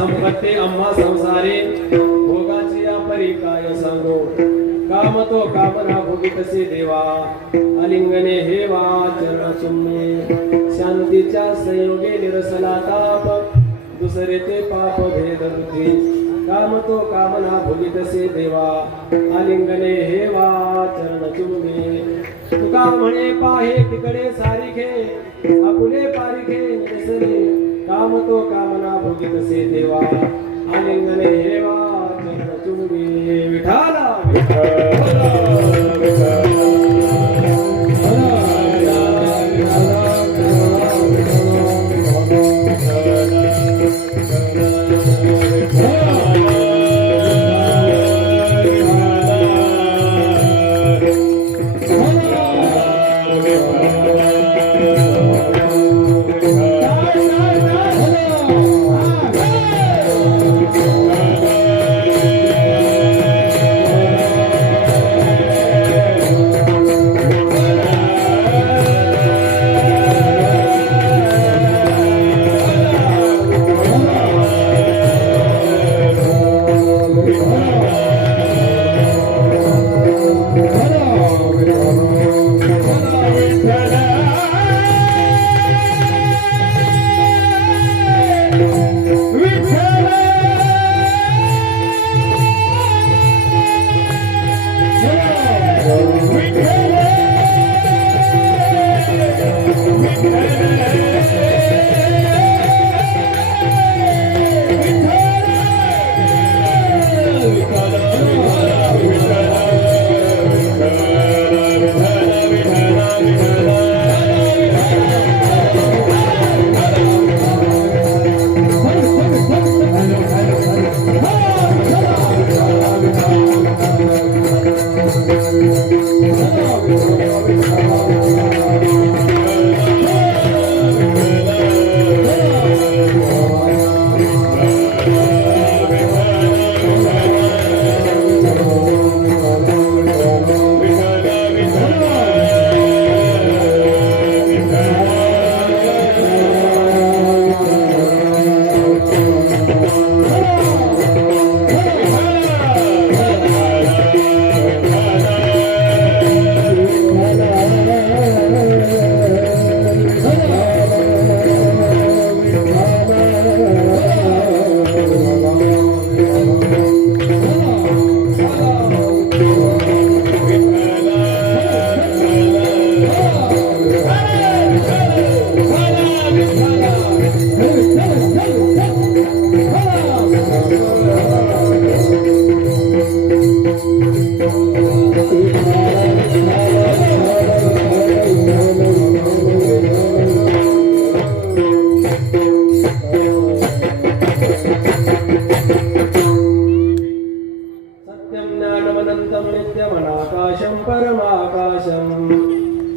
संपत्ती आम्हा संसारी भोगाची या परी काय सांगो काम तो कामना भोगितसे देवा आलिंगने हेवा चरण चुम्मे शांतीच्या संयोगे निरसला ताप दुसरे ते पाप भेद बुद्धी काम तो कामना भोगितसे देवा आलिंगने हेवा चरण चुम्मे तुका म्हणे पाहे तिकडे सारिखे आपुले पारिखे निसरे काम तो कामना भोगितसे देवा आलिंगने हेवा चरण चुम्मे विठाला नित्यमनाकाशं परमाकाशं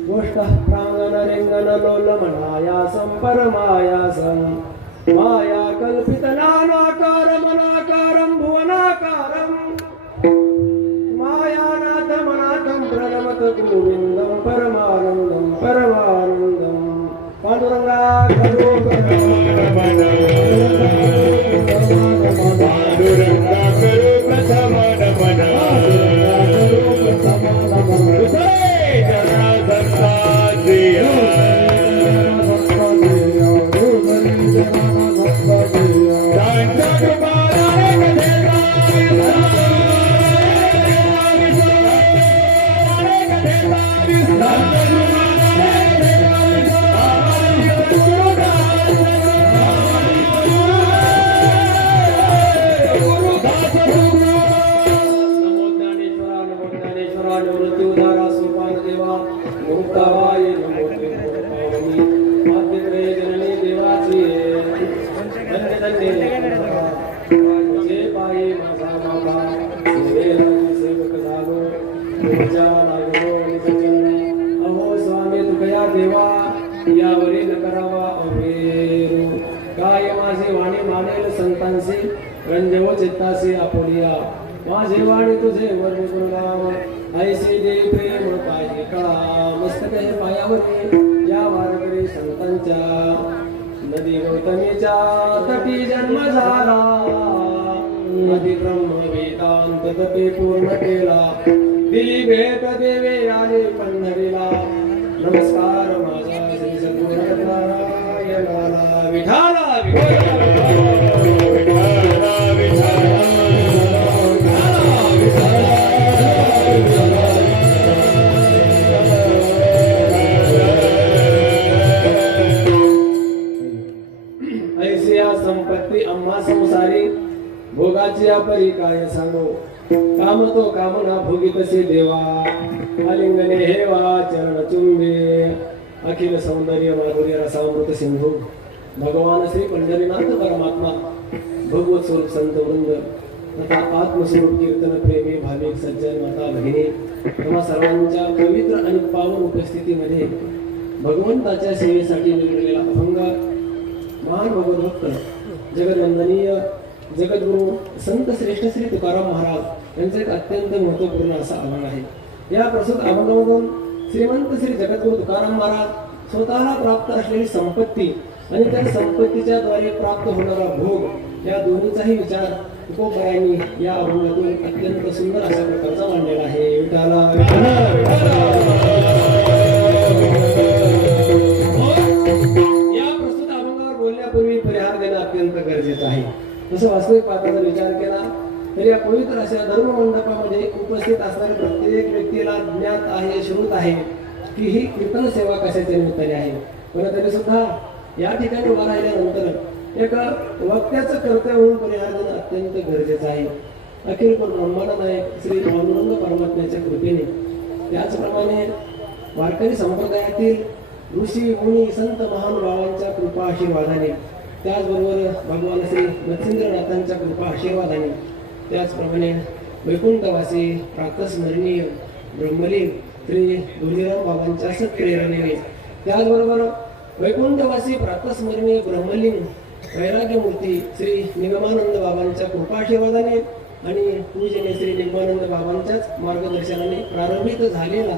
गोष्ठः प्राङ्गणरिङ्गणलोलमनायासं परमायासं माया कल्पितनानाकारमनाकारं भुवनाकारं मायानाथमनाथं प्रणमत गोविन्दं परमानन्दं परमानन्दं पांडुरंगा करो अहो स्वामी तुकया देवा यावरी न करावा अवेरू काय माझी वाणी मानेल संतांसी रंजव चित्तासी आपुलिया माझी वाणी तुझे वर्णी गुणगाव ऐसी दे प्रेम पाहिजे कळा मस्तक हे पायावरी या वारकरी संतांच्या नदी गौतमीच्या तटी जन्म झाला, नदी ब्रह्म वेदांत तपे पूर्ण केला, दिली भेट देवे आले पंढरीला, नमस्कार माझा श्री सद्गुरू नारायणाला. विठाला संपत्ती आम्हा संसारी, भोगाची अपरी काय सांगो, काम तो कामना भोगी तसे देवा, आलिंगने हेवा चरण चुंबे, अखिल सौंदर्य माधुर्य रसामृत सिंधू, भगवान श्री पंढरीनाथ परमात्मा, भगवत स्वरूप संत वृंद तथा आत्मस्वरूप कीर्तन प्रेमी भाविक सज्जन माता भगिनी तेव्हा सर्वांच्या पवित्र आणि पावन उपस्थितीमध्ये भगवंताच्या सेवेसाठी निवडलेला अभंग महान भगवत जगदवंदनीय जगद्गुरु संत श्रेष्ठ श्री तुकाराम महाराज यांचे एक अत्यंत महत्वपूर्ण असा अभंग आहे. या प्रस्तुत अभंगामधून श्रीमंत श्री जगद्गुरु तुकाराम महाराज स्वतःला प्राप्त असलेली संपत्ती आणि त्या संपत्तीच्या द्वारे प्राप्त होणारा भोग या दोन्हीचाही विचार तुकोबरायांनी या अभंगातून अत्यंत सुंदर अशा प्रकारचा मांडलेला आहे. बोलण्यापूर्वी परिहार देणं अत्यंत गरजेचं आहे. तसं वास्तविक पात्राचा विचार केला तर या पवित्र अशा धर्म मंडपामध्ये उपस्थित असणाऱ्या प्रत्येक व्यक्तीला ज्ञात आहे, श्रुत आहे की ही कीर्तन सेवा कशाच्या निमित्ताने आहे. पण तरी सुद्धा या ठिकाणी उभा राहिल्यानंतर एक वक्त्याचं कर्तव्य म्हणून परिहार देणं अत्यंत गरजेचं आहे. अखिल ब्रह्मांड नायक श्री पांडुरंग परमात्म्याच्या कृपेने, त्याचप्रमाणे वारकरी संप्रदायातील ऋषी मुनी संत महानुभावांच्या कृपा आशीर्वादाने, त्याचबरोबर भगवान श्री मत्स्येंद्रनाथांच्या कृपा आशीर्वादाने, त्याचप्रमाणे वैकुंठवासी प्रातस्मरणीय ब्रह्मलीन श्री धोंडीराम बाबांच्या सत्प्रेरणेने, त्याचबरोबर वैकुंठवासी प्रातस्मरणीय ब्रह्मलीन वैराग्यमूर्ती श्री निगमानंद बाबांच्या कृपा आशीर्वादाने आणि पूजनीय श्री निगमानंद बाबांच्याच मार्गदर्शनाने प्रारंभित झालेला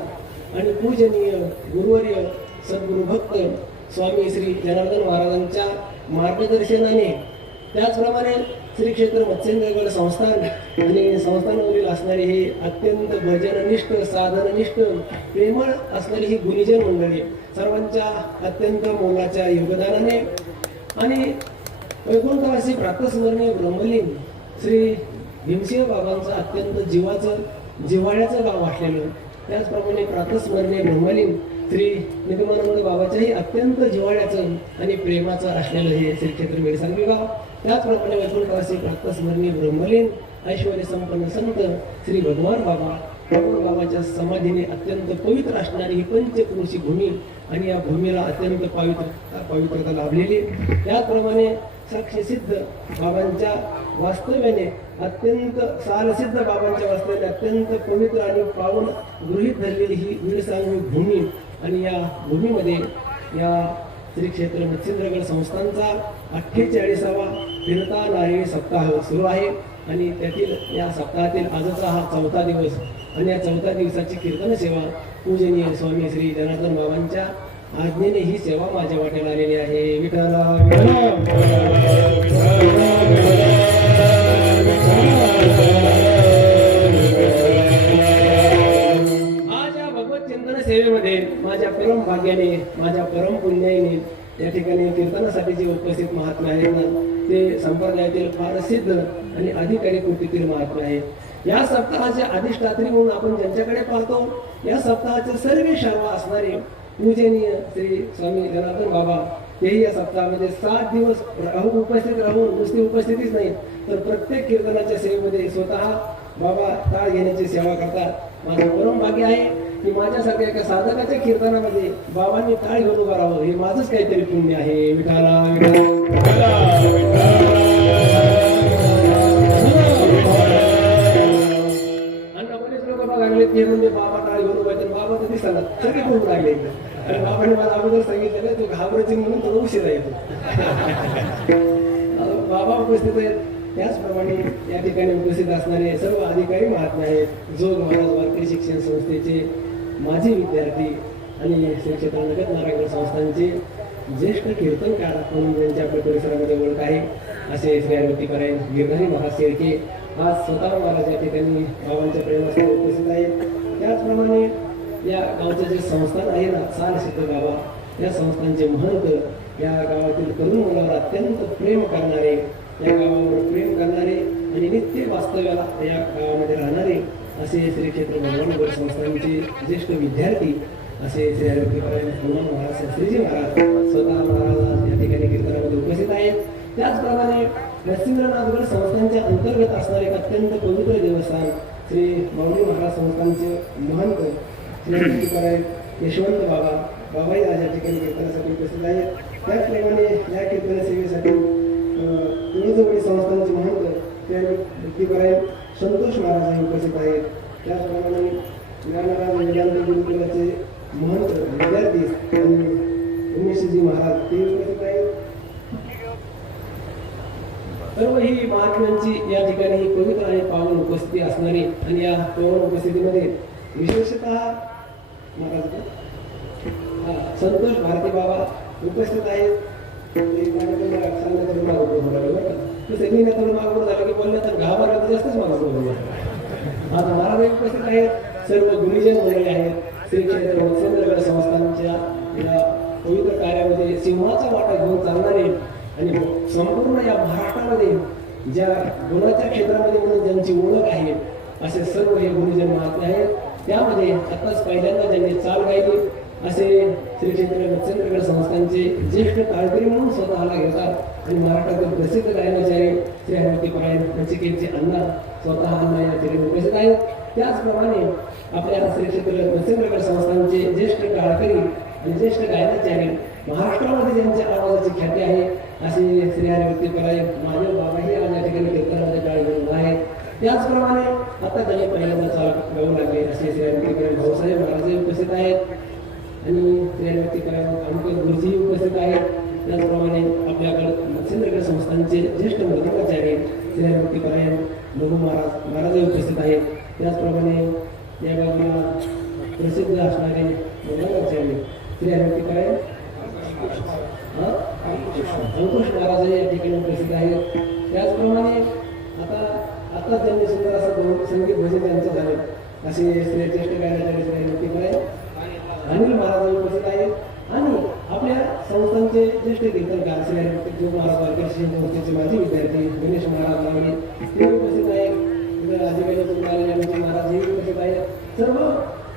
आणि पूजनीय गुरुवर्य सद्गुरु भक्त स्वामी श्री जनार्दन महाराजांच्या मार्गदर्शनाने, त्याचप्रमाणे श्री क्षेत्र मत्स्येंद्रगड संस्थान आणि संस्थानावरील असणारी ही अत्यंत भजननिष्ठ साधननिष्ठ प्रेमळ असणारी ही गुणीजन मंडळी सर्वांच्या अत्यंत मोलाच्या योगदानाने आणि वैकुंठवासी प्रातस्मरणीय ब्रह्मलीन श्री भीमसिंह बाबांचं अत्यंत जिव्हाळ्याचं गाव असलेलं, त्याचप्रमाणे प्रातस्मरणीय ब्रह्मलीन श्री निगमानंद बाबाच्याही अत्यंत जिव्हाळ्याचं आणि प्रेमाचं असलेलं हे श्री क्षेत्र मेडसांगी गाव, त्याचप्रमाणे वैकुंठवासी प्रातस्मरणीय ब्रह्मलीन ऐश्वर्य संपन्न संत श्री भगवान बाबाच्या समाधीने अत्यंत पवित्र असणारी ही पंचक्रोशी भूमी आणि या भूमीला अत्यंत पवित्रता लाभलेली, त्याचप्रमाणे साक्षीसिद्ध बाबांच्या वास्तव्याने अत्यंत सालसिद्ध बाबांच्या वास्तव्याने अत्यंत पवित्र आणि पावन गृहीत धरलेली ही मेडसांगी भूमी आणि या भूमीमध्ये या श्री क्षेत्र मत्स्येंद्रगड संस्थांचा 48वा फिरता नारळी सप्ताह सुरू आहे आणि त्यातील या सप्ताहातील आजचा हा 4था दिवस आणि या 4थ्या दिवसाची कीर्तन सेवा पूजनीय स्वामी श्री जनार्दन बाबांच्या आज्ञेने ही सेवा माझ्या वाट्याला आलेली आहे. विठ्ठला आज या भगवत चिंतन सेवेमध्ये माझ्या परम भाग्याने, माझ्या परम पुण्याने या ठिकाणी कीर्तनासाठी जे उपस्थित महात्मा आहेत ना, ते संप्रदायातील फार सिद्ध आणि अधिकारी कृतीतील महात्मा आहेत. या सप्ताहाचे अधिष्ठात्री म्हणून आपण ज्यांच्याकडे पाहतो, या सप्ताहाचे सर्व शाळा असणारे पूजनीय श्री स्वामी जनार्दन बाबा, तेही या सप्ताहामध्ये 7 दिवस उपस्थित राहून नुसती उपस्थितीच नाही तर प्रत्येक कीर्तनाच्या सेवेमध्ये स्वतः बाबा टाळ घेण्याची सेवा करतात. माझं परम भाग्य आहे की माझ्यासारख्या एका साधकाच्या कीर्तनामध्ये बाबांनी टाळ घेऊन उभं राहावं, हे माझंच काहीतरी पुण्य आहे. विठाला लागले ते म्हणजे बाबा टाळ घेऊन उभा, बाबा तर दिसतात सगळे करून लागले आणि बाबांनी मला अगोदर सांगितलं तू घाबरायची म्हणून थोडं उशिरा येतो. बाबा उपस्थित आहेत, त्याचप्रमाणे या ठिकाणी उपस्थित असणारे सर्व अधिकारी महात्मे आहेत. जोग महाराज वारकरी शिक्षण संस्थेचे माजी विद्यार्थी आणि श्री क्षेत्र नगद नारायण संस्थांचे ज्येष्ठ कीर्तनकार म्हणून ज्यांची आपल्या परिसरामध्ये ओळख आहे असे श्री हरिभक्तीपरायण गिरधारी महाराज शेळके आज स्वतः महाराज या ठिकाणी बाबांच्या प्रेमासाठी उपस्थित आहेत. त्याचप्रमाणे या गावचे जे संस्थान आहे ना साल सिद्ध बाबा, या संस्थांचे महंत, या गावातील तरुण मुलावर अत्यंत प्रेम करणारे, या गावावर प्रेम करणारे आणि नित्य वास्तव्याला या गावामध्ये राहणारे असे श्री क्षेत्र भगवानगड संस्थांचे ज्येष्ठ विद्यार्थी असे श्री हरिभक्तीपरायण हनुमान महाराज शास्त्रीजी महाराज स्वतः महाराज या ठिकाणी कीर्तनामध्ये उपस्थित आहेत. त्याचप्रमाणे नरसिंहनाथगड संस्थांच्या अंतर्गत असणारे एक अत्यंत पवित्र देवस्थान श्री माऊली महाराज संस्थांचे महंत श्री हरिभक्तीपरायण यशवंत बाबाही आज या ठिकाणी कीर्तनासाठी उपस्थित आहेत. त्याचप्रमाणे या कीर्तन सेवेसाठी तुळजवडी संस्थांचे महंत श्री हरिभक्तीपरायण संतोष महाराज उपस्थित आहेत. त्याचप्रमाणे ज्ञानराज वेदांत गुरुकुलाचे महंत विद्यार्थी आणि उमेशजी महाराज ते उपस्थित आहेत. सर्व ही महात्म्यांची या ठिकाणी पवित्र आणि पावन उपस्थिती असणारी आणि या पावन उपस्थितीमध्ये विशेषतः संतोष भारती बाबा उपस्थित आहेत. सगळी मागून झालं की बोलले तर गावाला जास्तच मागून आता महाराज उपस्थित आहेत. सर्व गुरुजन मंडळी आहेत. श्री क्षेत्र मत्स्येंद्रगड संस्थांच्या या पवित्र कार्यामध्ये सिंहाचा वाटा घेऊन चालणारे आणि संपूर्ण या महाराष्ट्रामध्ये ज्या गुणाच्या क्षेत्रामध्ये म्हणून ज्यांची ओळख आहे असे सर्व हे गुरुजन महात्मे आहेत. त्यामध्ये आताच पहिल्यांदा ज्यांनी चाल गायली असे श्री क्षेत्र मत्स्येंद्रगड संस्थांचे ज्येष्ठ काळकरी म्हणून स्वतःला घेतात आणि महाराष्ट्रातील प्रसिद्ध गायनाचार्य श्री हरिभक्तीपरायण नचिकेतचे अण्णा स्वतः अण्णा या ठिकाणी उपस्थित आहेत. त्याचप्रमाणे आपल्या श्री क्षेत्र मत्स्येंद्रगड संस्थांचे ज्येष्ठ काळकरी आणि ज्येष्ठ गायनाचार्य महाराष्ट्रामध्ये ज्यांच्या आवाजाची ख्याती आहे असे श्री हरिभक्तीपरायण महादेव बाबाही आज या ठिकाणी कीर्तनामध्ये काळ घेऊन आहेत. त्याचप्रमाणे आता त्यांनी पहिल्यांदा चाल गाऊ लागले असे श्री हरिभक्तीपरायण भाऊसाहेब महाराजही उपस्थित आहेत आणि श्री हरिभक्तीपरायण कामकर गुरुजीही उपस्थित आहेत. त्याचप्रमाणे आपल्याकडे मत्स्येंद्रगड संस्थांचे ज्येष्ठ मृदंगाचार्य श्री हरिभक्तीपरायण लघु महाराजही उपस्थित आहेत. त्याचप्रमाणे या बाजूला प्रसिद्ध असणारे मृदंगाचार्य श्री हरिभक्तीपरायण अंकुश महाराज या ठिकाणी उपस्थित आहेत. त्याचप्रमाणे आता त्यांनी सुंदर असं संगीत भजन त्यांचं झालं असे श्री ज्येष्ठ गायनाचार्य श्री हरिभक्तीपरायण अनिल महाराज उपस्थित आहेत आणि आपल्या संस्थांचे ज्येष्ठ कीर्तनकार श्री हरिभक्ती महाराज वारकर संस्थेचे माजी विद्यार्थी गणेश महाराज लावणे ते उपस्थित आहेत. राजेवेद महाराज हे उपस्थित आहेत. सर्व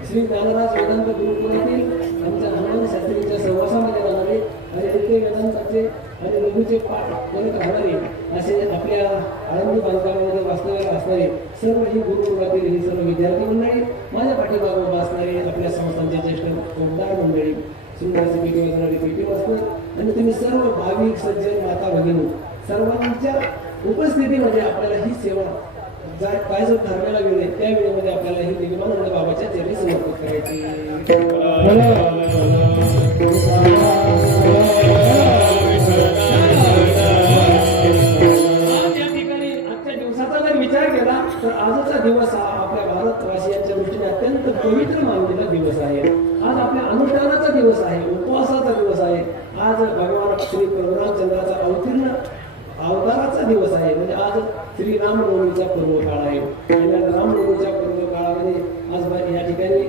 श्री ज्ञानराज वेदांत गुरुकुलातील आमच्या हनुमान शास्त्रीच्या सहवासामध्ये राहणारे आणि नित्य वेदांताचे आणि लघुचे पाठ करत राहणारे असे आपल्या आळंदी बांधकामामध्ये वास्तव्याला असणारे सर्व ही गुरुकुलातील ही सर्व विद्यार्थी मंडळी, माझ्या पाठीमागे असणारे आपल्या संस्थांचे ज्येष्ठ कोणतार मंडळी, सुंदर असे पेटी वाजवणारी पेटी वाजवत आणि तुम्ही सर्व भाविक सज्जन माता भगिनी सर्वांच्या उपस्थितीमध्ये आपल्याला ही सेवा काय जर ठरवायला गेले त्या वेळेमध्ये आपल्याला ही निगमानंद बाबाच्या चरणी समर्पित करायची. आज या ठिकाणी आजच्या दिवसाचा जर विचार केला तर आजचा दिवस हा आपल्या भारतवासियांच्या दृष्टीने अत्यंत पवित्र मानलेला दिवस आहे. आज आपल्या अनुष्ठानाचा दिवस आहे, उपवासाचा दिवस आहे. आज भगवान श्री परशुरामचंद्राचा अवताराचा दिवस आहे. म्हणजे आज श्री रामनवमीचा पर्व काळ आहे आणि रामनवमीच्या पर्व काळामध्ये आज या ठिकाणी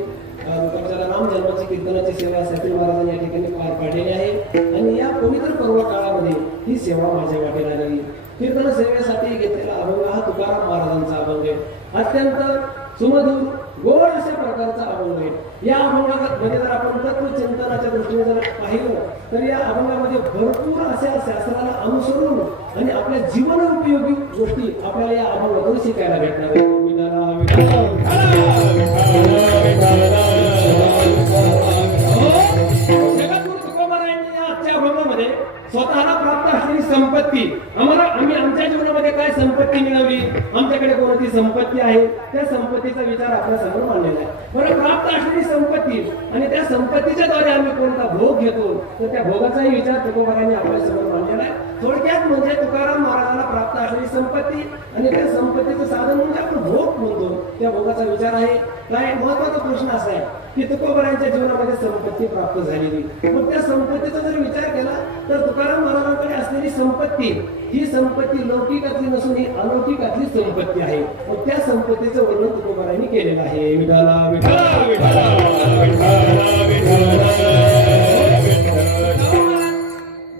राम जन्माची कीर्तनाची सेवा शास्त्री महाराजांनी या ठिकाणी पार पाडलेली आहे आणि या पवित्र पर्व काळामध्ये ही सेवा माझ्या वाटेला आली. कीर्तन सेवेसाठी घेतलेला अभंग हा तुकाराम महाराजांचा अभंग आहे. अत्यंत सुमधुर गोड अशा प्रकारचा अभंग आहे. या अभंगामध्ये जर आपण तत्वचिंतनाच्या दृष्टीने जर पाहिलं तर या अभंगामध्ये भरपूर अशा शास्त्राला अनुसरून आणि आपल्या जीवन उपयोगी गोष्टी आपल्याला या अभंगातून शिकायला भेटणार आहेत. आजच्या अभंगामध्ये स्वतःला प्राप्त असलेली संपत्ती आम्ही आमच्या जीवनामध्ये काय संपत्ती मिळवली, आमच्याकडे कोणती संपत्ती आहे, त्या संपत्तीचा विचार आपल्या समोर मांडलेला आहे. बरं, प्राप्त असलेली संपत्ती आणि त्या संपत्तीच्या द्वारे आम्ही कोणता भोग घेतो, तर त्या भोगाचाही विचार तुकोबारांनी आपल्या समोर मांडलेला आहे. थोडक्यात म्हणजे तुकाराम महाराजांना प्राप्त असलेली संपत्ती आणि त्या संपत्तीचं साधन म्हणजे आपण भोग म्हणतो, त्या भोगाचा विचार आहे. काय महत्वाचा प्रश्न असा आहे की तुकोबारांच्या जीवनामध्ये संपत्ती प्राप्त झालेली, मग त्या संपत्तीचा जर विचार केला तर तुकाराम महाराजांकडे असलेली संपत्ती ही संपत्ती लौकिकातली नसून ही अलौकिकातली संपत्ती आहे. मग त्या संपत्तीचं वर्णन तुकोबारांनी केलेलं आहे. विठाला विठाला विठाला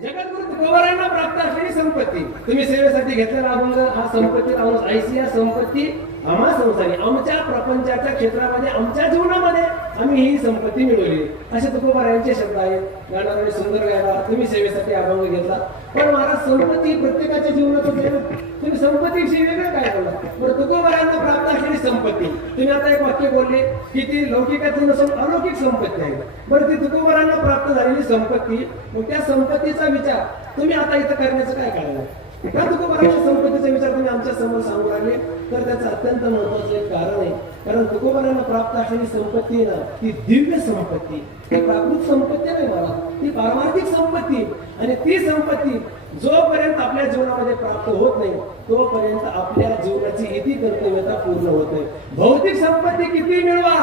जगद्गुरु तुकोबारांना प्राप्त असलेली संपत्ती, तुम्ही सेवेसाठी घेतलेला अभंग हा संपत्ती ऐशी या संपत्ती आम्हा संसारी आमच्या प्रपंचाच्या क्षेत्रामध्ये आमच्या जीवनामध्ये आम्ही ही संपत्ती मिळवली, असे तुकोबारांचे शब्द आहेत. गाणाऱ्याने सुंदर गायला, तुम्ही सेवेसाठी अभंग घेतला, पण महाराज संपत्ती प्रत्येकाच्या जीवनात होते ना. तुम्ही संपत्तीविषयी वेगळं काय बोलला? बरं, तुकोबारांना प्राप्त असलेली संपत्ती, तुम्ही आता एक वाक्य बोलले की ती लौकिकातली नसून अलौकिक संपत्ती आहे. बरं, ती तुकोबारांना प्राप्त झालेली संपत्ती, मग त्या संपत्तीचा विचार तुम्ही आता इथं करण्याचं काय कारण? का तुकोबारांच्या संपत्तीचा विचार तुम्ही आमच्या समोर सांगू लागले? तर त्याचं अत्यंत महत्वाचं एक कारण आहे. कारण तुकोबारांना प्राप्त असलेली संपत्ती आहे ना, ती दिव्य संपत्ती, ती प्राकृत संपत्ती नाही मला, ती पारमार्थिक संपत्ती. आणि ती संपत्ती जोपर्यंत आपल्या जीवनामध्ये प्राप्त होत नाही तोपर्यंत आपल्या जीवनाची इति कर्तव्यता पूर्ण होत नाही. भौतिक संपत्ती किती मिळवा,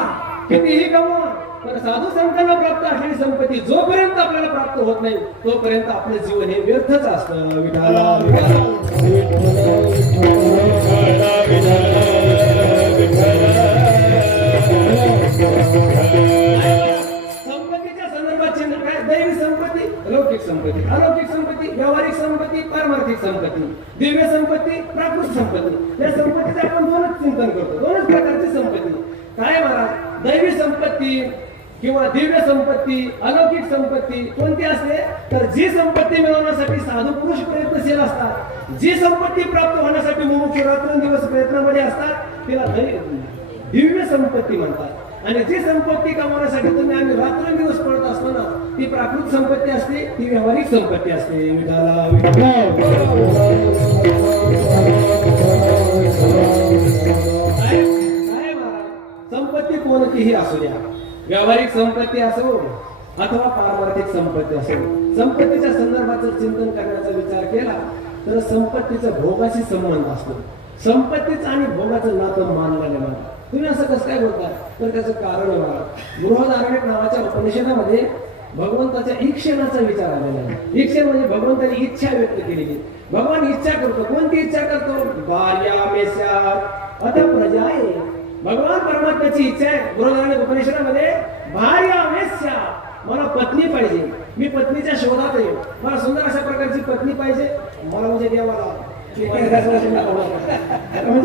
कितीही कमवा, पण साधू संतांना प्राप्त असलेली संपत्ती जोपर्यंत आपल्याला प्राप्त होत नाही तोपर्यंत आपलं जीवन हे व्यर्थच असतं. विठाला संपत्तीच्या संदर्भात चिन्ह काय? दैवी संपत्ती, लौकिक संपत्ती, अलौकिक संपत्ती, व्यावहारिक संपत्ती, पारमार्थिक संपत्ती, दिव्य संपत्ती, प्राकृत संपत्ती. या संपत्तीचे आपण दोनच चिंतन करतो, दोनच प्रकारची संपत्ती. काय महाराज? दैवी संपत्ती किंवा दिव्य संपत्ती, अलौकिक संपत्ती कोणती असते? तर जी संपत्ती मिळवण्यासाठी साधू पुरुष प्रयत्नशील असतात, जी संपत्ती प्राप्त होण्यासाठी मुमुक्षु रात्रंदिवस प्रयत्नामध्ये असतात तिला दिव्य संपत्ती म्हणतात. आणि जी संपत्ती कमवण्यासाठी तुम्ही आम्ही रात्रंदिवस पडत असतो ना, ती प्राकृत संपत्ती असते, ती व्यावहारिक संपत्ती असते. विठाला संपत्ती कोणतीही असू द्या, व्यावहारिक संपत्ती असो अथवा पारमार्थिक संपत्ती असो, संपत्तीच्या संदर्भाचं चिंतन करण्याचा विचार केला तर संपत्तीचा भोगाशी संबंध असतो. संपत्तीचं आणि भोगाचं नातं मानलेलं नाही. तुम्ही असं कसं काय बोलता? तर त्याचं कारण आहे मला. बृहदारण्यक नावाच्या उपनिषदामध्ये भगवंताच्या ईक्षणाचा विचार आलेला आहे. ईक्षण म्हणजे भगवंताने इच्छा व्यक्त केलेली. भगवान इच्छा करतो, कोणती इच्छा करतो? भार्यामेस्या अथ प्रजाये. भगवान परमात्म्याची इच्छा आहे बृहदारण्यक उपनिषदामध्ये, भार्यामेस्या, मला पत्नी पाहिजे, मी पत्नीच्या शोधात आहे, मला सुंदर अशा प्रकारची पत्नी पाहिजे. मला म्हणजे देवाला म्हणजे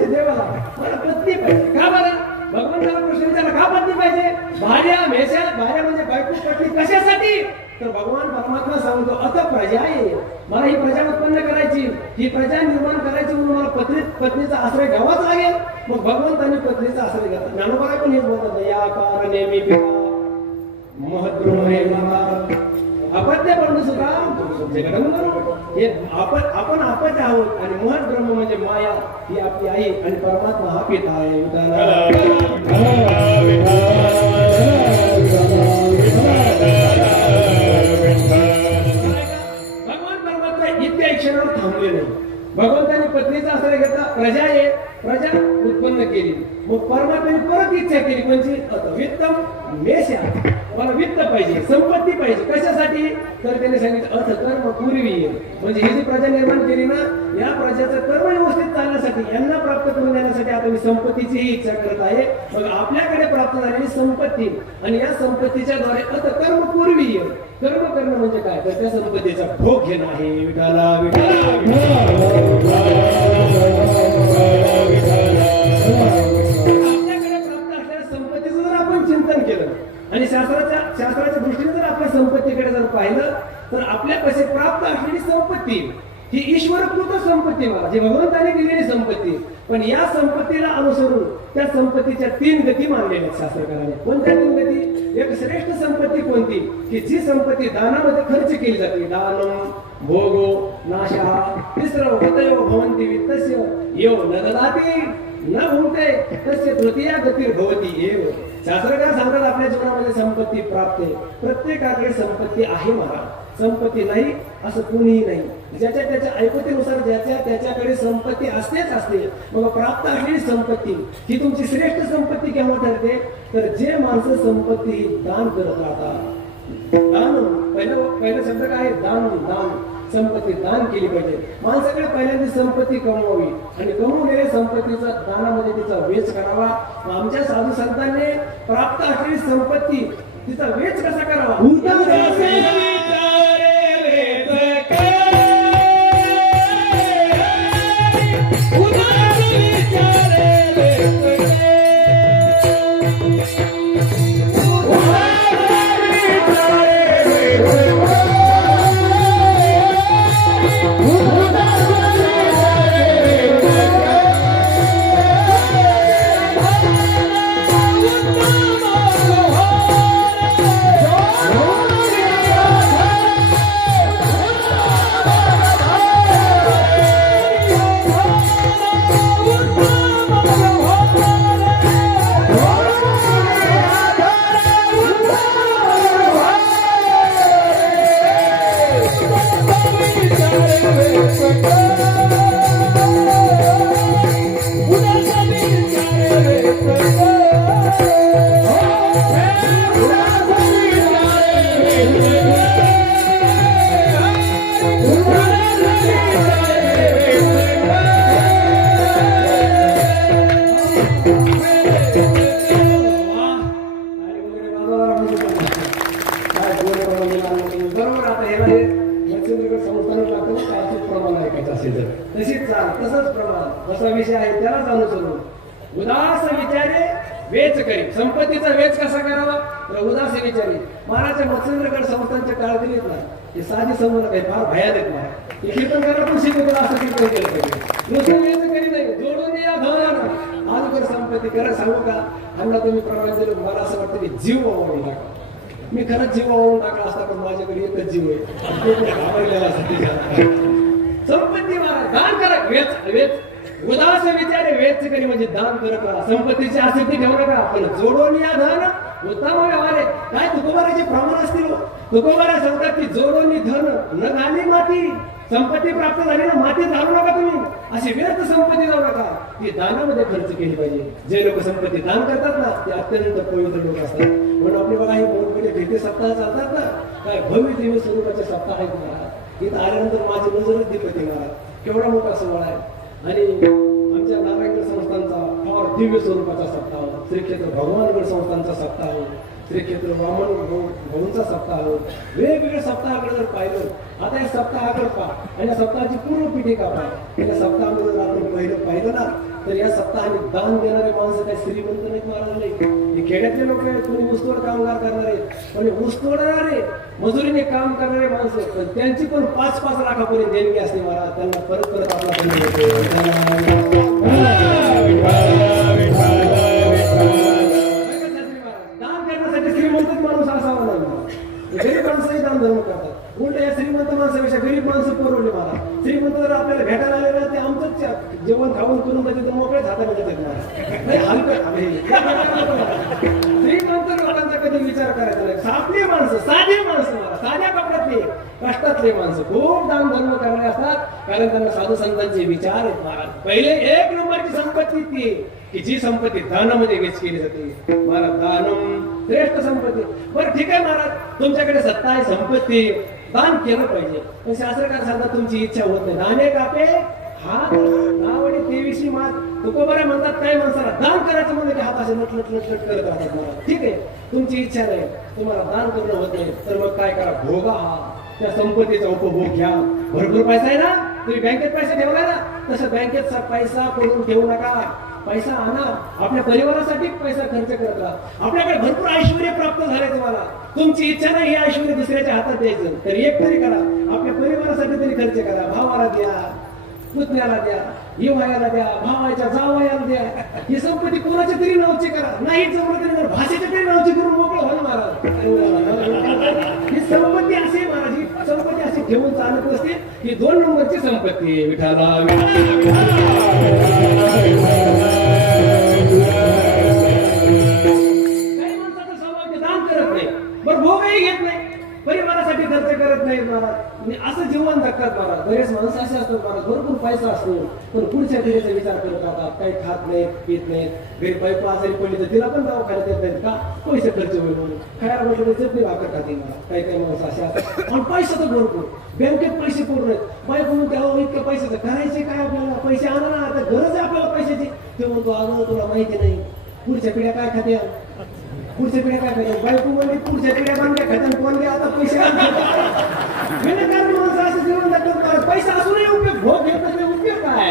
देवाला मला पत्नी पाहिजे. का बरं? भगवंताला प्रश्न विचारला, का पत्नी पाहिजे? भार्या मेस्या, भार्या म्हणजे बायको, पत्नी कशासाठी? तर भगवान परमात्मा सांगतो अथ प्रजा आहे, मला ही प्रजा उत्पन्न करायची, ही प्रजा निर्माण करायची, म्हणून मला पत्नीचा आश्रय घ्यावाच लागेल. मग भगवंतांनी पत्नीचा आश्रय घेतला. ज्ञानोबा पण हेच बोलतात, या कारणे मी महद्रुम हे अपत्य पण सुद्धा हे आपण अपत्य आहोत आणि महत् ब्रह्म म्हणजे माया ही आपली आई आणि परमात्मा हा पिता आहे. भगवान परमात्मा इतक्या क्षणावर थांबले नाही. भगवंताने पत्नीचा आश्रय घेतला, प्रजा आहे, प्रजा उत्पन्न केली. मग परमात्म्याने परत इच्छा केली, म्हणजे वित्तम मेस्या, मला वित्त पाहिजे, संपत्ती पाहिजे. कशासाठी? तर त्याने सांगितलं अर्थ कर्म पूर्वी, म्हणजे ही जी प्रजा निर्माण केली ना, या प्रजाचं कर्म व्यवस्थित चालण्यासाठी, यांना प्राप्त करून देण्यासाठी आता मी संपत्तीची इच्छा करत आहे. मग आपल्याकडे प्राप्त झालेली संपत्ती आणि या संपत्तीच्या द्वारे अर्थ कर्म पूर्वी, कर्म करणं म्हणजे काय? तर त्या संपत्तीचा भोग घेणं आहे. विठाला आपल्याकडे प्राप्त असलेल्या संपत्तीचं जर आपण चिंतन केलं आणि शास्त्राच्या दृष्टीने जर आपण संपत्तीकडे जर पाहिलं तर आपल्यापाशी प्राप्त असलेली संपत्ती ही ईश्वरकृत संपत्ती, मला जी भगवंताने दिलेली संपत्ती, पण या संपत्तीला अनुसरून त्या संपत्तीच्या 3 गती मानलेल्या आहेत शास्त्रकारांनी. कोणत्या 3 गती? एक श्रेष्ठ संपत्ती कोणती की जी संपत्ती दानामध्ये खर्च केली जाते. दानम भोगो नाशः. तिसरं वतयो भवन्ति वित्तस्य यो न ददाति न भुंक्ते तस्य तृतीया गतिर्भवति एव. शास्त्रकार सांगतात आपल्या जीवनामध्ये संपत्ती प्राप्त आहे. प्रत्येकाकडे संपत्ती आहे महाराज. संपत्ती नाही असं कुणीही नाही. ज्याच्या त्याच्या ऐपतीनुसार ज्याच्या त्याच्याकडे संपत्ती असतेच असते. मग प्राप्त असलेली संपत्ती ही तुमची श्रेष्ठ संपत्ती केव्हा ठरते? तर जे माणसं संपत्ती दान करत राहतात. दान पहिलं शब्द काय? दान. दान. संपत्ती दान केली पाहिजे. माणसाकडे पहिल्यांदा संपत्ती कमवावी आणि कमवलेल्या संपत्तीचा दानामध्ये तिचा वेच करावा. आमच्या साधू संतांनी प्राप्त असलेली संपत्ती तिचा वेच कसा करावा? उदास विचारे वेच करी. संपत्तीचा वेच कसा करावा? तर उदास विचारे. महाराज मत्स्येंद्रगड संस्थांच्या काळात ना हे साधी समोर काही फार भयानक नाही. कीर्तन करायला पण शिकवतो असं कीर्तन केलं पाहिजे. नुसतं वेच करी नाही, जोडून या धन आजवर संपत्ती करा. सांगू का आम्हाला तुम्ही प्रमाण दिलं. मला असं वाटतं की जीव वावरून टाका. मी खरंच जीव वावरून टाकला असता पण माझ्याकडे एकच जीव आहे. संपत्ती महाराज दान करा. वेच वेच उदास विचारे वेच करी म्हणजे दान करत राहा. संपत्तीची आसक्ती ठेवू नका. आपण जोडून या धन उत्तम व्यवहारे. काय तुकोबाराचे प्रमाण असतील? तुकोबारा सांगतात की जोडून धन न घाली माती. संपत्ती प्राप्त झाली ना माती घालू नका तुम्ही. अशी व्यर्थ संपत्ती जाऊ नका. ती दानामध्ये खर्च केली पाहिजे. जे लोक संपत्ती दान करतात ना ते अत्यंत पवित्र लोक असतात. म्हणून आपले बघा हे मोठमोठे भेटे सप्ताह चालतात ना. काय भव्य दिव्य स्वरूपाचे सप्ताह आहेत महाराज. इथं आल्यानंतर माझी नजरच दिपती महाराज. केवढा मोठा सोहळा आहे. आणि आमच्या नारायणगड संस्थांचा फार दिव्य स्वरूपाचा सप्ताह, श्री क्षेत्र भगवानगड संस्थांचा सप्ताह, श्री क्षेत्र वामन भाऊंचा सप्ताह, वेगवेगळ्या सप्ताहाकडे जर पाहिलं आता या सप्ताहाकडे पहा आणि या सप्ताहाची पूर्व पीठिका पहा. या सप्ताहामध्ये जर आपण पाहिलं ना तर या सप्ताहाने दान देणारे माणसं काही श्रीमंत नाहीत महाराज नाही. हे खेड्यातले लोक आहेत. कोणी ऊसतोड कामगार करणारे पण ऊस तोडणारे मजुरीने काम करणारे माणसं पण त्यांची पण 5-5 लाखापर्यंत देणगी असते महाराज. त्यांना परत परत आपला दान करण्यासाठी श्रीमंतच माणूस असावा नाही. गरीब माणसंही दान धर्म करतात. उलट या श्रीमंत माणसापेक्षा गरीब माणसं परवडले मला. श्रीमंत जर आपल्याला भेटायला आले ना ते आमचंच जेवण खाऊन करून पाहिजे तर मोकळ्याच हाताने देतात मला. हलकं श्रीमंत लोकांचा कधी विचार करायचा नाही. साधे माणसं, साधे माणसं मला साध्या कपड्यातले कष्टातले माणसं खूप दान धर्म करणारे असतात. कारण त्यांना साधू संतांचे विचार आहेत महाराज. पहिले 1 नंबरची संपत्ती ती की जी संपत्ती दानामध्ये वेच केली जाते. महाराज दानम श्रेष्ठ संपत्ती. बरं ठीक आहे महाराज तुमच्याकडे सत्ता आहे संपत्ती दान केलं पाहिजे पण शास्त्रकार सांगतात तुमची इच्छा होत नाही. दाने कापे हात नावडी तेविशी मात. तुकोबारा म्हणतात काय माणसाला दान करायचं म्हणजे की हात असे लटलट लटलट करत राहतात महाराज. ठीक आहे तुमची इच्छा नाही तुम्हाला दान करणं होत नाही तर मग काय करा भोगा त्या संपत्तीचा उपभोग घ्या. भरपूर पैसा आहे ना तुम्ही बँकेत पैसा ठेवलाय ना तसं बँकेत पैसा करून ठेवू नका. पैसा आणा आपल्या परिवारासाठी पैसा खर्च करत राहा. आपल्याकडे भरपूर ऐश्वर्य प्राप्त झाले तुम्हाला तुमची इच्छा नाही हे ऐश्वर्य दुसऱ्याच्या हातात द्यायचं तर एक तरी करा आपल्या परिवारासाठी तरी खर्च करा. भावाला द्या पुतण्याला द्या, हिवाळ्याला द्या, भावाच्या जावयाला द्या. ही संपत्ती कोणाच्या तरी नावची करा, नाही जमलं तरी भाषेच्या तरी नावची करून मोकळं व्हा महाराज. ही संपत्ती असे महाराज, ही संपत्ती अशी घेऊन चालत नसते. ही 2 नंबरची संपत्ती आहे. विठाला काही माणसाचा स्वभाव ते दान करत नाही, बरं भोगही घेत नाही, परिवारासाठी खर्च करत नाही महाराज. असं जीवन जगतात महाराज. बरेच माणसं असे असतात महाराज, भरपूर पैसा असतो पण पुढच्या पिढीचा विचार करत राहतात. काही खात नाहीत, पित नाहीत. घरी बायको आजारी पडली तर तिला पण दवाखान्यात येत नाहीत का, पैसे खर्च होईल म्हणून. खायला बसले चटणी वापर खाते महाराज. काही काही माणसं असे असतात. पण पैसा तर भरपूर, बँकेत पैसे पूर्ण आहेत. बायको म्हणून त्याला इतक्या पैशाचं करायचे काय, आपल्याला पैसे आणा ना, आता गरज आहे आपल्याला पैशाची. ते म्हणतो अगं तुला माहिती नाही पुढच्या पिढ्या काय खात्या, पुढच्या पिढ्या काय खात्या. बायको म्हणजे पुढच्या पिढ्या बांधल्या खात्या, कोण घ्या आता पैसे विनाकारण माणसं असं जीवन जगतात. पैसा असूनही उपयोग, भोग घेत नाही उपयोग काय.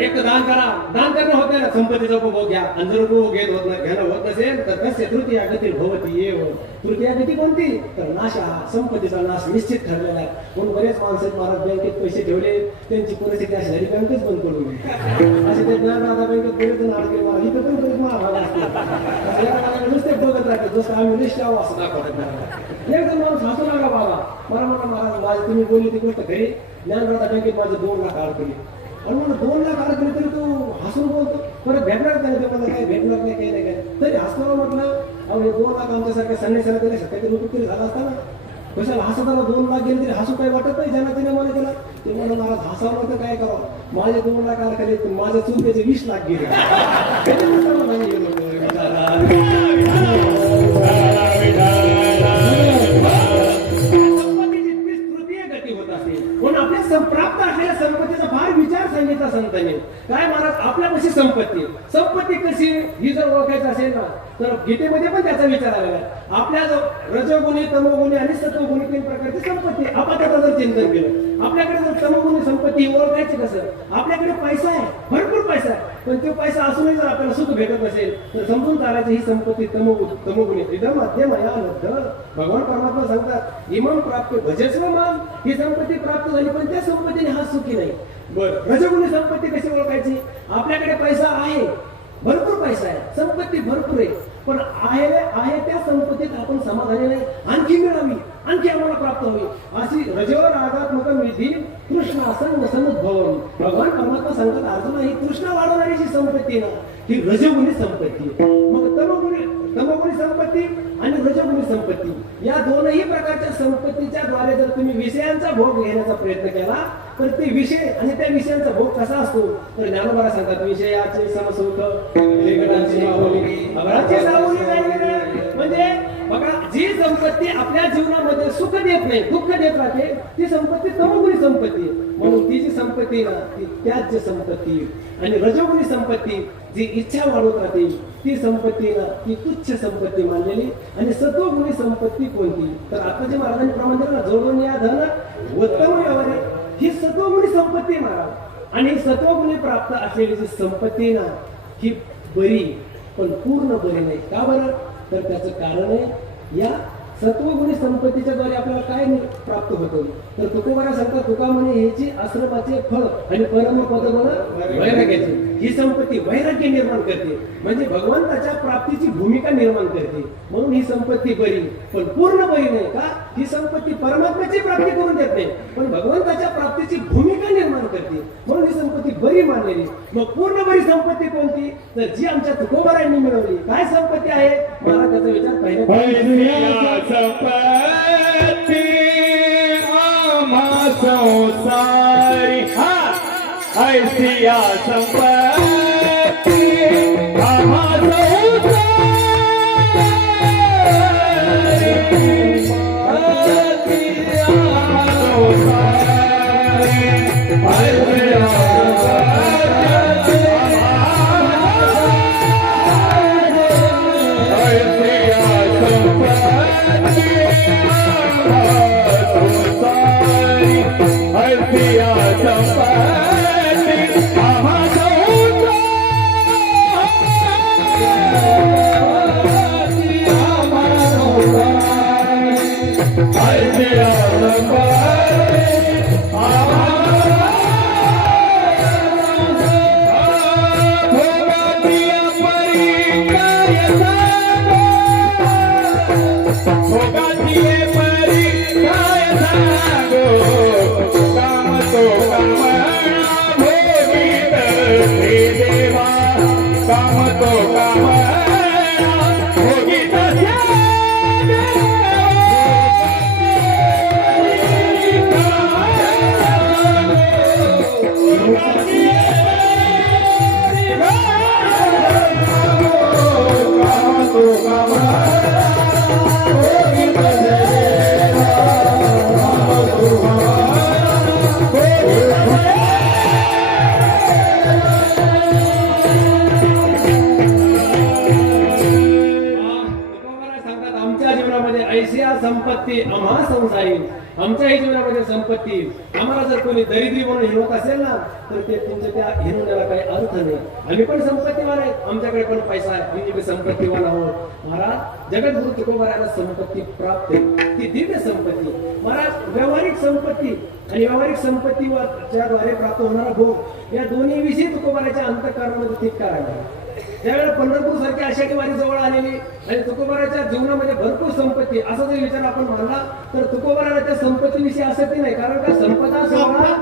एक दान करा, दान करणं होत नाही, संपत्तीचा उपभोग घ्या. आणि जर उपभोग घेणं होत नसेल तर कसे तृतीया गती भवती येव. तृतीया गती कोणती तर नाशा, संपत्तीचा नाश निश्चित ठरलेला आहे. म्हणून बरेच माणसं महाराज बँकेत पैसे ठेवले, त्यांची परिस्थिती अशी झाली बँकच बंद करून गेली. असे ते ज्ञानदाता बँकेत बरेच जण अडकले महाराज. इथं पण बरेच महाराज असतात नुसते बघत राहते, जसं आम्ही निष्ठा असं दाखवतात. एक जण माणूस हसू लागला बाबा, मला म्हणा महाराज माझी तुम्ही बोलली ती गोष्ट खरी, ज्ञानदाता बँकेत माझे 2 लाख अडकले. आणि मला 2 लाख अडकले तरी तू हसून बोलतो, परत भेटणार नाही. मला काही भेटणार नाही, काही नाही काय तरी हसताना म्हटलं अहो हे 2 लाख आमच्यासारख्या संन्यासाला दिल्या काहीतरी रुपये तरी झाला असता ना. कशाला हसताना 2 लाख गेले तरी हसू काही वाटत नाही. ज्यांना तिने मला केला ते मला महाराज हसावं तर काय करावं. माझे 2 लाख अडकले, माझ्या चुलत्याचे 20 लाख गेले. प्राप्त असलेल्या संपत्तीचा फार विचार सांगितला संतांनी. काय महाराज आपल्यापाशी संपत्ती, संपत्ती कशी ही जर ओळखायची असेल ना तर गीतेमध्ये पण त्याचा विचार आलेला आहे. आपल्या रजोगुणी, तमोगुणी आणि सत्वगुणी 3 प्रकारची संपत्ती. आपण त्याचं जर चिंतन केलं, आपल्याकडे जर तमोगुणी संपत्ती ओळखायची कसं, आपल्याकडे पैसा आहे, भरपूर पैसा आहे, पण तो पैसा असूनही जर आपल्याला सुख भेटत नसेल तर समजून चालायची ही संपत्ती तमोगुणी. इदम मध्यम या लब्ध. भगवान परमात्मा सांगतात इमम प्राप्त भजस्व मान. ही संपत्ती प्राप्त झाली पण त्या संपत्तीने हा सुखी नाही. बरं रजोगुणी संपत्ती कशी ओळखायची, आपल्याकडे पैसा आहे, भरपूर पैसा आहे, संपत्ती भरपूर आहे, पण आहे त्या संपत्तीत आपण समाधानी नाही, आणखी मिळावी, आणखी आम्हाला प्राप्त व्हावी अशी रजोवर आगात्मक विधी कृष्ण असं समुद्भवन. भगवान परमात्मा सांगतात अर्जुना ही कृष्ण वाढवणारी जी संपत्ती ना ही रजोगुणी संपत्ती. मग तमोगुणी संपत्ती आणि रजोगुणी संपत्ती या दोनही प्रकारच्या संपत्तीच्या द्वारे जर तुम्ही विषयांचा भोग घेण्याचा प्रयत्न केला तर ते विषय आणि त्या विषयांचा भोग कसा असतो तर ज्ञानोबा सांगतात विषयाचे समसुख म्हणजे बघा जी संपत्ती आपल्या जीवनामध्ये सुख देत नाही दुःख देत राहते ती संपत्ती तमोगुणी संपत्ती. म्हणून ती जी संपत्ती ना ती त्याच संपत्ती. आणि रजोगुणी संपत्ती जी इच्छा वाढवत राहते ती संपत्ती ना ती तुच्छ संपत्ती मानलेली. आणि सत्वगुणी संपत्ती कोणती तर आता जे महाराजांनी प्रमाण ना जोडून या धन उत्तम व्यवहार ही सत्वगुणी संपत्ती महाराज. आणि सत्वगुणी प्राप्त असलेली जी संपत्ती ना ही बरी पण पूर्ण बरी नाही. का बरं तर त्याचं कारण आहे या सत्वगुणी संपत्तीच्या द्वारे आपल्याला काय प्राप्त होतं तर तुकोबारा सांगतात तुका म्हणे ह्याची आश्रमाचे फळ आणि परमपद वैराग्याची. ही संपत्ती वैराग्य निर्माण करते म्हणजे भगवंताच्या प्राप्तीची भूमिका निर्माण करते. म्हणून ही संपत्ती बरी पण पूर्ण बरी नाही. का ही संपत्ती परमात्म्याची प्राप्ती करून देत नाही पण भगवंताच्या प्राप्तीची भूमिका निर्माण करते. म्हणून ही संपत्ती बरी मानलेली. मग पूर्ण बरी संपत्ती कोणती तर जी आमच्या तुकोबारांनी मिळवली. काय संपत्ती आहे मला त्याचा विचार पाहिजे. संपत्ती आम्हा संसारी ऐसिया संपत्ती आम्हा संसारी तुकोबाराज सांगतात आमच्या जीवनामध्ये ऐशिया संपत्ती आम्हा संसारी. आमच्याही जीवनामध्ये संपत्ती आम्हाला जर कोणी दरिद्री म्हणून हिरवत असेल ना तर ते तुमच्या त्या हिरवण्याला काही अर्थ नाही. आम्ही पण संपत्तीवान आहेत, आमच्याकडे पण पैसा आहे, आम्ही पण संपत्तीवान आहोत. महाराज जगद्गुरु तुकोबाराला संपत्ती प्राप्त आहे, ती दिव्य संपत्ती. महाराज व्यावहारिक संपत्ती आणि व्यावहारिक संपत्तीच्या द्वारे प्राप्त होणारा भोग या दोन्ही विषयी तुकोबाराच्या अंतःकरणामध्ये तितकार आहे. ज्यावेळेला पंढरपूर सारखी आषाढी वारी जवळ आलेली आणि तुकोबाराच्या जीवनामध्ये भरपूर संपत्ती असा जर विचार आपण मानला तर तुकोबाराला त्या संपत्तीविषयी आसक्ती नाही. कारण का संपदा सोहळा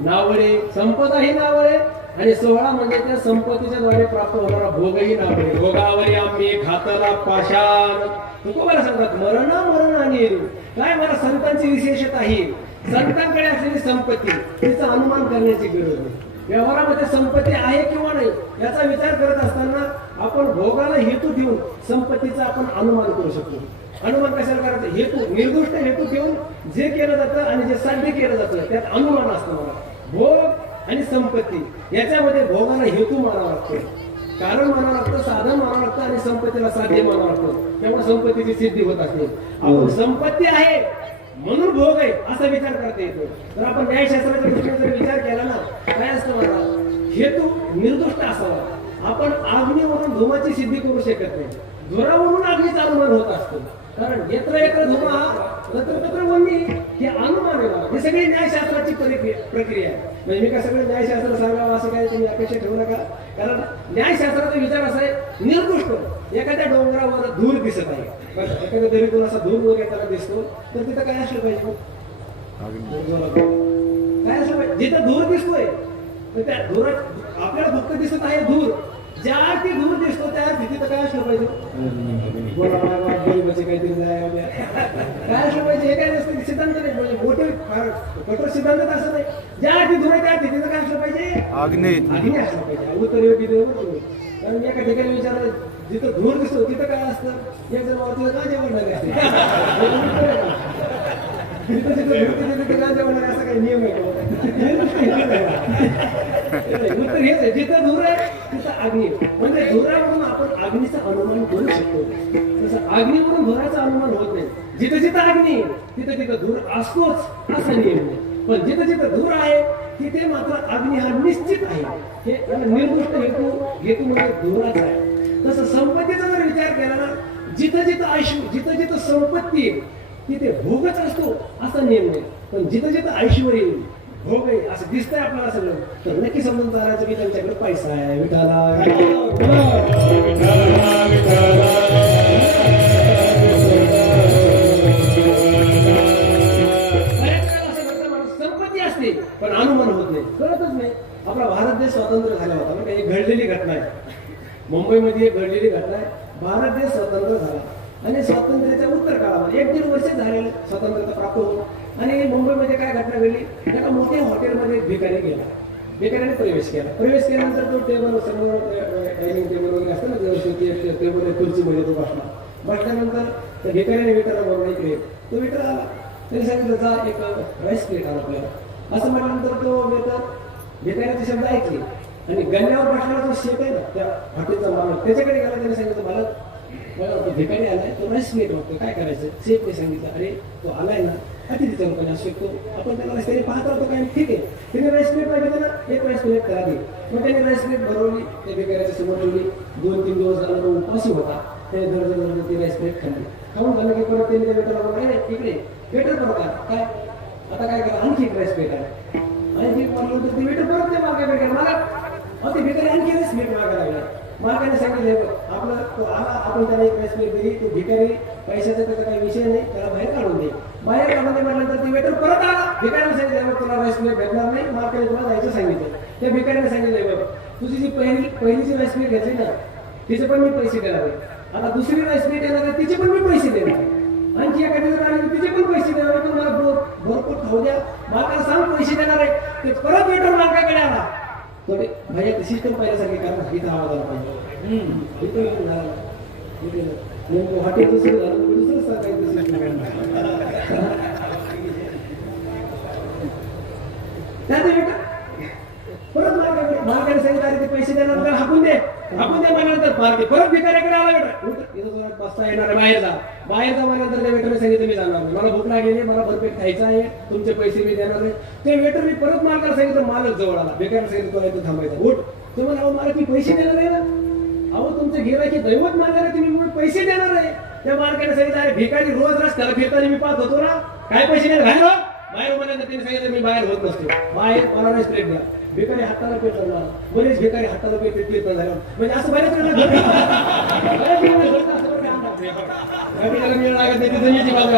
नावळे. संपदा ही नावळे आणि सोहळा म्हणजे त्या संपत्तीच्या द्वारे प्राप्त होणारा भोगही नावळे. भोगावरी आम्ही घातला पाषाण. तुकोबाला सांगतात मरण आणि काय मला संतांची विशेषता ही संतांकडे असलेली संपत्ती तिचा अनुमान करण्याची गरज नाही. व्यवहारामध्ये संपत्ती आहे किंवा नाही याचा विचार करत असताना आपण भोगाला हेतू ठेवून संपत्तीचा आपण अनुमान करू शकतो. अनुमान कशाला करायचं? हेतू, निर्दिष्ट हेतू ठेवून जे केलं जातं आणि जे साध्य केलं जातं त्यात अनुमान असतं. मला भोग आणि संपत्ती याच्यामध्ये भोगाला हेतू मानावा लागतो, कारण मानावं लागतं, साधन मानावं लागतं आणि संपत्तीला साध्य मानावं लागतं. त्यामुळे संपत्तीची सिद्धी होत असते. आपण संपत्ती आहे म्हणून भोग आहे असा विचार करता येतो. तर आपण न्यायशास्त्राच्या दृष्टीने जर विचार केला ना काय असतं मला हेतू निर्दिष्ट असावा. आपण अग्नीवरून धुमाची सिद्धी करू शकत नाही, धुरावरून अग्नीचा अनुमान होत असतो. कारण यत्र यत्र धुमा तत्र तत्र वन्नी हे अनुमान आहे. हे सगळी न्यायशास्त्राची प्रक्रिया आहे. म्हणजे मी का सगळं न्यायशास्त्र सांगावं असं काय तुम्ही अपेक्षा ठेवू नका. कारण न्यायशास्त्राचा विचार असा आहे निर्दिष्ट. एखाद्या डोंगरावर धूर दिसत आहे, एखाद्या दरीतून असा धूर वर येताना दिसतो तर तिथं काय असलं पाहिजे? काय असलं पाहिजे? जिथं धूर दिसतोय तर त्या धुरात आपल्याला फक्त दिसत आहे धूर. ज्या ती धूर दिसतो त्या तिथं काय असलं पाहिजे? काहीतरी काय असलं पाहिजे? हे काय नसतं, सिद्धांत नाही. म्हणजे मोठे कठोर सिद्धांत असं नाही. ज्या ती धूर आहे त्या तिथं काय असलं पाहिजे? अग्नी असलं पाहिजे. उत्तर योग्य बरोबर. कारण एका ठिकाणी विचारलं जिथं धूर दिसतो तिथं काय असतं? एक जण तिथं काय जेवण लागले असते तिथं काय जेवण असं काही नियम आहे? उत्तर हेच आहे, जिथं धूर आहे तिथं अग्नी. म्हणजे धुरावरून आपण अग्नीचं अनुमान करू शकतो. तसं अग्नीवरून धुराचं अनुमान होत नाही. जिथं जिथं अग्नी तिथं तिथं धूर असतोच असा नियम नाही. पण जिथं जिथं धूर आहे तिथे मात्र अग्नी हा निश्चित आहे. हे निर्दिष्ट हेतू म्हणजे धुराचा आहे. तसं संपत्तीचा जर विचार केला ना जिथं जिथं आयुष्य जिथं जिथं संपत्ती तिथे भोगच असतो असा नियम नाही. पण जिथं जिथं ऐश्वर्य भोग आहे असं दिसतंय आपल्याला सगळं तर नक्की समजून चालायचं की त्यांच्याकडे पैसा आहे. विठाला संपत्ती असते पण अनुमान होत नाही, कळतच नाही. आपला भारत देश स्वतंत्र झाला होता बरं, एक घडलेली घटना आहे. मुंबईमध्ये एक घडलेली घटना आहे. भारत देश स्वतंत्र झाला आणि स्वातंत्र्याच्या उत्तर काळामध्ये 1-1.5 वर्ष झालेले स्वातंत्र्यता प्राप्त होऊन आणि मुंबईमध्ये काय घटना घडली? एका मोठ्या हॉटेलमध्ये भिकारी गेला, भिकाऱ्याने प्रवेश केल्यानंतर तो टेबल समोर डायनिंग टेबल वगैरे असतं ना व्यवस्थित टेबल खुर्चीमध्ये तो बसल्यानंतर त्या भिकाऱ्याने वेटरला बोलला इकडे. तो वेटर आला, त्याने सांगितलं जा एक राईस प्लेट आला आपल्याला. असं म्हटल्यानंतर तो वेटर भिकाऱ्याचे शब्द ऐकले आणि गण्यावर बसलेला जो शेत आहे ना त्या हॉटेलचा मालक त्याच्याकडे गेला. त्याने सांगितलं मला तो भिकारी आलाय, तो राईस प्लेट वाटतो, काय करायचं. शेफने सांगितलं अरे तो आलाय ना अतिथीचा रूपाने असू शकतो, आपण त्याला रस्त्याने पाहत राहतो काय, ठीक आहे. त्याने राईस प्लेट मागितलं ना, एक राईस प्लेट करा दे. मग त्याने राईस प्लेट भरवली, त्या भिकाऱ्याच्या समोर ठेवली. 2-3 दिवस झाला तो उपाशी होता. त्याने दररोज ती राईस प्लेट खाल्ली. खाऊन झालं की परत त्याने त्या वेटरला बोलला नाही इकडे वेटर परत आला काय आता काय करा, आणखी एक राईस प्लेट आहे. आणखी एक म्हणलं तर ते वेटर परत ते मागे मला ते भिकारी आणखी राईस प्लेट मागायला लागला. मालकाने सांगितलं आपला तो आला, आपण त्याला एक राईस प्लेट दिली. तो भिकारी पैशाचा त्याचा काही विषय नाही, त्याला बाहेर काढून दे. बाहेर काढून दे म्हटल्यानंतर ते वेटर परत आला. भिकाऱ्याने सांगितलं तुला राईस प्लेट भेटणार नाही, मालकाने तुला जायचं सांगितलं. त्या भिकाऱ्याने सांगितलं तुझी जी पहिली जी राईस प्लेट घेतली ना तिचे पण मी पैसे देणार आहे. आता दुसरी राईस प्लेट येणार आहे तिचे पण मी पैसे देणार आहे. आणखी एखादी जर आली तिचे पण पैसे देणार आहे. मला भरपूर खाऊ द्या, मालकाला सांग पैसे देणार आहे. ते परत वेटर मालकाकडे आला. थोडे भैया सिस्टम पहिल्यासारखे कारण इथं आवाज आला पाहिजे. इथं झाला नेमकं हॉटेलचं सुरू झालं दुसरंच सांगायचं सिस्टम. परत मालकाने सांगितलं अरे ते पैसे देणार तर हाकून दे म्हणानंतर मारते. परत भिकाऱ्याकडे आला बेटा इथं जोरात बसता येणार बाहेर जा म्हणानंतर त्या वेटरने सांगितलं मी जाणार नाही, मला भूक लागलेली, मला भरपेट खायचं आहे, तुमचे पैसे मी देणार नाही. ते वेटरने परत मालकाला सांगितलं, मालक जवळ आला. भिकाऱ्याने सांगितलं तुला इथं थांबायचं. उठ तो म्हणा अहो मला की पैसे देणार आहे ना, अहो तुमचे गिरायकी दैवत मानणार आहे तुम्ही म्हणून पैसे देणार आहे. त्या मालकाने सांगितलं अरे भिकारी रोज रस्त्याला फिरताना मी पाहत होतो ना, काय पैसे नाही बाहेर म्हणायचं. त्यांनी सांगितलं मी बाहेर होत नसतो, बाहेर मला राईस प्लेट द्या. भिकारी हाताला पेट लागला, बरेच भिकारी हाताला पेट झाला. म्हणजे असं बऱ्याच वेळेला लागत नाही तिथं याची बाजू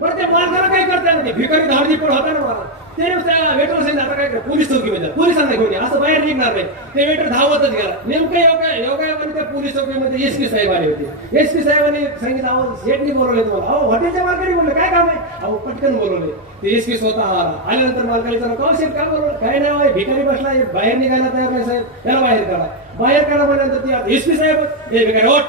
बरं ते मालकाला काय करता येणार, भिकारी धाडजी पण होता ना मला. ते वेटर सांगितलं आता काय करा पोलीस चौकीमध्ये पोलिसांना घेऊन या, असं बाहेर निघणार नाही. ते वेटर धावतच गेला. नेमकं योगायोगाने त्या पोलीस चौकीमध्ये एसपी साहेब आले होते. एसपी साहेबांनी सांगितलं अहो शेटनी बोलवले तुम्हाला. अहो हॉटेलच्या मालकाने बोलले काय काम आहे, अहो पटकन बोलवले. ते एसपी स्वतः आला. आल्यानंतर मालकाने विचारलं का शेट काय बोलवलं, काय नाही आहे भिकारी बसला बाहेर निघायला तयार नाही साहेब, त्याला बाहेर काढा म्हणल्यानंतर ते एसपी साहेब हे भिकारी होट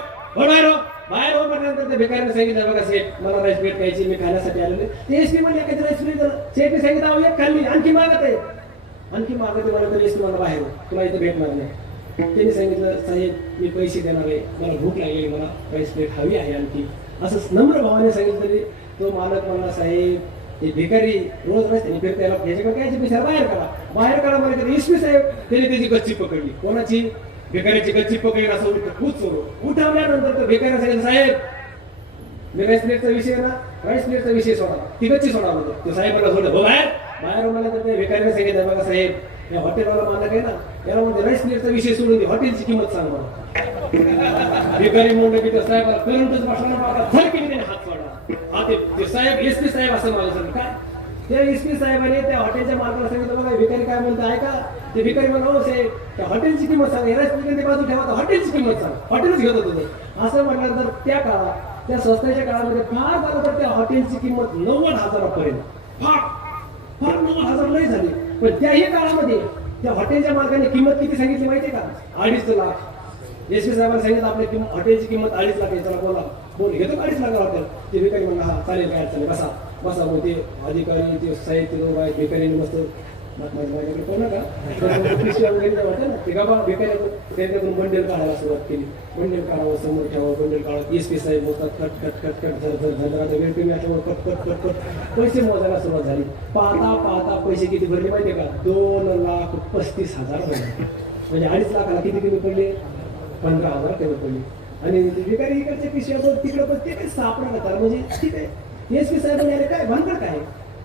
बाहेर हो म्हटल्यानंतर ते भिकारीने सांगितलं बघा सेठ मला राईस प्लेट खायची, मी खाण्यासाठी आलेले. ते एसपी म्हणजे एखादी राईस प्लेट सेठने सांगितलं अहो एक खाल्ली आणखी मागत आहे म्हणल्यानंतर एसपी मला बाहेर तुला इथं भेटणार नाही. त्यांनी सांगितलं साहेब मी पैसे देणार आहे, मला भूक लागलेली, मला राईस प्लेट हवी आहे आणखी. असं नम्र भावाने सांगितलं तरी तो मालक म्हणला साहेब ते भिकारी रोज रस्त्याने फिरते याच्याकडे काय पैसे बाहेर काढा म्हणजे एसपी साहेब त्याने त्याची गच्ची पकडली. कोणाची, भिकाऱ्याची गच्ची पकडली. असं उठवल्यानंतर भिकाऱ्या सांगितलं साहेब मी राईस प्लेटचा विषय ना, राईस प्लेटचा विषय सोडा, ती गच्ची सोडा म्हणतो. तो साहेबांना सोडलं हो बाहेर मला तर ते भिकाऱ्याने सांगितलं बघा साहेब या हॉटेलवाला मालक आहे ना त्याला म्हणजे राईस प्लेटचा विषय सोडून दे, हॉटेलची किंमत सांग मला. भिकारी म्हणलं की त्या साहेबाला करंटच बसला झडकीने त्याने हात सोडला. हा ते साहेब एसपी साहेब असं मला सांग काय त्या एसपी साहेबांनी त्या हॉटेलच्या मालकाला सांगितलं बघा भिकारी काय म्हणतो ऐका. ते भिकारी म्हणा हो साहेब त्या हॉटेलची किंमत सांग, राईस प्लेट बाजू ठेवा हॉटेलची किंमत सांग, हॉटेलच घेतो तुझं. असं म्हटल्यानंतर त्या काळात त्या स्वस्ताच्या काळामध्ये फार झालं तर त्या हॉटेलची किंमत 90,000 फार 90,000 लई झाली. पण त्याही काळामध्ये त्या हॉटेलच्या मालकाने किंमत किती सांगितली माहितीये का, 2.5 लाख. एसपी साहेबांनी सांगितलं आपली हॉटेलची किंमत 2.5 लाख आहे, चला बोल घेतो 2.5 लाख हॉटेल. ते भिकारी म्हणला हा चालेल काय चालेल बसा मग ते अधिकारी ते साहेब ते लोक आहेत भिकारीने मस्त माझ्याकडे कोण का वाटतं ना ते गाबा भिकारी त्यांच्याकडून बंडल काढायला सुरुवात केली. बंडल काढावं समोर ठेवावं बंडल काढावं. एसपी साहेब मोजतात कट वेळ कमी असल्यामुळे कट पैसे मोजायला सुरुवात झाली. पाहता पैसे किती भरले माहितीये का, 2,35,000 भरले. म्हणजे 2.5 लाखाला किती कमी पडले, 15,000 कमी पडले. आणि भिकारी इकडच्या पिशव्या तिकडे पण ते काही सापडा म्हणजे ठीक आहे. एसपी साहेब अरे काय भानगड काय,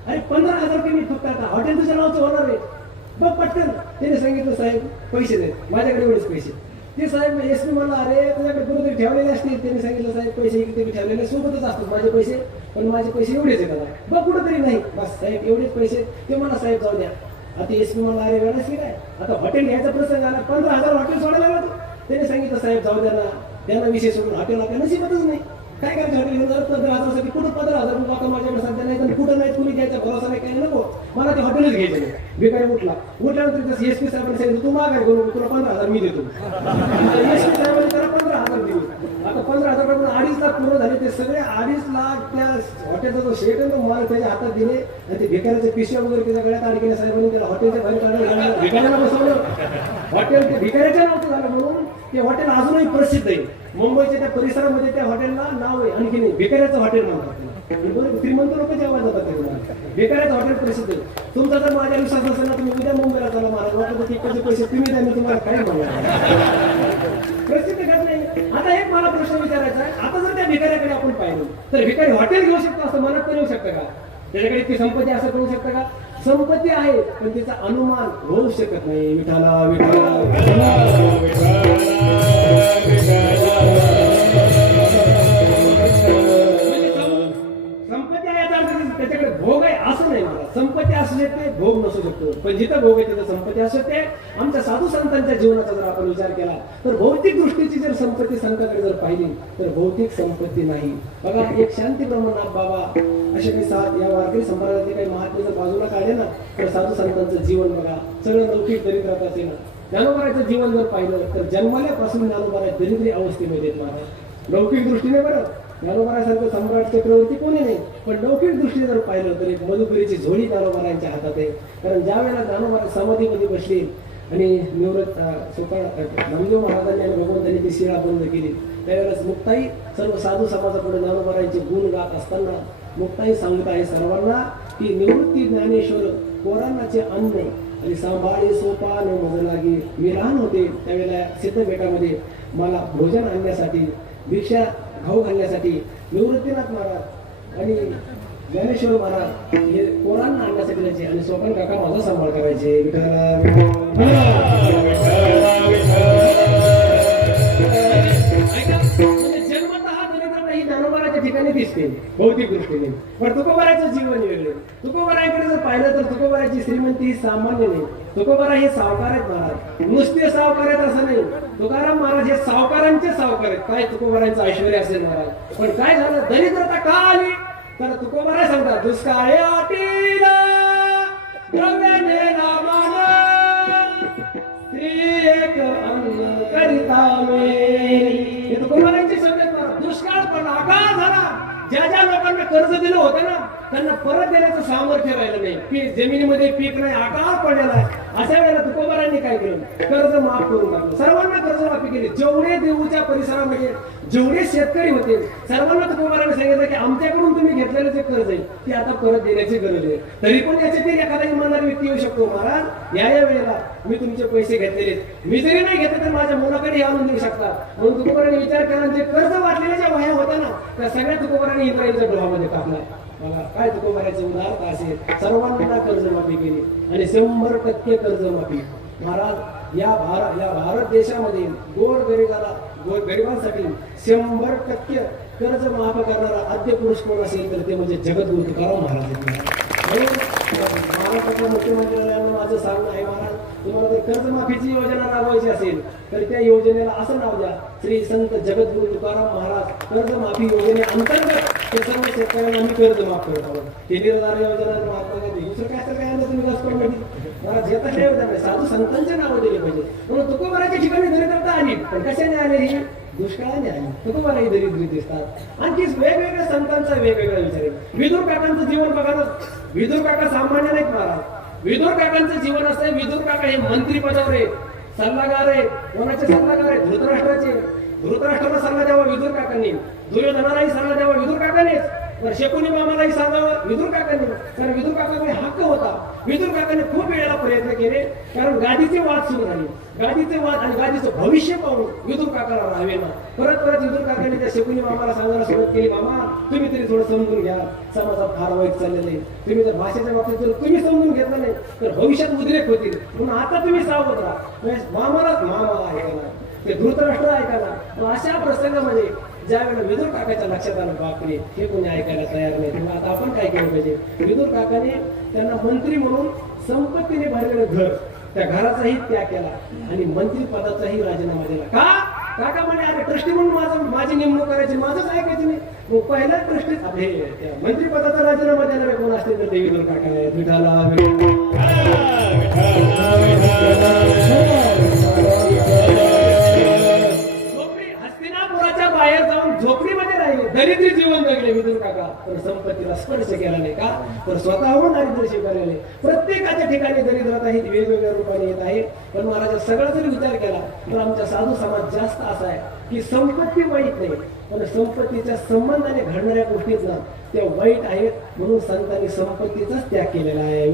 अरे 15,000 कमी फक्त आता हॉटेल तुझ्या नावचं होणार आहे बघ पटकन. त्याने सांगितलं साहेब पैसे दे माझ्याकडे एवढेच पैसे. ते साहेब एसपी म्हणला अरे तुझ्याकडे कुठेतरी ठेवलेले असतील. त्यांनी सांगितलं साहेब पैसे इकडे ठेवलेले सोबतच असतात माझे पैसे, पण माझे पैसे एवढेच येतात बघ कुठेतरी नाही बस साहेब एवढेच पैसे. ते मला साहेब जाऊ द्या. आता एसपी म्हणला अरे वेळाच की काय आता हॉटेल घ्यायचा प्रसंग आला, 15,000 हॉटेल सोडायला लागला. त्याने सांगितलं साहेब जाऊ द्या ना, त्यांना विषय सोडून हॉटेल आपल्या नशिबातच नाही. काय करायचं हॉटेल घेऊन 15,000साठी कुठं 15,000 रुपये आता माझ्याकडे सध्या नाही तर कुठं नाही कुणी द्यायचा भरोसा नाही काही नको मला ते हॉटेलच घ्यायचं नाही. भिकारी उठल्यानंतर जसं एस पी साहेबांनी सांगितलं तू माघार घेऊन तुला 15,000 मी देतो. एस पी साहेबांनी त्याला 15,000 दिले. आता 15,000 रुपये 2.5 लाख पूर्ण झाले. ते सगळे 2.5 लाख त्या हॉटेलचा जो शेट आहे तो मला त्याच्या हातात दिले आणि ते भिकाऱ्याचे पिशव्या वगैरे त्याच्या गळ्यात अडकले. साहेबांनी त्याला हॉटेलच्या बाहेर काढलं भिकाऱ्याला बसवलं. हॉटेल ते भिकाऱ्याच्या नावाचं झालं म्हणून ते हॉटेल अजूनही प्रसिद्ध आहे. मुंबईच्या त्या परिसरामध्ये त्या हॉटेलला नाव आहे आणखी नाही भिकाऱ्याचं हॉटेल म्हणतात. बरोबर श्रीमंत लोक जेव्हा जातात ते भिकाऱ्याचं हॉटेल प्रसिद्ध आहे. तुमचा जर माझ्या विश्वास नसेल ना तुम्ही उद्या मुंबईला चला महाराज वाटतं तिकडचे पैसे तुम्ही द्या मी तुम्हाला काही म्हणणार प्रसिद्ध करत नाही. आता एक मला प्रश्न विचारायचा आहे. आता जर त्या भिकाऱ्याकडे आपण पाहिलं तर भिकारी हॉटेल घेऊ शकतो असं मनात पण येऊ शकतं का? त्याच्याकडे ती संपत्ती असं करू शकतं का? संपत्ती आहे पण त्याचा अनुमान होऊ शकत नाही. विठाला विठाला संपत्ती आहे याचा अर्थ त्याच्याकडे भोग आहे असं नाही. मला संपत्ती असू शकते भोग नसू शकतो पण जिथं भोग आहे तिथं संपत्ती असू शकते. आमच्या साधू संतांच्या जीवनाचा जर आपण विचार केला तर भौतिक दृष्टीची जर संपत्ती संतांकडे जर पाहिली तर भौतिक संपत्ती नाही. बघा एक शांती ब्रह्मनाथ बाबा असे मी या वारकरी संप्रदायातले काही महात्मे जर बाजूला काढले ना तर साधू संतांचं जीवन बघा सगळं लौकिक दरिद्राचे ना. ज्ञानोबाराचं जीवन जर पाहिलं तर जन्मल्यापासून ज्ञानोबारा दरिद्री अवस्थेमध्ये येत महाराज. लौकिक दृष्टीने बरं ज्ञानोबारासारखं सम्राट चक्रवर्ती कोणी नाही पण लौकिक दृष्टीने जर पाहिलं तर एक मधुकरीची झोळी ज्ञानोबारांच्या हातात आहे. कारण ज्या वेळेला ज्ञानोबारा समाधीमध्ये बसली आणि निवृत्त स्वतः नामदेव महाराजांनी आणि भगवंतांनी ती शिळा बंद केली त्यावेळेस मुक्ताई सर्व साधू समाजापुढे ज्ञानोबारांचे गुण गात असताना मुक्ताई सांगत आहे सर्वांना की निवृत्ती ज्ञानेश्वर पोरांनाचे अन्न आणि सांभाळे सोपान मज लागे. मी लहान होते त्यावेळेला सिद्धपेठामध्ये मला भोजन आणण्यासाठी भिक्षा खाऊ घालण्यासाठी निवृत्तीनाथ महाराज आणि ज्ञानेश्वर महाराज हे पोरांना आणण्यासाठी जायचे आणि सोपान काका माझा सांभाळ करायचे. ठिकाणी दिसते भौतिक दृष्टीने पण तुकोबाराचं जीवन वेगळे. तुकोबाराकडे जर पाहिलं तर तुकोबाराची श्रीमंती ही सामान्य नाही. तुकोबारा हे सावकार आहेत महाराज. नुसते सावकार आहेत असं नाही. तुकाराम महाराज हे सावकारांचे सावकार आहेत. काय तुकोबारांचं ऐश्वर्य असेल महाराज पण काय झालं दरिद्रता का आली तर तुकोबारा सांगतात दुष्काळे आटीला द्रव्याने नामाला स्त्री एक अन्न करिता मे. हे तुकोबारांचे शब्द दुष्काळ पडला अकाळ झाला. ज्या ज्या लोकांना कर्ज दिलं होतं ना त्यांना परत देण्याचं सामर्थ्य राहिलं नाही. पीक जमिनीमध्ये पीक नाही अकाळ पडलेला आहे. अशा वेळेला तुकोबारांनी काय केलं कर्ज माफ करून टाकलं. सर्वांना कर्ज माफी केली. जेवढे देऊच्या परिसरामध्ये जेवढे शेतकरी होते सर्वांना तुकोबारांनी सांगितलं की आमच्याकडून तुम्ही घेतलेलं जे कर्ज आहे ते आता परत देण्याची गरज आहे. तरी पण याच्यातील एखादा इमानदार व्यक्ती येऊ शकतो महाराज या वेळेला मी तुमचे पैसे घेतलेले मी जरी नाही घेतले तर माझ्या मुलाकडे आणून देऊ शकता. म्हणून तुकोबारांनी विचार केला जे कर्ज वाटलेल्या ज्या वह्या होत्या ना त्या सगळ्या तुकोबारांनी इंद्रायणीच्या डोहामध्ये टाकला. बघा काय तुकोबाराचे उदाहरण असेल. सर्वांना कर्जमाफी केली आणि 100% कर्जमाफी महाराज. या भारत देशामध्ये गरिबांसाठी 100% कर्ज माफ करणारा आद्य पुरुष कोण असेल तर ते म्हणजे जगद्गुरु तुकाराम महाराज. महाराष्ट्राच्या मुख्यमंत्र्यांना माझं सांगणं आहे महाराज तुम्हाला जर कर्जमाफीची योजना राबवायची असेल तर त्या योजनेला असं नाव द्या श्री संत जगद्गुरु तुकाराम महाराज कर्जमाफी योजनेअंतर्गत ते सर्व शेतकऱ्यांना आम्ही कर्ज माफ करत आहोत. हे निर्धार योजना महात्मा गांधी दुसरं काय असं काय तुम्ही कष्ट महाराज येतात हे योजना साधू संतांचे नाव दिले पाहिजे. म्हणून तुकोबाराच्या ठिकाणी दरिद्रता आली पण कशाने आली ही दुष्काळाने आली. तुकोबाराही दरिद्री दिसतात. आणखी वेगवेगळ्या संतांचा वेगवेगळा विचार आहे. विदुर काकांचं जीवन बघा ना. विदुर काका सामान्य नाहीत महाराज. विदुर काकांचं जीवन असं आहे विदुर काका हे मंत्री पदावर आहे सल्लागार आहे. कोणाचे सल्लागार आहे धृतराष्ट्राचे. धृतराष्ट्राला सल्ला द्यावा विदुर काकांनी. दुर्योधनालाही सल्ला द्यावा विदुर काकांनीच. तर शकुनी मामालाही सांगावं विदुर काकांनी. कारण विदुर काकाकडे हक्क होता. विदुर काकांनी खूप वेळेला प्रयत्न केले कारण गादीचे वाद सुरू झाले. गादीचे वाद आणि गादीचं भविष्य पाहून विदुर काकाला राहावे ना. परत विदुर काकांनी त्या शकुनी मामाला सांगायला सुरुवात केली मामा तुम्ही तरी थोडं समजून घ्या समाजात फार वाईट चाललेलं आहे. तुम्ही जर भाषेच्या बाबतीत जर तुम्ही समजून घेतलं नाही तर भविष्यात उद्रेक होतील. म्हणून आता तुम्ही सावध राहा. मामालाच मामा ऐकायला ते धृतराष्ट्र ऐकायला. अशा प्रसंगामध्ये ज्या वेळेला विदुर काकाच्या लक्षात आलं बापरे हे कोणी ऐकायला तयार नाही तेव्हा आता आपण काय केलं पाहिजे. विदुर काकाने त्यांना मंत्री म्हणून संपत्तीने भरलेलं घर त्या घराचाही त्याग केला आणि मंत्री पदाचाही राजीनामा दिला. का काका म्हणे अरे ट्रस्टी म्हणून माझी नेमणूक करायची, माझंच ऐकायची नाही. मग पहिला ट्रस्टी आपले मंत्रिपदाचा राजीनामा देणारे कोण असतील तर देवीधर काका आहेत. हस्तिनापुराच्या बाहेर जाऊन झोपडीमध्ये राहिले, दरिद्री जीवन जगले विदुर काका. पण संपत्तीला स्पर्श केला नाही का, तर स्वतःहून दारिद्र्य स्वीकारले. प्रत्येकाच्या ठिकाणी दरिद्रता ही वेगवेगळ्या रूपाने येत आहे. पण महाराज सगळा जरी विचार केला तर आमचा साधू समाज जास्त असा आहे की संपत्ती वाईट नाही, पण संपत्तीच्या संबंधाने घडणाऱ्या गोष्टीत ना त्या वाईट आहेत. म्हणून संतांनी संपत्तीचाच त्याग केलेला आहे.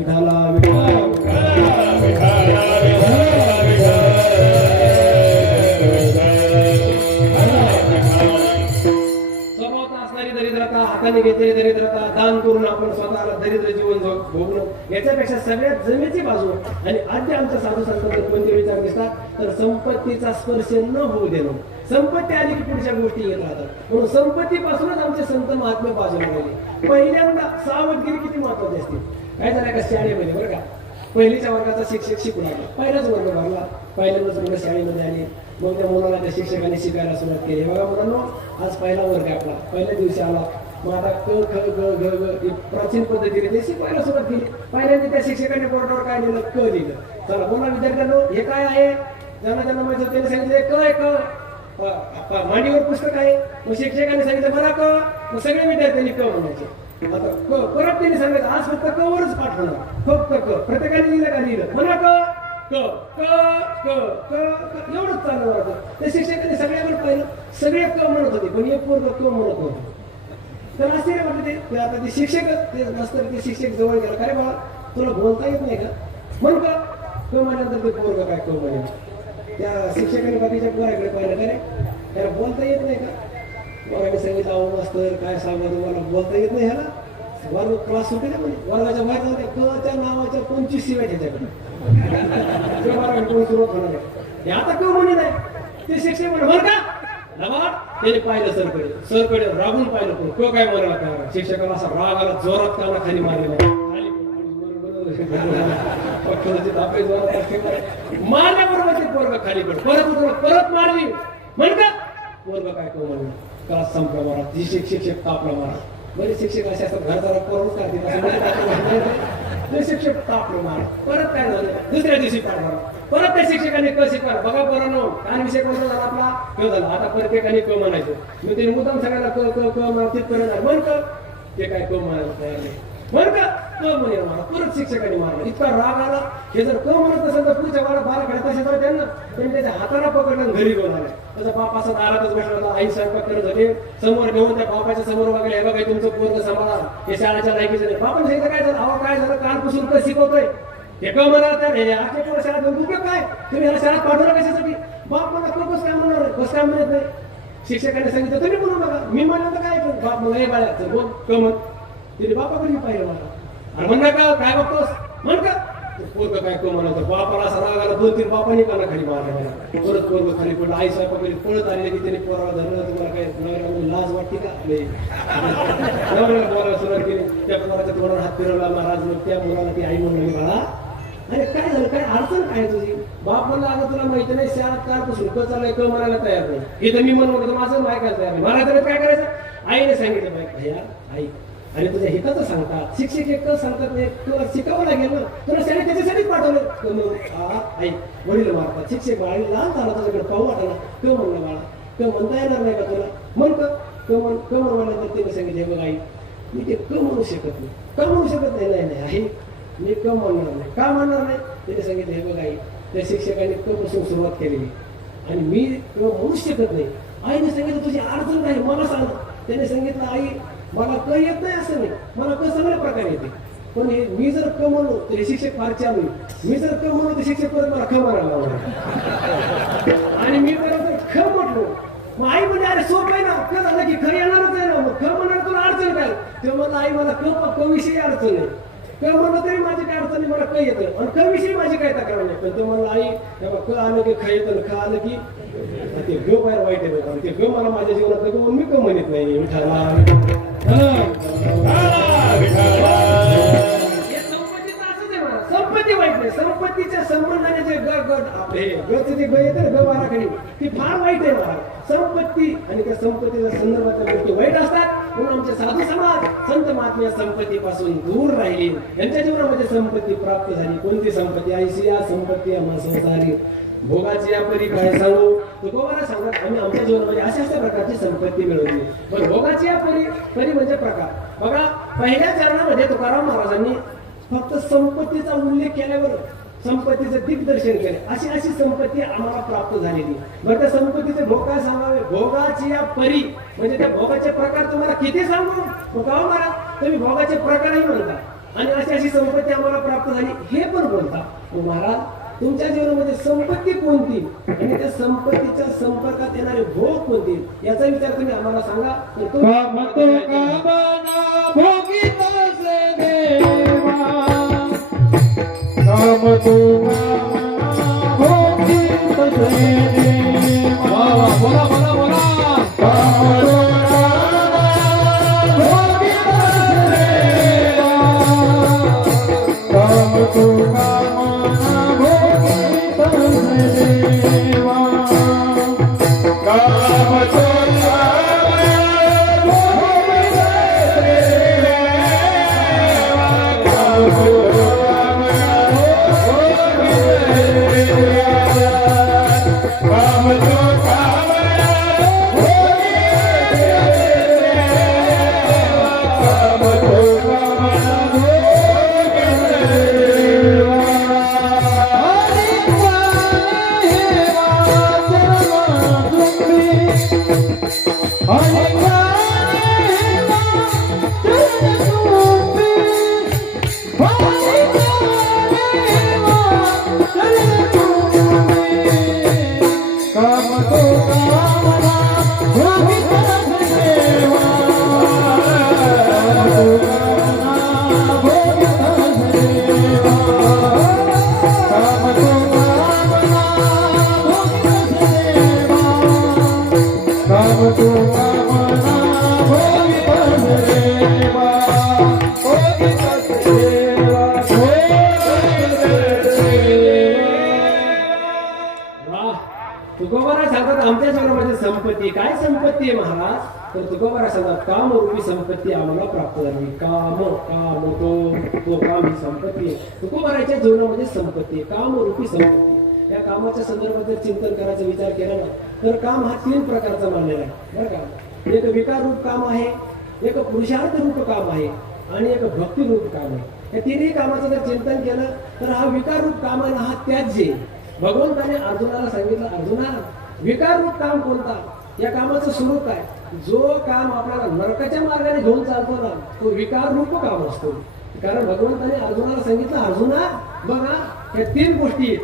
दरिद्रता, हाताने घेतलेली दरिद्रता, दान करून आपण स्वतःला दरिद्र जीवन भोगणं, याच्यापेक्षा सगळ्यात जमेची बाजू. आणि आद्य आमच्या साधू संतांचे कोणते विचार दिसतात तर संपत्तीचा स्पर्श न होऊ देणं. संपत्ती आली की पुढच्या गोष्टी येत राहतात. म्हणून संपत्तीपासूनच आमचे संत महात्मे बाजूला गेले. पहिल्यांदा सावधगिरी किती महत्वाची असते. काय झालं का शाळेमध्ये बरं का, पहिलीच्या वर्गाचा शिक्षक शिकून आला, पहिलाच वर्ग भरला, पहिल्यांदाच मुलं शाळेमध्ये आली. मग त्या मुलाला त्या शिक्षकांनी शिकायला सुरुवात केली. बघा मुलांनो, आज पहिला वर्ग आहे आपला, पहिल्या दिवशी आला. मग आता क ख ग घ ग प्राचीन पद्धतीने ते शिकवायला सुरुवात केली. पहिल्यांदा त्या शिक्षकांनी बोर्डावर काय लिहिलं, क लिहिलं. चला बोला विद्यार्थ्यांनो, हे काय आहे, ज्यांना ज्यांना माहिती त्यांनी सांगितलं क आहे, क मांडीवर पुस्तक आहे. मग शिक्षकांनी सांगितलं मला क, मग सगळे विद्यार्थ्यांनी क म्हणायचे. आता क परत त्यांनी सांगितलं आज फक्त क वरच पाठ होणार, फक्त क. प्रत्येकाने लिहिलं का, लिहिलं म्हणा क क क क क एवढंच चाललं होतं. त्या शिक्षकांनी सगळ्याकडे पाहिलं, सगळे क म्हणत होते, पण एक पोरग क म्हणत होते. तर आश्चर्य वाटते ते. आता ते शिक्षक ते नसतं, ते शिक्षक जवळ गेला, अरे बाळा तुला बोलता येत नाही का, म्हण का क म्हणल्यानंतर ते पोरग काय क म्हणे. त्या शिक्षकांनी बाकीच्या पोराकडे पाहिलं, का रे त्याला बोलता येत नाही का. पोराने सांगितलं अहो मास्तर काय सांगा तुम्हाला बोलता येत नाही ह्याला, वर्ग क्लास होते ना म्हणजे वर्गाच्या बाहेर जाऊ क त्या नावाच्या 25 शिवाय त्याच्याकडे सुरुवात होणार आहे. आता क म्हणे नाही, ते शिक्षक म्हणे म्हण का नवा. त्याने पाहिलं सरकडे रागून पाहिलं, पण क काय म्हणाला काय. शिक्षकाला असा राग आला, जोरात काना खाली मारलेला, मारल्याबरोबर ते पोरग खाली पड, परत मारली म्हण का पोरग काय क म्हणून क्लास संपला मारा. जी शिक्षक तापला मारा. बरेच शिक्षक असे असतात घरदारा करून काढतील, शिक्षक तापलं मारा. परत काय झालं, दुसऱ्या दिवशी काढणार, परत त्या शिक्षकाने क शिकवलं. बघा पोरांनो, काय विषय कोणता झाला आपला, क झाला. आता प्रत्येकाने क म्हणायचं. मग त्याने मुद्दाम सगळ्याला क क क मारतीत करणार, म्हण क. ते काय क म्हणायला तयार नाही, म्हण का क म्हणे मारा. परत शिक्षकाने मारला, इतका राग आला. हे जर क म्हणत नसेल तर पुढच्या वाडा बारा खेळत असेल तर त्यांना त्याच्या हाताला पकडलं घरी घेऊन आला. त्याचा बाप असा दारातच बसला, आई स्वयंपाक करत होते, समोर घेऊन त्या बापाच्या समोर बघायला, हे बघा तुमचं पोरग सांभाळा, हे शाळेच्या लायकीचं नाही. बापाने सांगितलं काय झालं, अहो काय झालं, कालपासून क शिकवतोय. हे क म्हणाला तर हे आजच्या पोरं शाळेत उपयोग काय, तुम्ही ह्याला शाळेत पाठवलं कशासाठी. बाप मला क कस काय म्हणणार, कस काय म्हणत नाही. शिक्षकाने सांगितलं तुम्ही म्हणून बघा, मी म्हणलं तर काय बाप मला हे बाळाचं बोल क म्हण. तिने बापाकडे पाहिलं मला, आणि म्हणणार का काय बघतोस म्हण का. पोरग काय क म्हणत, बापाला असा राग आला, 2-3 बापाने काना खाली मारला मला. परत पोरग खाली पडलं, आई स्वयंपाकडे पळत आले की त्याने पोराला धरलं. तुम्हाला काय नवऱ्याला लाज वाटते का, नवऱ्याला बोलायला सुरुवात केली. त्या पोराच्या तोंडावर हात फिरवला महाराज. मग त्या मुलाला ती आई म्हणली बाळा अरे काय झालं, काय अडचण काय तुझी. बाप म्हणला अगं तुला माहिती नाही शाळेत कालपासून क चाललंय, क म्हणायला तयार नाही. इथं मी म्हणून होतं माझं ऐकायला तयार नाही. मला तर काय करायचं, आईने सांगितलं बाई आई आणि तुझ्या हिताचं सांगतात शिक्षक, एक सांगतात नाही तुला शिकावं लागेल ना, तुला शाळेत त्याच्यासाठीच पाठवलं. आई वडील मारतात, शिक्षक बाळा लहान झाला तुझ्याकडे पाहू वाटायला, क म्हणलं बाळा क म्हणता येणार नाही का तुला, म्हण क म्हण. क म्हणल्यानंतर त्याने सांगितलं बघ आई मी ते क म्हणू शकत नाही, का म्हणू शकत नाही. नाही आई मी क म्हणणार नाही, का म्हणणार नाही. त्याने सांगितलं हे बघ आई त्या शिक्षकाने क पासून सुरुवात केलेली आणि मी क म्हणू शकत नाही. आईने सांगितलं तुझी अडचण काय मला सांग. त्याने सांगितलं आई मला क येत नाही असं नाही, मला क सगळ्या प्रकारे येते. पण हे मी जर क म्हणलो तर हे शिक्षक फार चालू, मी जर क म्हणलो तर शिक्षक परत मला ख म्हणायला लावणार. आणि मी परत ख म्हटलो, मग आई म्हणजे अरे सोप आहे ना, क झालं की ख येणारच आहे ना, मग ख म्हणणार तुला अडचण काय. तेव्हा मला आई मला क विषयी अडचण आहे, क म्हणलं तरी माझी काय अडचण नाही, मला क येतं. आणि क विषयी माझी काय तक्रार नाही. पण तो म्हणला आई तेव्हा क आलं की ख येतं, ख आलं की ते ग बाहेर वाईट आहे बघा, ते ग मला माझ्या जीवनात नको म्हणून मी क म्हणत नाही. संपत्तीचं असंच आहे मला, संपत्ती वाईट नाही. पाहिजे. संपत्तीच्या संबंधाने जे आपले गचे जे ग येते ग वाराखडी ती फार वाईट आहे महाराज. संपत्ती आणि त्या संपत्तीच्या संदर्भातल्या गोष्टी वाईट असतात. म्हणून आमचे साधू समाज संत महात्म्या संपत्तीपासून दूर राहिले. यांच्या जीवनामध्ये संपत्ती प्राप्त झाली. कोणती संपत्ती? ऐशी या संपत्ती आम्हा संसारी भोगाची या परी काय सांगू. तुकोबाला सांगत आम्ही आमच्या जीवनामध्ये अशा प्रकारची संपत्ती मिळवली. पण भोगाची या परी म्हणजे प्रकार बघा. पहिल्या चरणामध्ये तुकाराम महाराजांनी फक्त संपत्तीचा उल्लेख केल्यावर संपत्तीचं दिग्दर्शन केले. अशी संपत्ती आम्हाला प्राप्त झालेली. बरं त्या संपत्तीचे भोग काय सांगावे? भोगाची या परी म्हणजे त्या भोगाचे प्रकार तुम्हाला किती सांगू? तुकाराम महाराज तुम्ही भोगाचे प्रकारही म्हणता आणि अशी संपत्ती आम्हाला प्राप्त झाली हे पण बोलता. महाराज तुमच्या जीवनामध्ये संपत्ती कोणती आणि त्या संपत्तीच्या संपर्कात येणारे भोग कोणते याचा विचार तुम्ही आम्हाला सांगा. बोला बोला बोला. तुकोबारा सांगतात आमच्या जीवनामध्ये संपत्ती काय संपत्ती आहे महाराज. तर तुकोबारा सांगतात कामरूपी संपत्ती आम्हाला प्राप्त झाली. काम तो काम ही संपत्ती आहे. तुकोबाराच्या जीवनामध्ये संपत्ती कामरूपी संपत्ती. या कामाच्या संदर्भात जर चिंतन करायचा विचार केला ना तर काम हा 3 प्रकारचा मानलेला आहे बरं का. एक विकार रूप काम आहे, एक पुरुषार्थ रूप काम आहे आणि एक भक्ती रूप काम आहे. या तिन्ही कामाचं जर चिंतन केलं तर हा विकार रूप काम आहे हा त्याज्य. भगवंताने अर्जुनाला सांगितलं अर्जुना विकार रूप काम कोणता? या कामाचं स्वरूप काय? जो काम आपल्याला नरकाच्या मार्गाने घेऊन चालतो ना तो विकार रूप काम असतो. कारण भगवंताने अर्जुनाला सांगितलं अर्जुना बघा या 3 गोष्टी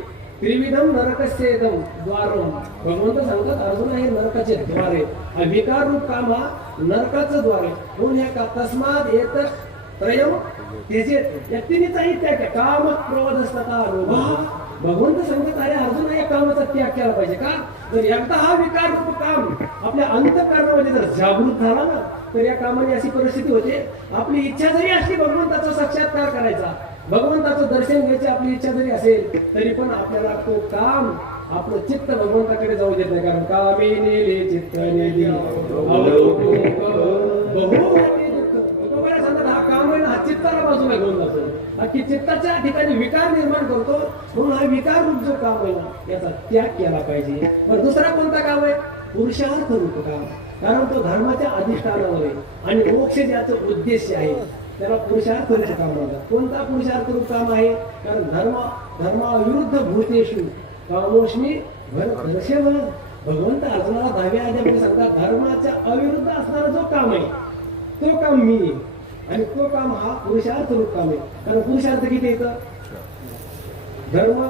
त्रिविधम नरकस्येदम द्वारम. भगवंत सांगतात अर्जुना हे नरकाचे द्वार आहे. विकार रूप काम हा नरकाचं द्वार आहे. म्हणून या तस्माद येत त्रयम त्याचे या तिन्हीचाही त्याग काम क्रोध असता लोभ. भगवंत सांगतात अरे अर्जुना या कामाचा त्याग केला पाहिजे का? तर एकदा हा विकार रूप काम आपल्या अंतःकरणामध्ये जर जागृत झाला ना तर या कामाने अशी परिस्थिती होते आपली इच्छा जरी असली भगवंताचा साक्षात्कार करायचा भगवंताचं दर्शन घ्यायची आपली इच्छा जरी असेल तरी पण आपल्याला तो काम आपलं चित्त भगवंताकडे जाऊ देत नाही. कारण कामे नेले चित्त नेली हा काम आहे ना हा चित्ताला बाजूला घेऊन जातो की चित्ताच्या ठिकाणी विकार निर्माण करतो. म्हणून हा विकार रूप जो काम आहे ना याचा त्याग केला पाहिजे. पण दुसरा कोणता काम आहे? पुरुषार्थ रूप काम. कारण तो धर्माच्या अधिष्ठानावर आहे आणि मोक्ष ज्याचं उद्देश आहे त्याला पुरुषार्थ रूप काम म्हणतात. कोणता पुरुषार्थ रूप काम आहे? कारण धर्माविरुद्ध भूतेषु कामोष्मी भरशव. भगवंत अर्जुनाला 10व्या अध्यायामध्ये सांगतात धर्माच्या अविरुद्ध असणारा जो काम आहे तो काम मी आणि तो काम हा पुरुषार्थ रूप काम आहे. कारण पुरुषार्थ किती येतं? धर्म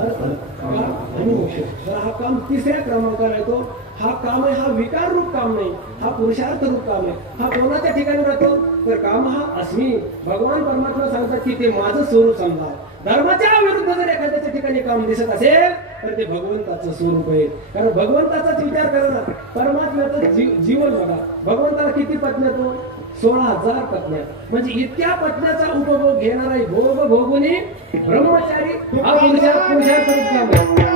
अर्थ आणि मोक्ष. तर हा काम 3ऱ्या क्रमांकाला येतो. हा काम आहे हा विकार रूप काम नाही हा पुरुषार्थ रूप काम आहे. हा कोणाच्या ठिकाणी राहतो? तर काम हा अस्मी. भगवान परमात्मा सांगतात की ते माझं स्वरूप समजा. धर्माच्या विरुद्ध जर एखाद्याच्या ठिकाणी काम दिसत असेल तर ते भगवंताचं स्वरूप आहे. कारण भगवंताचाच विचार करा ना. परमात्म्याचं जीवन बघा. भगवंताला किती पत्नी तो 16,000 पत्न्या, म्हणजे इतक्या पत्न्याचा उपभोग घेणारा भोग भोगुनी ब्रह्मचारी हा पुरुषार्थ रूप काम आहे.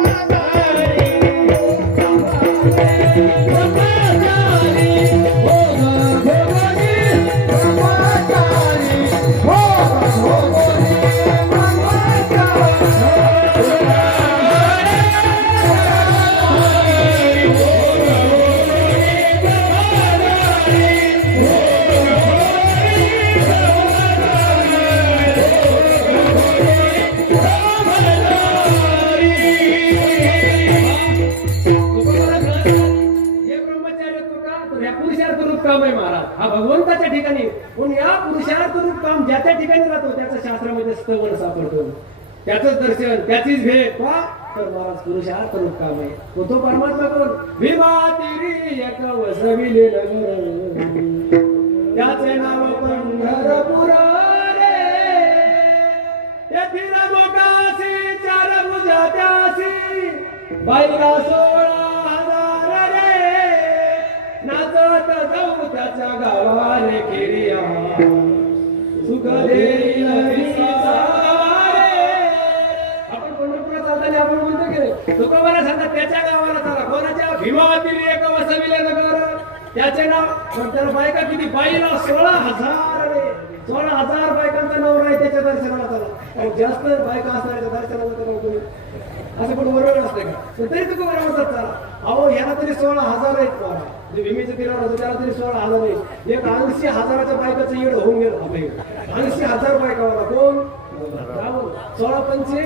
काम आहे महाराज, हा भगवंताच्या ठिकाणी. पण या पुरुषार्थ रूप काम ज्याच्या ठिकाणी राहतो त्याचं शास्त्रामध्ये स्तवन सापडतो, त्याचंच दर्शन, त्याचीच भेट पहा. तर महाराज पुरुषार्थ रूप काम आहे. तो परमात्मा कोण? विवातिरी एक वसविले नगर, त्याचे नाव पंढरपूर रे. तेथील मोकासी चार भुजा त्यासी, बाईला 16,000 रे. नाचत जाऊ त्याच्या गावाने किरिया, सुख देईल विसारे. आपण पंढरपुरात चालताना आपण म्हणतो की तुकोबाला सांगतात त्याच्या गावाला चला. कोणाच्या? भीमातील एक वसविले नगर, त्याचे नाव. पण त्याला बायका किती? बाईला 16,000 रे. 16,000 बायकांचा नवरा आहे त्याच्या दर्शनाला चला. जास्त बायका असणाऱ्याच्या दर्शनाला चला कोणी असं पण बरोबर असते का? तरी तुकोबा म्हणतात चला. अहो याला तरी 16,000 आहेत बघा. जे भीमेचं किराणा होतं त्याला तरी 16,000 आहे. एक 80,000च्या बायकाचं येड होऊन गेलं आपल्या. 80,000 बायकावाला कोण? 16 पंचे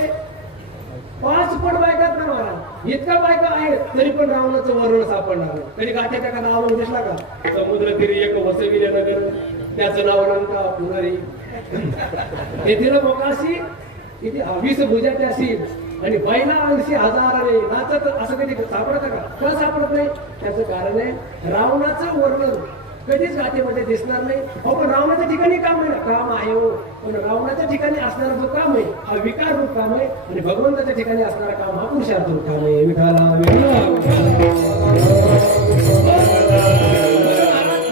5 पट बायकात ना महाराज. इतका बायका आहेत तरी पण रावणाचं वर्णन सापडणार नाही. कधी गाठ्याच्या का नावावर दिसला का? समुद्र तीरी एक वसविले नगर, त्याचं नाव लंका पुनरी. तेथील मोकाशी किती? 20 भुजा त्याशी, आणि बाईला 80,000 रे. नाचत असं कधी सापडतं का? सापडत नाही. त्याचं कारण आहे रावणाचं वर्णन कधीच गाथेमध्ये दिसणार नाही. पण रावणाच्या ठिकाणी काम आहे ना, काम आहे हो. पण रावणाच्या ठिकाणी असणारा जो काम आहे हा विकार रूप काम आहे, आणि भगवंताच्या ठिकाणी असणारा काम हा पुरुषार्थ रूप काम आहे.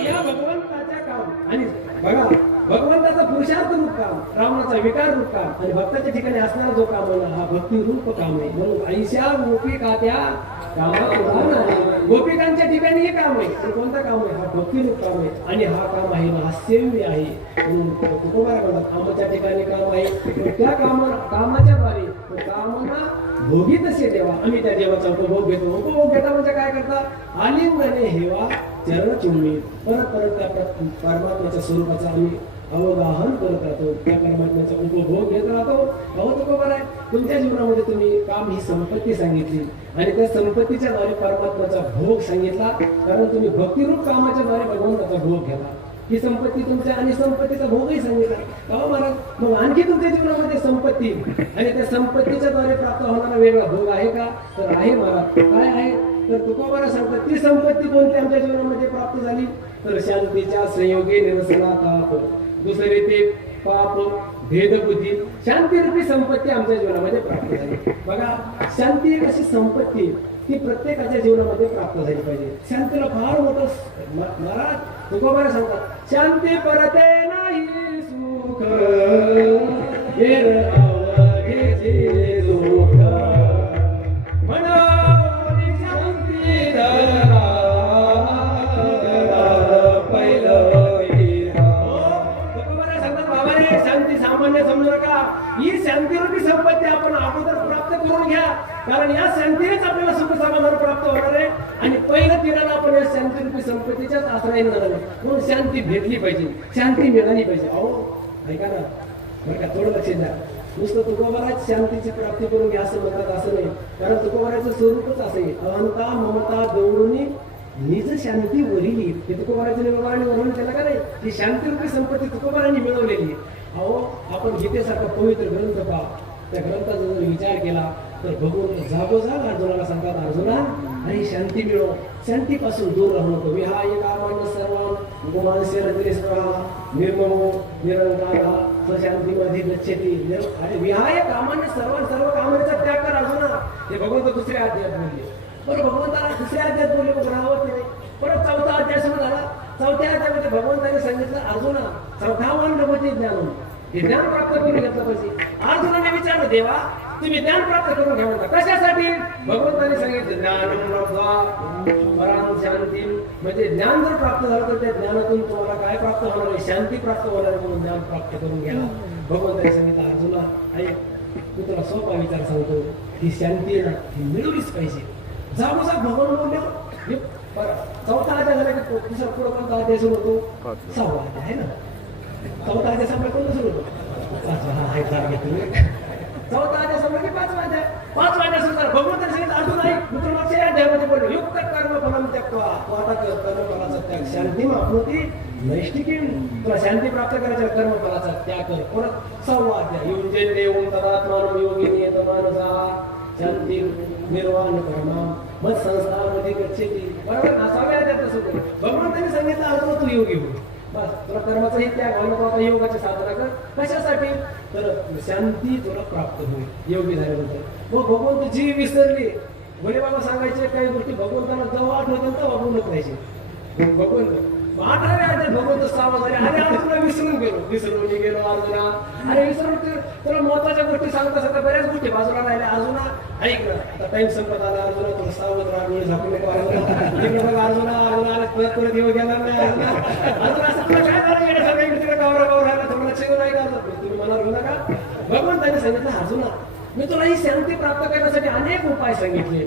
या भगवंताच्या काम आणि बघा भगवंताचा पुरुषार्थ रूप काम, रावणाचा विकार रूप काम, आणि भक्ताच्या ठिकाणी असणारा जो काम आहे हा भक्ती रूप काम आहे. म्हणून आईशा गोपिका त्या कामात उदाहरण आहे. गोपिकांच्या ठिकाणी हे काम आहे. पण कोणतं काम आहे? हा भक्ती रूप काम आहे, आणि हा काम आहे ना सेव्य आहे. म्हणून तुकोबा म्हणतात आमच्या ठिकाणी काम आहे. त्या कामाच्या द्वारे कामना भोगी तसे देवा, आम्ही त्या देवाचा उपभोग घेतो. उपभोग घेता म्हणजे काय करता? आलिंगने हेवा चरण चुंबी, परत परत त्या परमात्म्याच्या स्वरूपाचा आम्ही अवगाहन करत राहतो, त्या परमात्म्याचा उपभोग घेत राहतो. अहो तुकोबा आहे तुमच्या जीवनामध्ये तुम्ही काम ही संपत्ती सांगितली, आणि त्या संपत्तीच्या द्वारे परमात्म्याचा भोग सांगितला. कारण तुम्ही भक्तिरूप कामाच्या द्वारे भगवंताचा भोग घेता. ही संपत्ती तुमच्या, आणि संपत्तीचा भोगही सांगितला. अहो महाराज मग आणखी तुमच्या जीवनामध्ये संपत्ती आणि त्या संपत्तीच्या द्वारे प्राप्त होणारा वेगळा भोग आहे का? तर आहे महाराज. काय आहे? तर तुकोबा सांगतात ती संपत्ती कोणती आमच्या जीवनामध्ये प्राप्त झाली? तर शांतीच्या संयोगी निरसना ताप, दुसरे ते पाप भेदबुद्धी, शांतीरूपी संपत्ती आमच्या जीवनामध्ये प्राप्त झाली. बघा शांती एक अशी संपत्ती ती प्रत्येकाच्या जीवनामध्ये प्राप्त झाली पाहिजे. शांतीला फार मोठं महाराज तुकोबा सांगतात शांती परते नाही सुख हेर अवघेचे दुःख, मनावरी शांती धरा पहिलं. तुकोबा सांगतात बाबा रे शांती सामान्य समजू नका. ही शांतीरूपी संपत्ती आपण अगोदर प्राप्त करून घ्या, कारण या शांतीनेच आपल्याला सुख समाधान प्राप्त होणार आहे. आणि पहिलं तिराला आपण या शांतीरूपी संपत्तीच्याच आश्रयाने जाणार आहे. म्हणून शांती भेटली पाहिजे, शांती मिळाली पाहिजे. अहो ऐका ना बरं का, थोडं लक्ष द्या. नुसतं तुकोबाराच शांतीची प्राप्ती करून घ्या असं म्हणतात असं नाही. कारण तुकोबाराचं स्वरूपच असं आहे, अहंता ममता दौडून निज शांती वरिली. हे तुकोबाराच्या निर्माणाने वर्णन केलं का नाही? ही शांतीरूपी संपत्ती तुकोबारांनी मिळवलेली. अहो आपण गीतेसारखा पवित्र ग्रंथ पहा, त्या ग्रंथाचा जर विचार केला तर भगवंत जागोजाग अर्जुनाला सांगतात अर्जुना आणि शांती मिळव, शांतीपासून दूर राहू नको. विहाय कामानं सर्व गुमांस्य निर्ममो निरंकार स्वशांतीमध्ये गच्छती. अरे विहाय कामानं सर्व कामांचा त्याग कर अर्जुना. हे भगवंत दुसऱ्या अध्यायात म्हणले. बरं भगवंताला दुसऱ्या अध्यायात बोलले मग राहत नाही. परत 4था अध्याय सुरू झाला. 4थ्या अध्यायामध्ये भगवंताने सांगितलं अर्जुना 4था नभूते ज्ञान, हे ज्ञान प्राप्त करून घेतलं पाहिजे. अर्जुनाने विचारलं देवा तुम्ही ज्ञान प्राप्त करून घ्या म्हणता कशासाठी? भगवंताने सांगितलं ज्ञानम लब्ध्वा पराम शांती, म्हणजे ज्ञान जर प्राप्त झालं तर त्या ज्ञानातून तुम्हाला काय प्राप्त होणार आहे? शांती प्राप्त होणार आहे. म्हणून ज्ञान प्राप्त करून घ्या. भगवंताने सांगितलं अर्जुना ऐक मी तुला सोपा विचार सांगतो, ही शांती आहे ना ही मिळवलीच पाहिजे. जागोजाग भगवान बोलले. 4था अध्याय झाला की दुसरा पुढं कोणता अध्याय सुरू होतो? 6वा अध्याय आहे ना. 4था अध्याय संपला कोणता सुरू होतो? 5वा. हा आहे टार्गेट तुम्ही. 4था अध्याय संपला की 5वा अध्याय. 5वा अध्याय सुरू झाला. भगवंताने सांगितलं अर्जुन ऐक मी तुला मागच्या अध्यायामध्ये बोललो युक्त कर्म फलम त्यक्त्वा, तू आता कर्मफलाचा त्याग शांती मापनोती नैष्टिकी, तुला शांती प्राप्त करायच्या कर्मफलाचा त्याग कर. परत 6वा अध्याय युंजते ओम तदात्मानं योगिनी येत मानसा शांती निर्वाण कर्मा मग संस्थामध्ये गच्छती. बरोबर 6व्या अध्यायात असं बोललो. भगवंताने सांगितलं अर्जुन तू योगी हो, बस तुला कर्माचा ही त्याग व्हायला आता योगाची साधना कर. कशासाठी? तर शांती तुला प्राप्त होईल योगी झाल्यानंतर. मग भगवंत जी विसरली भले बाबा सांगायचे काही गोष्टी भगवंताला जेव्हा आठवतात तेव्हा बोलत राहायचे. भगवंत 18व्या अध्यायात भगवंत सावध झाले. अरे अर्जुना विसरून गेलो अर्जुना. अरे विसरून तुला महत्वाच्या गोष्टी सांगत असतात बऱ्याच गोष्टी बाजूला राहिल्या. अर्जुना ऐक ना आता टाइम संपत आला. अर्जुना तुला सावध राहा, डोळे झाकून नको अर्जुना. अर्जुना परत येऊ गेला नाही. अर्जुना असं तुला काय झालं येण्यासारखं इकडे तिकडे गावरा राहिला तुम्हाला लक्ष नाही का? तुम्ही मनावर घेऊ नका. भगवंताने सांगितलं अर्जुना मी तुला ही शांती प्राप्त करण्यासाठी अनेक उपाय सांगितले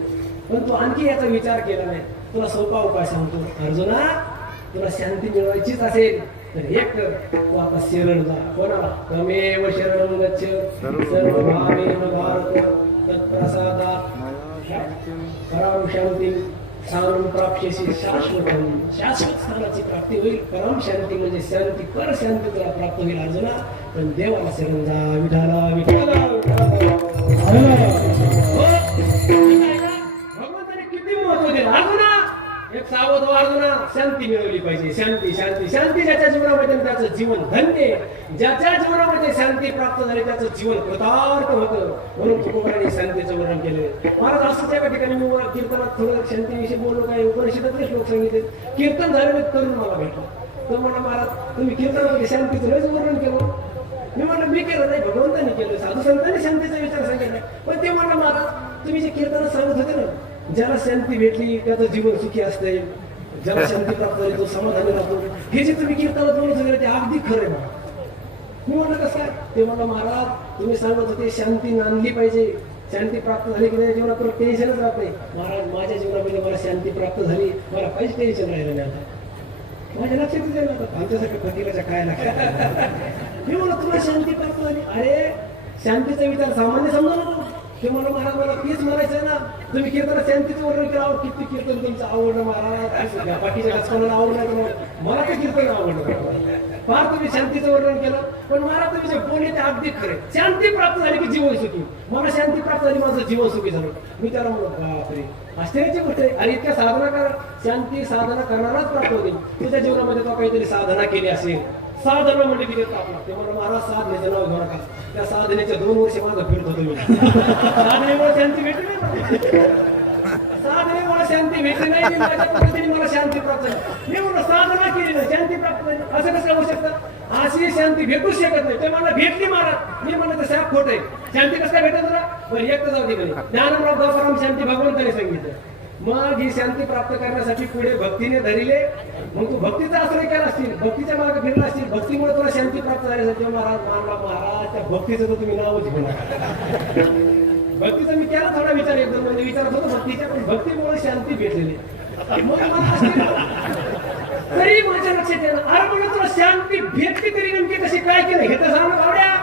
पण तू आणखी याचा विचार केला नाही. तुला सोपा उपाय सांगतो अर्जुना, तुला शांती मिळवायचीच असेल तर एक कर, तू आता शरण जा. कोणाला? तमेव शरणं गच्छ सर्वभावेन भारत तत्प्रसादात् पराम शांती स्थानं प्राप्स्यसि शाश्वतं. शाश्वत स्थानाची प्राप्ती होईल. परम शांती म्हणजे शांती पर शांती तुला प्राप्त होईल अर्जुना. पण देवाला शरण जा. विठाला विठाला भगवंताने किती महत्व दिलं अर्जुना. एक सावध अर्जुना शांती मिळवली पाहिजे. शांती शांती शांती ज्याच्या जीवनामध्ये त्याचं जीवन धन्य. ज्याच्या जीवनामध्ये शांती प्राप्त झाली त्याचं जीवन कृतार्थ होतं. म्हणून तुकोबांनी शांतीचं वर्णन केले. महाराज असंच एका ठिकाणी मी कीर्तनात थोडं शांतीविषयी बोललो. काय उपनिषदातले श्लोक सांगितले. कीर्तन झाले तरुण मला भेटला. तो म्हणा महाराज तुम्ही कीर्तनामध्ये शांतीचं लयच वर्णन केलं. मी म्हणलं मी केलं नाही भगवंतांनी केलं. साधू संतांनी शांतीचा विचार सांगितला. पण ते म्हणलं महाराज तुम्ही जे कीर्तन सांगत होते ना ज्याला शांती भेटली त्याचं जीवन सुखी असते, ज्याला शांती प्राप्त झाली तो समाधानी राहतो. हे जे तुम्ही कीर्तनात बोलत होते ते अगदी खरं आहे. मी म्हणलं कसं काय? ते म्हणलं महाराज तुम्ही सांगत होते शांती नांदली पाहिजे. शांती प्राप्त झाली की त्याच्या जीवनात टेन्शनच राहत नाही. महाराज माझ्या जीवनामध्ये मला शांती प्राप्त झाली, मला काहीच टेन्शन राहिलं नाही. आता माझ्या लक्षातच आहे ना आमच्यासारख्या फकीराच्या काय लक्षात. मी म्हणलं तुला शांती प्राप्त झाली. अरे शांतीचा विचार सामान्य समजा नको. ते म्हणलं महाराज मला तेच म्हणायचं ना तुम्ही कीर्तनात शांतीचं वर्णन केलं. किती कीर्तन तुमचं आवडलं महाराज. बाकीच्या कचकाला आवडलं तर मला ते कीर्तन आवडलं. फार तुम्ही शांतीचं वर्णन केलं. पण महाराज तुम्ही जे बोलले ते अगदी खरे. शांती प्राप्त झाली की जीवन सुखी. मला शांती प्राप्त झाली माझं जीवन सुखी झालं. मी त्याला म्हणलो बापरे आश्चर्याची गोष्ट आहे. अरे इतक्या साधना कर शांती साधना करणाराच प्राप्त होईल. तुझ्या जीवनामध्ये तो काहीतरी साधना केली असेल. साधना म्हणजे किती ताप लागते. मला महाराज साधनेचं नाव घेऊ नका. त्या साधनेच्या 2 वर्ष माझं फिरत होतो मी. साधनेमुळे शांती भेटली नाही. साधनेमुळे शांती भेटली नाही. माझ्या पद्धतीने मला शांती प्राप्त झाली. मी म्हणून साधना केली नाही शांती प्राप्त झाली. असं कसं होऊ शकतं? अशी शांती भेटूच शकत नाही. ते मला भेटली महाराज. मी म्हणलं तर साहेब खोट आहे. शांती कसं काय भेटत तुला? बरं एक तर जाऊ दे कधी ज्ञानम परम शांती भगवंताने सांगितलं. मग ही शांती प्राप्त करण्यासाठी पुढे भक्तीने धरिले. मग तू भक्तीचा आश्रय केला असतील, भक्तीच्या मार्ग फिरला असतील, भक्तीमुळे तुला शांती प्राप्त झाल्यासाठी महाराज मानला महाराज त्या भक्तीचं तर तुम्ही नावच घेऊ नका. भक्तीचा मी केला थोडा विचार एकदम म्हणजे विचारत होतो भक्तीच्या, पण भक्तीमुळे शांती भेटलेली. मग तरी माझ्या लक्षात येणं अरे म्हणून तुला शांती भेटली तरी नेमकी कशी काय केलं हे तर सांगू आवड्या.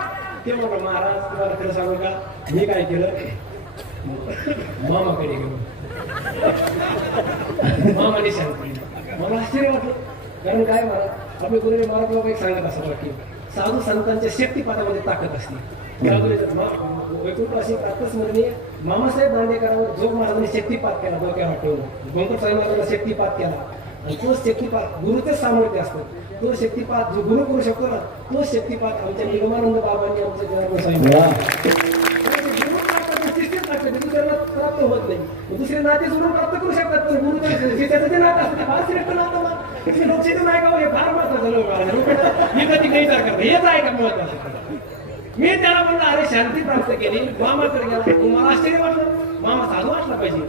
ते म्हणलं महाराज तुम्हाला खरं सांगू का मी काय केलं मामाकडे गेलो. मामाने शांती मला आश्चर्य वाटलं. कारण काय महाराज आपले गुरुजी महाराज बाबा एक सांगत असं की साधू संतांच्या शक्तिपातामध्ये ताकद असते. वैकुंठ अशी प्रातस्मरणीय मामासाहेब दांडेकरांवर जोग महाराजांनी शक्तिपात केला. डोक्यावर ठेवून गणपत साहेब महाराजांना शक्तिपात केला. आणि तोच शक्तिपात गुरुचेच सामर्थ्य असतं. तो शक्तिपात जो गुरु करू शकतो ना तो शक्तिपात आमच्या निगमानंद बाबांनी आमच्या जनार्दन स्वामी प्राप्त होत नाही. दुसरे नाते सोडून प्राप्त करू शकतात, पण गुरु जे त्याचं ते नातं असतं ते फार श्रेष्ठ नातं ना. तुम्ही लोकशाही नाही का, हे फार महत्वाचं लोक मी कधी नाही करत, हेच आहे का महत्वाचं. मी त्याला म्हणलं अरे शांती प्राप्त केली, मामाकडे गेला, मला आश्चर्य वाटलं, मामा साधू असला पाहिजे,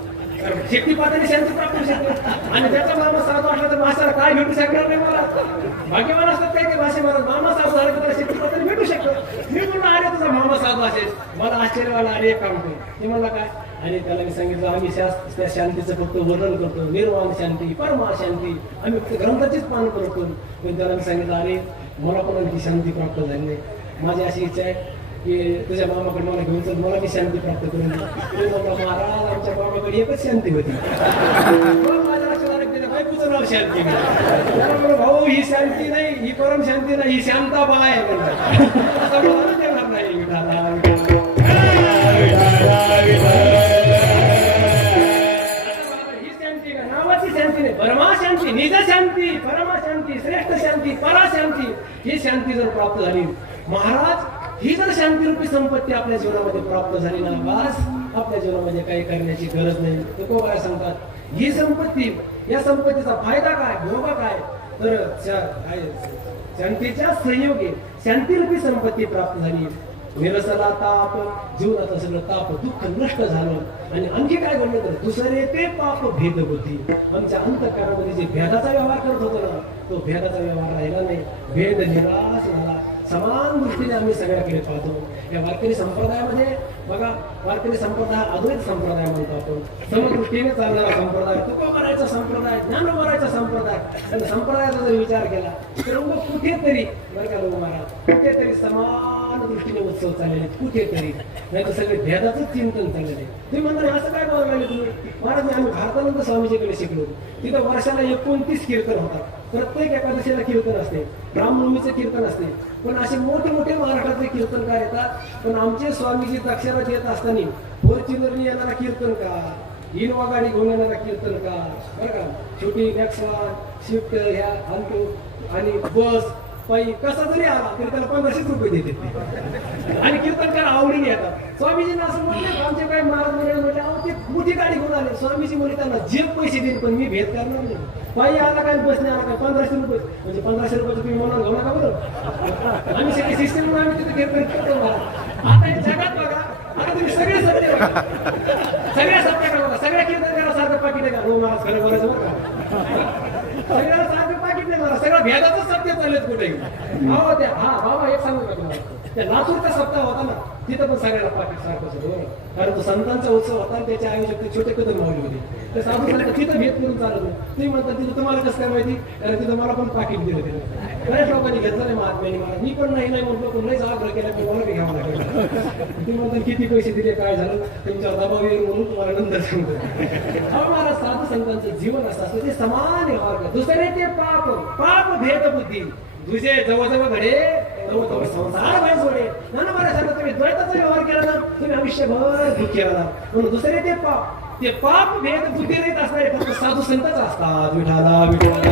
कारण शक्तिपाताने शांती प्राप्त होऊ शकते. आणि त्याचा मामा साधू असला तर माणसाला काय भेटू शकणार नाही. मला भाग्यवान असतात काही ते भाषे मला मामा साधू झाला तर त्याला शक्तिपाताने भेटू शकतो. मी म्हणलं अरे तुझा मामा साधू असेल, मला आश्चर्य वाटलं. अरे एक काम करू, मी म्हणलं काय, आणि त्याला मी सांगितलं आम्ही त्या शांतीचं फक्त वर्णन करतो, निर्वाण शांती, परमा शांती, आम्ही फक्त ग्रंथाचीच पान करतो. पण त्याला मी सांगितलं अरे मला पण आणखी शांती प्राप्त झाली नाही, माझी अशी इच्छा आहे की तुझ्या मामाकडे मला घेऊन चल, मला ती शांती प्राप्त करून दे. महाराज आमच्या मामाकडे एकच शांती होती, माझ्या लक्षात आलं की बायकोचं नाव शांती. भाऊ ही शांती नाही, ही परम शांती नाही, ही शांताबाई आहे म्हणतात. देणार नाही ही शांती का नावाची शांती नाही, परमा शांती, निज शांती, परमा शांती, श्रेष्ठ शांती, परा शांती, ही शांती जर प्राप्त झाली महाराज, ही जर शांतीरूपी संपत्ती आपल्या जीवनामध्ये प्राप्त झाली ना, बस आपल्या जीवनामध्ये काही करण्याची गरज नाही. तो काय सांगतात, ही संपत्ती, या संपत्तीचा फायदा काय, भोग काय, तर शांतीच्या संयोगी शांतीरूपी संपत्ती प्राप्त झाली, निरसला ताप, जीवनाचं सगळं ताप दुःख नष्ट झालं. आणि आणखी काय घडलं तर दुसरे ते पाप भेद होती. आमच्या अंतःकरणामध्ये जे भेदाचा व्यवहार करत होतो ना, तो भेदाचा व्यवहार राहिला नाही, भेद निराश झाला. समान दृष्टीने आम्ही सगळ्याकडे पाहतो. या वारकरी संप्रदायामध्ये बघा, वारकरी संप्रदाय अद्वैत संप्रदाय म्हणतो आपण, समदृष्टीने चालणारा संप्रदाय, तुकोबारायचा संप्रदाय, ज्ञानोबारायचा संप्रदाय. आणि संप्रदायाचा जर विचार केला तर मग कुठेतरी बरं का लोक महाराज, कुठेतरी समान दृष्टीने उत्सव चाललेले, कुठेतरी नाही तर सगळे भेदाचं चिंतन चाललेले. तुम्ही म्हणता असं काय बोलायला लागले तुम्ही महाराज, आम्ही भारतानंद स्वामीजीकडे शिकलो, तिथं वर्षाला 29 कीर्तन होतात, प्रत्येक एकादशीला कीर्तन असते, रामनवमीचं कीर्तन असते. पण असे मोठे मोठे महाराष्ट्रातले कीर्तनकार येतात, पण आमचे स्वामीजी अक्षरात येत असताना फॉर्च्युनरनी येणारा कीर्तनकार, इनोवा गाडी घेऊन येणारा कीर्तनकार, बरं का, छोटी नॅक्सॉन, स्विफ्ट, ह्या आल्टो आणि बस पायी कसा जरी आला तरी त्याला 1500 रुपये देते. आणि कीर्तनकार आवडीने येतात. स्वामीजींना असं म्हटलं, आमचे काय महाराज म्हटले अहो ते मोठी गाडी घेऊन आले, स्वामीजी म्हणे त्यांना जे पैसे देईल पण मी भेट करणार नाही. पायी आला काय, बसने आला काय, 1500 रुपये, म्हणजे 1500 रुपये तुम्ही म्हणून घेऊ नका बरं. आम्ही सगळे सिस्टम आम्ही तिथे कीर्तन करतो. आता हे जगात बघा, आता तुम्ही सगळे सत्य बघा, सगळ्या सत्य का बघा, सगळ्या कीर्तनकारासारखं पाकिट आहे का, हो महाराज खरं बोलायचं बरं का, सगळ्याला सारखं पाकिट नाही मला, सगळं भेदाचं सत्य चाललेत कुठे. अहो त्या हा बाबा एक सांगू का तुम्हाला, त्या लातूरचा सप्ताह होता ना, तिथं पण सगळ्याला पाकिट सारखंच होतं, कारण तो संतांचा उत्सव होता आणि त्याच्या आयोजक ते छोटे कदम मावली होते. तर साधू सांगतात तिथं भेद करून चालत नाही. तुम्ही म्हणतात तिथं तुम्हाला कसं काय माहिती, कारण तिथं मला पण पाकिट दिलं तिथं. बऱ्याच लोकांनी घेतलं नाही महात्म्याने मला, मी पण नाही म्हणतो, पण लईच आग्रह केला की मला घ्यावं लागेल. तुम्ही म्हणतात किती पैसे दिले, काय झालं, तुमच्या दबाव येईल म्हणून तुम्हाला नंतर सांगतो. हा महाराज साधू संतांचं जीवन असं असतं, ते समान व्यवहार, दुसरे ते पाप, पाप भेद बुद्धी, तुझे जवळजवळ घडे जवळ संसार बाहेर सोडे. ना मला सांगतो, तुम्ही द्वैताचा व्यवहार केला ना, तुम्ही आयुष्यभर दुःखी राहणार. म्हणून दुसरे ते पाप, ते पाप भेद बुद्धी रहित असणारे फक्त साधू संतच असतात. विठाला विठाला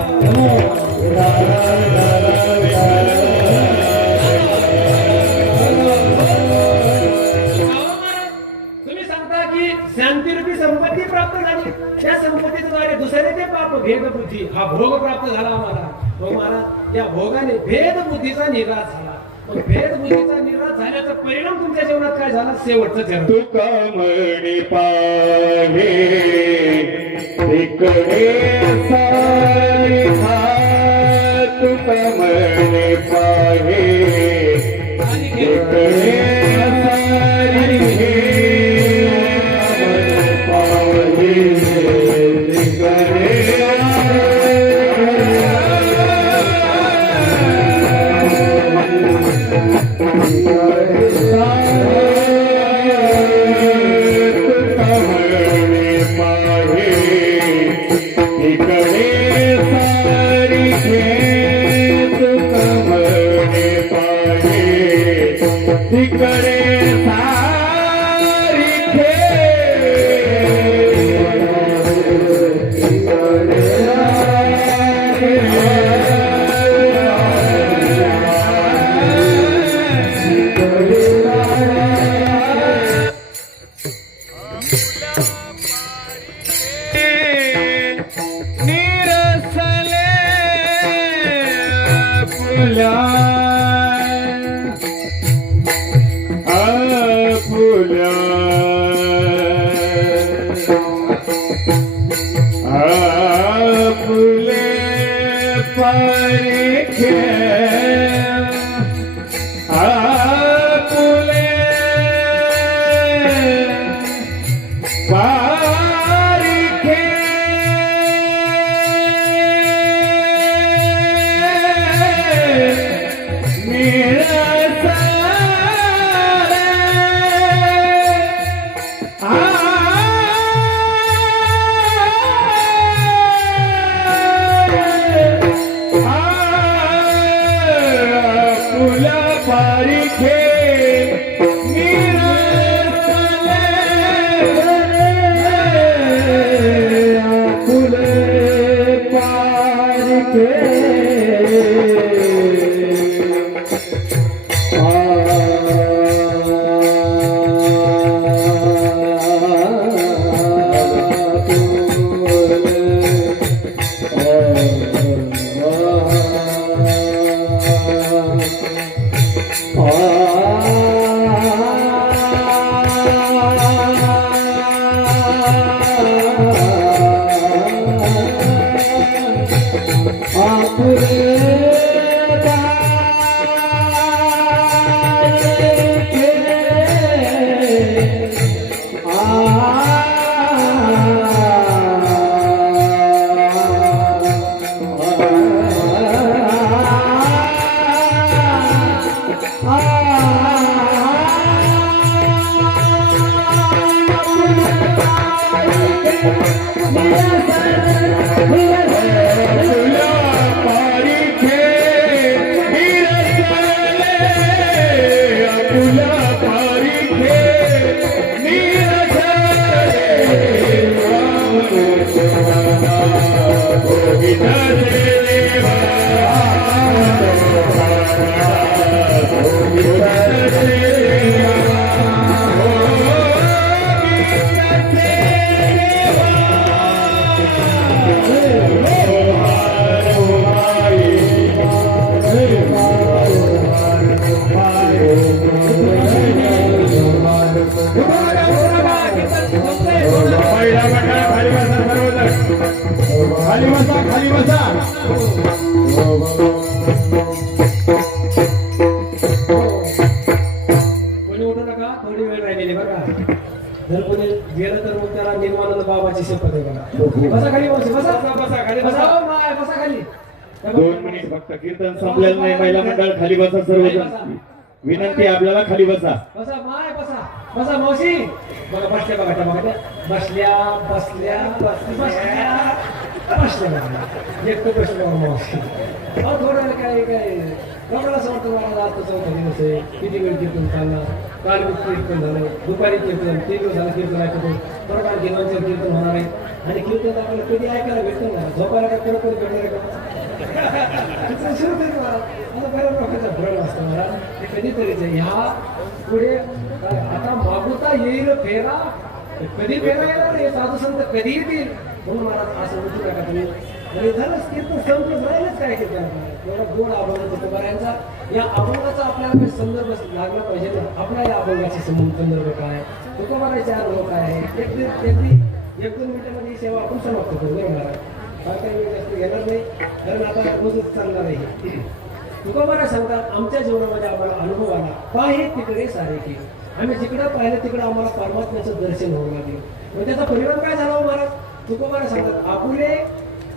तुम्ही सांगता की शांतीरूपी संपत्ती प्राप्त झाली, त्या संपत्तीद्वारे दुसरे ते पाप भेद बुद्धी हा भोग प्राप्त झाला आम्हाला. हो महाराज, या भोगाने भेद बुद्धीचा निराश झाला. भेद बुद्धीचा निराश झाल्याचा परिणाम तुमच्या जीवनात काय झाला, शेवटचं चरण. तुका म्हणे पाहे इकडे सारी हा, तुका म्हणे पाहे इकडे सारी हे पाहे इकडे इकडे आपुल्या आपुल्या आपुले पारिखे आपुले पारिखे फुला पारिखे फुले पारिखे खाली बसा खाली बसा कोणी उठू नका थोडी वेळ राहिलेली बरं का जर कोणी गेलं तर मग त्याला निर्मानंद बाबाची शपथ आहे बघा बसा खाली बसा बसा खाली बसा हो माय बसा खाली 2 मिनिट फक्त कीर्तन संपलेलं नाही महिला मंडळ खाली बसा सर्वजण विनंती आपल्याला खाली बसा बसा माय बसा बसा मावशी बघा बसल्या बघा त्या बघा बसल्या बसल्या बसल्या बसल्या एक तो प्रश्न मावशी अहो थोडं काय काय कपडा समोर मला आता चौथा दिवस आहे किती वेळ कीर्तन चालणार काल कीर्तन झालं दुपारी कीर्तन 3 दिवस झालं कीर्तन ऐकतो बरोबर आणखी नंतर कीर्तन होणार आहे आणि कीर्तन आपल्याला कधी ऐकायला भेटतं ना झोपायला काय कोणी कोणी भेटणार का सुरू करू मला आता बऱ्याच लोकांचा भ्रम असतो मला ते कधीतरीच आहे ह्या पुढे आता मागुता येईल फेरा कधी फेरा येणार हे साधू संत कधी येतील म्हणून मला असं उठू नका तुम्ही आणि झालंच कीर्तन संपलं राहिलंच काय कीर्तन एवढा गोड अभंग तुकोबारायांचा या अभंगाचा आपल्याला काही संदर्भ लागला पाहिजे ना आपल्या या अभंगाचे संदर्भ काय तुकोबाराचे अनुभव काय आहे एक दोन मिनिटांमध्ये ही सेवा आपण समाप्त करू बरं महाराज फार काही वेळ जास्त घेणार नाही कारण आता रोजच चालणार आहे तुकोबारा सांगतात आमच्या जीवनामध्ये आम्हाला अनुभव आला पाहे तिकडे सारे की आम्ही जिकडं पाहिलं तिकडं आम्हाला परमात्म्याचं दर्शन होऊ लागले मग त्याचा परिणाम काय झाला महाराज तुकोबारा सांगतात आपुले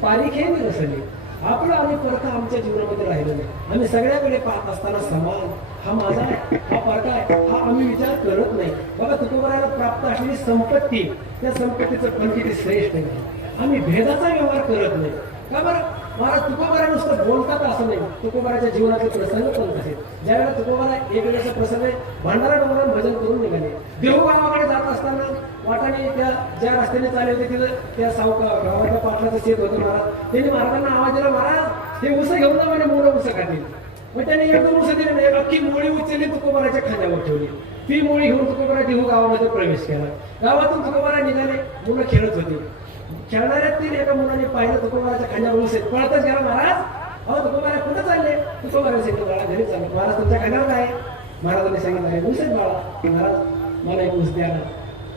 पारिखे रसले आपलं आणि परत आमच्या जीवनामध्ये राहिलं नाही आम्ही सगळ्याकडे पाहत असताना समान हा माझा हा परका आहे हा आम्ही विचार करत नाही बघा तुकोबाराला प्राप्त असलेली संपत्ती त्या संपत्तीचं फळ किती श्रेष्ठ आहे आम्ही भेदाचा व्यवहार करत नाही का बरं महाराज तुकोबारा नुसतं बोलतात असं नाही तुकोबाराच्या जीवनाचे प्रसंग पण तसे ज्यावेळेला तुकोबारा एक वेळेचा प्रसंग आहे भंडारा डोंगरावर भजन करून निघाले देहू गावाकडे जात असताना वाटाने त्या ज्या रस्त्याने चालले होते तिथं त्या गावाच्या पाटलाचं शेत होतं महाराज त्यांनी महाराजांना आवाज दिला महाराज हे उसं घेऊन जा म्हणजे मोठं उसं खातील मग त्याने एकदम उसं दिले नाही अख्खी मोळी उचलली तुकोबाराच्या खांद्यावर ठेवली ती मोळी घेऊन तुकोबारा देहू गावामध्ये प्रवेश केला गावातून तुकोबारा निघाले मुलं खेळत होती खेळणाऱ्यातील एका मुलाने पाहिलं तुकोबाराच्या खांद्यावर ऊस पळतच गेला महाराज अहो तुकोबारा कुठं चालले? तुकोबारा सांगितलं बाळा घरी चालले. महाराज तुमच्या कानावर आहे. महाराजांनी सांगितलं आहे ऊस आहे बाळा. महाराज मला एक ऊस द्या ना.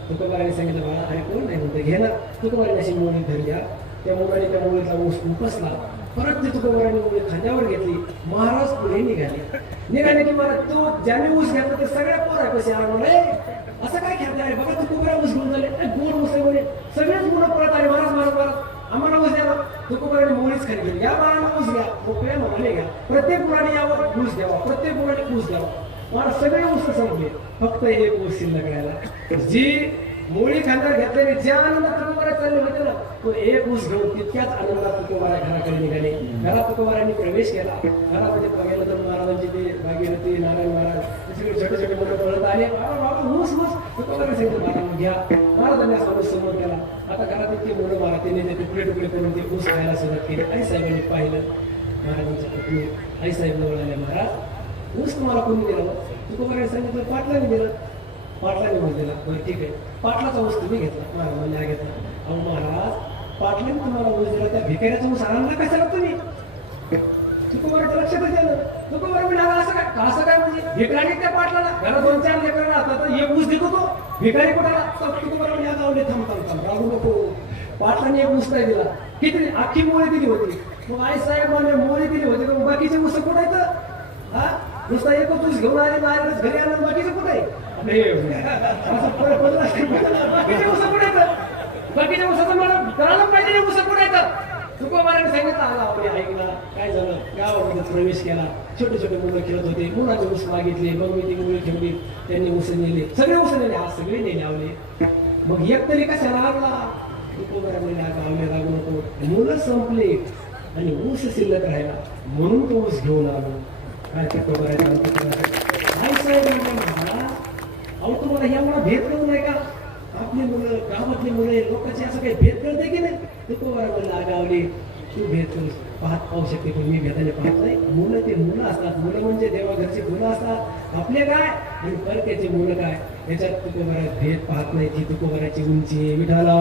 तुकोबाराने सांगितलं बाळा अरे कोण नाही म्हणते घे ना. तुकोबाराने अशी मुळी धरली. त्या मुलाने त्या मुलीचा ऊस उपसला. परत ते तुकोबाराने मुली खांद्यावर घेतली. महाराज पुढे निघाले की मला तो ज्याने ऊस घेतला ते सगळ्या पोर आहे कसे आला असं काय खेळता आहे बघा तुकोबारा ऊस घेऊन झाले गोड ऊस आहे म्हणे. सगळेच मुलं पळत आले महाराज महाराज महाराज आम्हाला ऊस द्या ना. तुकोबाराने मुळीच खाली गेली. या बाळांना ऊस घ्या मोकळ्या मनाने घ्या. प्रत्येक मुलाने यावर ऊस द्यावा. प्रत्येक मुलाने ऊस द्यावा. मला सगळे ऊस संपले फक्त एक ऊस शिल्लक राहिला. जी मुळी खांद्यावर घेतल्याने ज्या आनंदात तुकोबारा चालले होते ना तो एक ऊस घेऊन तितक्याच आनंदात तुकोबारा घराकडे निघाले. घरात तुकोबारांनी प्रवेश केला. घरामध्ये बघायला तर महाराजांची ते भागीरथी नारायण महाराज सगळे छोटे छोटे मुलं पळत आले. बाबा बाबा ऊस ऊस तुकोबारा सांगितलं महाराज घ्या. महाराजांनी असा ऊस समोर केला. आता घरात इतकी मुलं महाराजांनी ते तुकडे तुकडे करून ते ऊस खायला सुरुवात केली. आई साहेबांनी पाहिलं. महाराजांच्या पत्नी आई साहेब जवळ आले. महाराज ऊस तुम्हाला कोणी दिला? तुकोबाराने सांगितलं पाटलाने दिलं. पाटलाने ऊस दिला. बरं ठीक आहे पाटलाचा ऊस तुम्ही घेतला. महाराजांनी घेतला. अहो महाराज पाटलाने तुम्हाला ऊस दिला त्या भिकाऱ्याचा ऊस आणला कशाला तुम्ही? तुकोबाराच्या लक्षातच आलं. तुकोबारा म्हणाला असं काय असं काय म्हणजे भिकारी त्या पाटलाला घरात 2-4 लेकरं राहतात तर एक ऊस देतो तो भिकारी कुठाला? तुकोबारा म्हणे गावले थांब थांब थांब राहू नको. पाटलाने एक ऊस नाही दिला. किती अख्खी मोळी दिली होती. मग आई साहेब म्हणे मोळी दिली होती तर बाकीचे ऊस कुठं आहेत? हा नुसता एक ऊस घेऊन आले बाहेरच घरी आलं बाकीचं कुठे आहे? बाकीच्या ऊसाचं मला कळालं पाहिजे ऊस कुठे येतं. तुकोबाराने सांगितलं आला आपले ऐकला काय झालं गावामध्ये प्रवेश केला. छोटे छोटे मुलं खेळत होते. मुलाचे ऊस मागितले. मग मी ती मुलं ठेवली. त्यांनी ऊस नेले. सगळे ऊस नेले. आज सगळे नेले आवले. मग एक तरी कशाला लागला? तुकोबाराने गावले लागू नको. मुलं संपले आणि ऊस शिल्लक राहिला म्हणून तो ऊस घेऊन आलो. काय तुकोबाराच्या आई साहेब म्हणले अहो तुम्हाला यामुळे भेद कळू नाही का? आपली मुलं गावातली मुलं लोकांची असं काही भेद कळते की नाही? तुकोबारा म्हणला गावली तू भेद करू पाहू शकते पण मी भेदाने पाहत नाही. मुलं ते मुलं असतात. मुलं म्हणजे देवाघरची मुलं असतात. आपले काय आणि परक्याची मुलं काय याच्यात तुकोबारा भेद पाहत नाही. ती तुकोबाराची उंची विठाला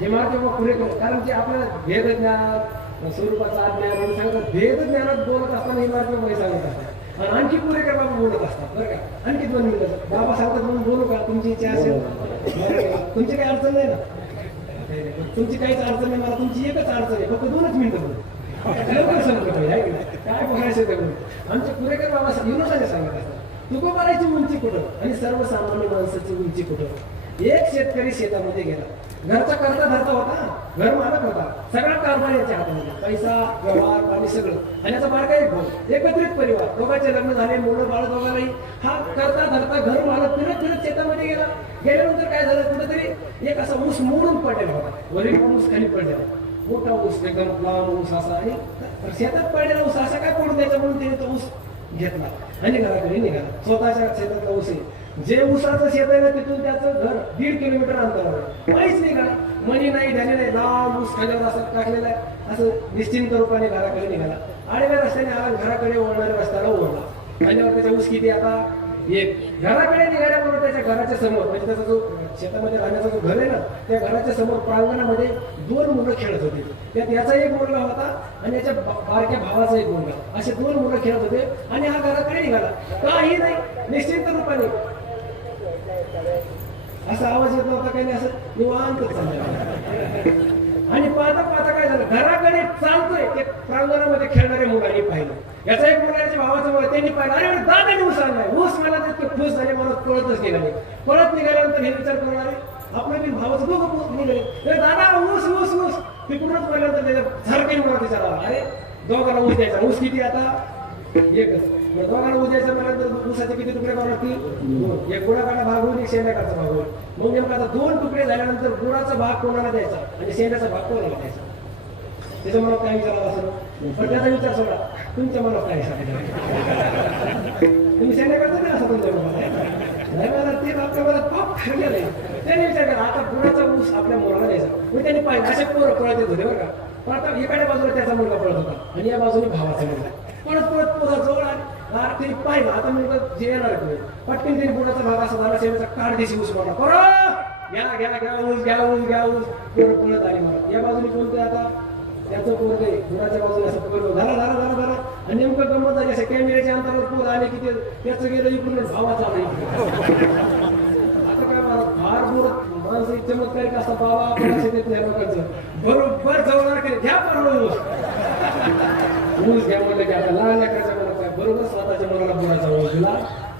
हे मार्ग पुरे कर. कारण की आपल्याला भेद ज्ञान स्वरूपाचा ज्ञान सांगतात. भेद ज्ञानात बोलत असताना हे मार्ग मध्ये सांगत असतात आणि आणखी पुरे कर बाबा बोलत असतात. बरं का आणखी 2 मिनिटं बाबा सांगतात म्हणून बोलू का? तुमची इच्छा असेल तुमची काही अडचण नाही ना? तुमची काहीच अडचण नाही. मला तुमची एकच अडचण आहे फक्त 2च मिनिटं बोलू लवकर सांगतो काय बोलायचं ते बोलू. आमचे पुरेकर बाबा युनोसाने सांगत असतात तुकोबाराची उंची कुठं आणि सर्वसामान्य माणसाची उंची कुठं? एक शेतकरी शेतामध्ये गेला. घरचा करता धरता होता. घर मालक होता. सगळा कारभार याच्या हातामध्ये. पैसा व्यवहार पाणी सगळं आणि याचा बारका एक भाऊ एकत्रित परिवार. दोघांचे लग्न झाले. मुलं बाळ दोघांनाही. हा करता धरता घर मालक फिरत फिरत शेतामध्ये गेला. गेल्यानंतर काय झालं कुठेतरी एक असा ऊस मोडून पडलेला होता. वरील ऊस खाली पडलेला मोठा ऊस एकदम लांब ऊस असा आणि शेतात पडलेला ऊस असा काय पडून द्यायचा म्हणून त्याने तो ऊस घेतला आणि घराकडे निघाला. स्वतःच्या शेतातला ऊस आहे. जे ऊसाचं शेत आहे ना तिथून त्याचं घर 1.5 किलोमीटर अंतरावर. काहीच निघाला. मनी नाही ध्यानी नाही. लांब ऊस खाल्यावर असं टाकलेला आहे. असं निश्चिंत रूपाने घराकडे निघाला. आडव्या रस्त्याने आला. घराकडे ओढणाऱ्या रस्त्याला ओढला. आणि त्याचा ऊस किती आता एक. घराकडे निघाल्याबरोबर त्याच्या घराच्या समोर म्हणजे त्याचा जो शेतामध्ये राहण्याचा जो घर आहे ना त्या घराच्या समोर प्रांगणामध्ये 2 मुलं खेळत होते. त्यात याचा एक मुलगा होता आणि याच्या बारक्या भावाचा एक मुलगा. असे 2 मुलं खेळत होते आणि हा घराकडे निघाला. काही नाही निश्चिंत रूपाने असा आवाज येत नव्हता काही नाही. असं निवांत चाललं आणि पाहता पाहता काय झालं घराकडे चालतोय ते प्रांगणामध्ये खेळणारे मुलांनी पाहिलं. याचा एक मुलाच्या भावाचा मुलं त्यांनी पाहिलं. अरे दादाने ऊस आणलाय. ऊस मला तितके खुश झाले. मला पळतच निघाले. पळत निघाल्यानंतर हे विचार करणारे आपल्या बी भावाचं दोघं निघाले. दादा ऊस ऊस ऊस तिकडूनच पहिल्यांतर त्याच्या झरकेने मला विचारला. अरे दोघांना ऊस द्यायचा. ऊस किती आता एकच. दोघांना ऊस द्यायचं म्हटल्यानंतर ऊसाचे किती तुकडे करावे लागतील? एक गुळाचा भाग होईल एक शेंड्याचा भाग होईल. मग नेमका आता 2 तुकडे झाल्यानंतर गुळाचा भाग कोणाला द्यायचा आणि शेंड्याचा भाग कोणाला द्यायचा? त्याच्या मनात काय विचारावं असेल पण त्याचा विचार सोडा. तुमच्या मनात काय तुम्ही शेंड्या करता नाही असं तुमच्या मनात नाही. मला ते आपल्या मनात पाप खाल्लेलं आहे. त्याने विचार करा आता गुळाचा ऊस आपल्या मुलाला द्यायचा. मग त्यांनी पाहिजे असे पोरं पळत येत होते बरं का. पण आता एखाद्या बाजूला त्याचा मुलगा पळत होता आणि या बाजूने भावाचा मुलगा. पळत पळत पोरं जवळ आले. तरी पाहिलं आता मी जे येणार आहे पटकन तरी बुडाचा भाग असा झाला शेवटचा काढ देशी ऊस पडला घ्या घ्या घ्या ऊस घ्या ऊस घ्या ऊस पुण्यात आली मला या बाजूने कोणते आता त्याचं पोरग आहे गुणाच्या बाजूने असं पोरग धरा धरा धरा धरा आणि नेमकं गंमत झाली असं कॅमेऱ्याच्या अंतरावर पोर आले की ते त्याचं गेलं इकडून भावाचा आला आता काय मला फार बोलत माणसं चमत्कारिक असतात बाबा आपण असे देत नाही लोकांचं बरोबर जवळ घ्या पण ऊस घ्या म्हणलं की आता लहान लेकराच्या मनात काय बरोबर स्वतःच्या मनाला बोलायचा ऊस दिला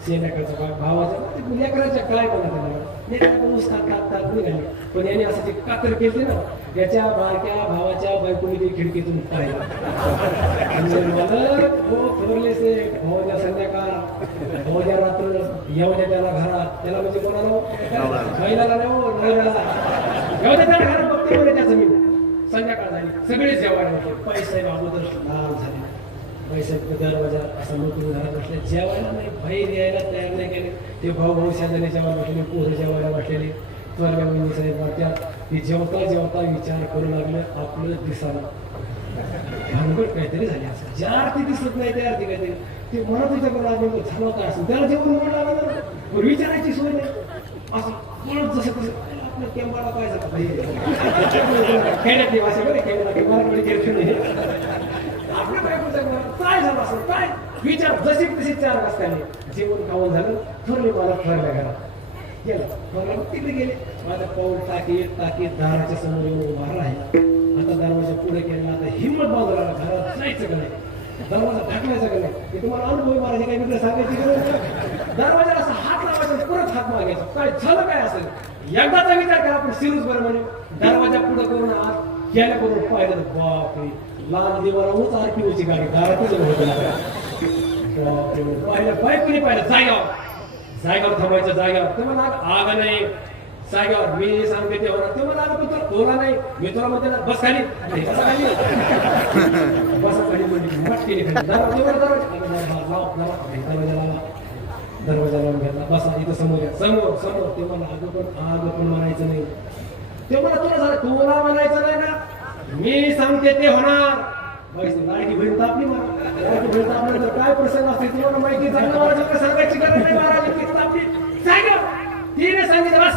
शेणाकाचा भावाचा लेकराच्या काय म्हणत लेकराचा ऊस खात निघाले पण याने असं ते कातर केली ना याच्या बारक्या भावाच्या बायकोनी ते खिडकीतून पाहिला थोरले से भावाच्या संध्याकाळ भावाच्या रात्र येऊद्या त्याला घरात त्याला म्हणजे कोणाला महिलाला येऊद्या त्याला घरात बघते म्हणे त्याचं मी संध्याकाळ झाली सगळे जेवायला होते पैसे अगोदर लाल झाले पैसे दरवाजा असा नोकरी घरात बसले जेवायला नाही बाहेर यायला तयार नाही केले ते भाऊ शेजारी जेवायला बसलेले पोरं जेवायला बसलेले स्वर्ग वहिनी साहेब वाटत्यात ते जेवता जेवता विचार करू लागलं आपलं दिसायला भानगड काहीतरी झाली असं ज्या आरती दिसत नाही त्या आरती काहीतरी ते म्हणत विचार लागलं झालं काय असं त्याला जेवण म्हणून लागलं ना विचारायची सोय नाही असं म्हणत जसं कसं आपलं केंबाला काय झालं खेळण्यातली भाषा बरे केंबाला आपल्या काय झालं असं काय विचार जशी तशी चार वाजता जेवण खाऊन झालं थोरले मला थोरल्या घरात गेला थोरला तिकडे गेले माझं पाऊल टाकीत दाराच्या समोर येऊन उभा राहिला आता दरवाजा पुढे गेला आता हिंमत बाजूला घरात जायचं का नाही दरवाजा ढकलायचा का नाही हे तुम्हाला अनुभव महाराज काही वेगळं सांगायची गरज नाही दरवाजाला असा हात लावायचा परत हात मागायचा काय झालं काय असेल एकदाचा विचार करा आपण सिरूच बरं म्हणे दरवाजा पुढे करून आत गेल्या करून पाहिलं तर बापरे लाल देवाला उच आरपीओची गाडी दारातच पाहिलं बायकोनी पाहिलं जायगावर थांबायचं जायगावर ते मला आग नाही जायगावर मी सांगते ते होणार ते मला आग तुला बोला नाही मी तुला म्हणते ना बस खाली बसा खाली बसा खाली म्हणजे दरवाजा लावून घेतला बसा इथं समोर ते मला आग पण म्हणायचं नाही ते मला तुला झालं तुला म्हणायचं नाही ना मी सांगते ते होणार लाडकी बहीण तापली मला लाडकी बहीण तापल्यानंतर काय प्रसंग असते तुम्हाला माहिती चांगलं मला सांगायची गरज नाही महाराज तापली तिने सांगितलं बस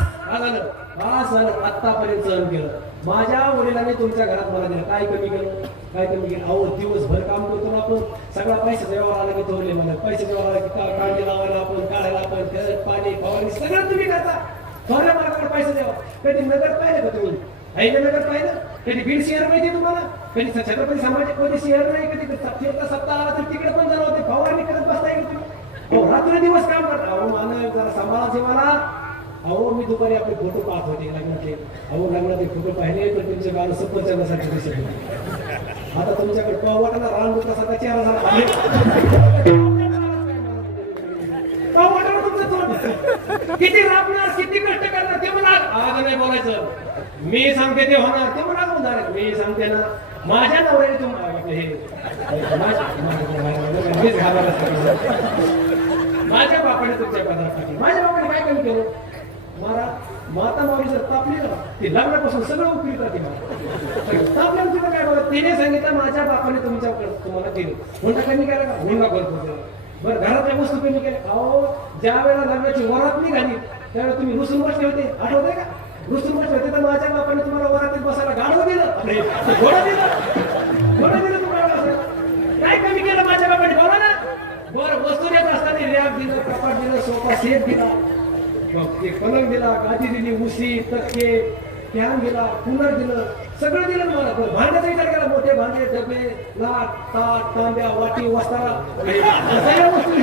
झालं आतापर्यंत सहन केलं माझ्या वडिलांनी तुमच्या घरात मला दिलं काय कमी केलं अहो दिवसभर काम करतो ना आपण सगळा पैशाचा व्यवहार आला की थोरले मला पैशाचा व्यवहार आला की काढले लावायला आपण काढायला आपण पाणी फवारणी सगळं तुम्ही करता थोरल्या मार्गाकडे पैसे द्यावा कधी नगर पाहिलं का तुम्ही नगर पाहिलं कधी बीड शहर माहिती तुम्हाला कधी छत्रपती संभाजी कोणी शहर नाही कधी सत्ता आला तर तिकडे पण जाणार होते फवारणी करत बसताय का तुम्ही रात्र दिवस काम करता अहो मानव जरा सांभाळाचे मला अहो मी दुपारी आपले फोटो पाहत होते लग्नाचे अहो लग्नाचे फोटो पाहिले तर तुमचे गाणं सफरचंदासाठी दिसत होते आता तुमच्याकडे पाववाटाला रान दुखासारखा चेहरा झाला किती राबणार किती कष्ट करणार ते मला आग नाही बोलायचं मी सांगते ते होणार ते मला होणार मी सांगते ना माझ्या नवऱ्याने माझ्या बापाने तुमच्या पदार्थ टाकले माझ्या बापाने काय कमी केलं मला माता मावळी जर तापली ना ते लग्नापासून सगळं उकळीत राहते तापल्यानंतर काय बघा तिने सांगितलं माझ्या बापाने तुमच्याकडे तुम्हाला दिले हुंडा कमी केला का हुंडा भरपूर बरं घरातल्या वस्तू कमी केल्या अहो ज्या वेळेला लग्नाची वरात निघाली त्यावेळेला तुम्ही रुसून बसले होते आठवते का रुसून बसले होते तर माझ्या बापाने तुम्हाला वरातीत बसायला गाडवं दिलं घोडा दिलं तुम्हाला काय कमी केलं माझ्या बापाने बोला ना बरं वस्तू देत असताना रॅक दिलं कपाट दिलं सोफा सेट दिला पलंग दिला गादी दिली उशी तक्के फॅन दिला कूलर दिलं सगळं दिलं मला भांड्याचा विचार केला मोठे भांडे डबे लाट ताट तांब्या वाटी वस्तारा सगळ्या वस्तू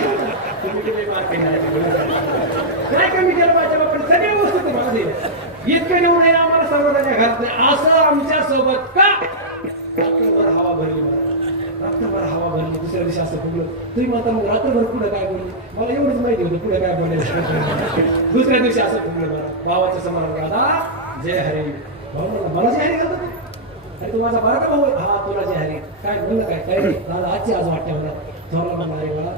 काय कमी केलं माझ्या बापाने सगळ्या वस्तू तुम्हाला दिल्या इतकं नेऊन आम्हाला सर्वजण घालत नाही असं आमच्या सोबत का रात्रभर हवा भरली मला रात्रभर हवा भरली दुसऱ्या दिवशी असं फुगलं तुम्ही म्हणता मग रात्रभर पुढे काय बोलली मला एवढंच माहिती होतं पुढे काय बोलायचं दुसऱ्या दिवशी असं फुगलं मला भावाच्या समारोह दादा जय हरी भाऊ मला जय हरी घालतो अरे तू माझा बारका भाऊ हा तुला जय हरी काय बोललं काय दादा आजची आज वाटते मला थोडा म्हणणार आहे मला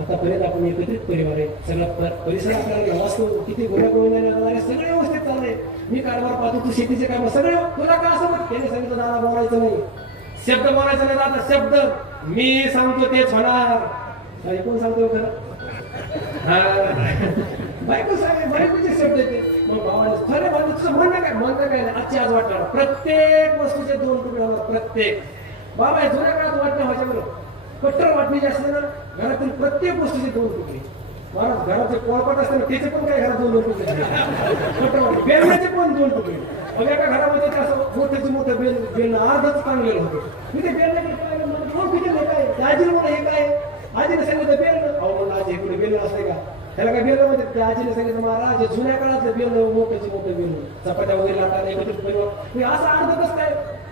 आतापर्यंत आपण एकत्रित परिवार आहे सगळा परिसर आपल्याला वाचतो किती गुन्हा सगळे व्यवस्थित चाललंय मी कारभार पाहतो तू शेतीचे काम सगळं तुला का असं त्याने सांगितलं दादा बोलायचं नाही शब्द बोलायचं नाही दादा शब्द मी सांगतो तेच होणार काही कोण सांगतो खरं? हा. बायको सांगे बायकोचे शब्द येते. मग भावाने खरं म्हणलं तुझं म्हणणं काय नाही. आजची आज वाटणार प्रत्येक वस्तूचे 2 तुकडे होणार. प्रत्येक बाबा हे जुन्या काळात वाटणं व्हायच्या बरं. कट्टर वाटणी जे असते ना घरातील प्रत्येक वस्तूचे 2 तुकडे. महाराज घराचे पोळपाट असते ना त्याचे पण काही घरात 2 तुकडे कट्टर वाटणी. बेलण्याचे पण 2 तुकडे. मग एका घरामध्ये ते असं मोठं बेल अर्धच चांगलेलं होतं. मी ते बेलण्याकडे पाहिलं म्हणजे कोण पिकले काय आजीला म्हणा हे काय आजीने सांगितलं बेल. अहो म्हणलं आजी इकडे बेल असते का? त्याला काय बेल मध्ये त्या आजीने सांगितलं महाराज जुन्या काळातलं बेल मोठं बेल चपात्या वगैरे लाटायला एकत्रित बनवा असं अर्ध कसं काय?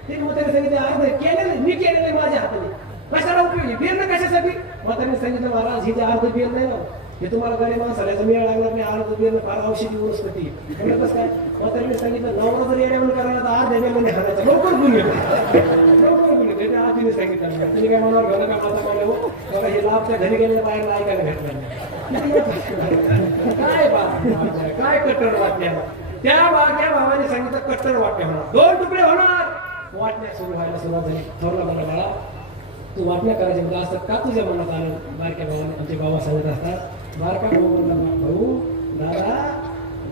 ते मग त्याने सांगितलं अर्ध केलेलं मी केलेलं माझ्या हाताने कशाला उपयोगी बेल ना कशासाठी? मग त्यांनी सांगितलं महाराज हे जे अर्ध बेल नाही ना हे तुम्हाला गरीब माणसाला मेळ लागणार नाही. अर्ध बेल फार औषधी वनस्पती म्हणलं कसं काय? मग त्यांनी सांगितलं नवरा जर येण्या म्हणून करायला तर अर्ध्या बेलमध्ये खाण्याचं लवकर गुण त्याच्या आजीने सांगितलं तुम्ही काय मनावर घालं का माझा मला हो बघा हे लाभ त्या घरी गेलेल्या बाहेर ऐकायला भेटलं काय कट्टर वाटण्या त्या भावाने सांगितलं कट्टर वाटण्या होणार 2 तुकडे होणार. वाटण्या सुरू व्हायला सुरुवात झाली. थोरला मला बाळा तू वाटण्या करायचे म्हणजे असतात का तुझ्या मनात आलं? बारक्या भावाने आमचे बाबा सांगत असतात बारका भाऊ म्हणला भाऊ दादा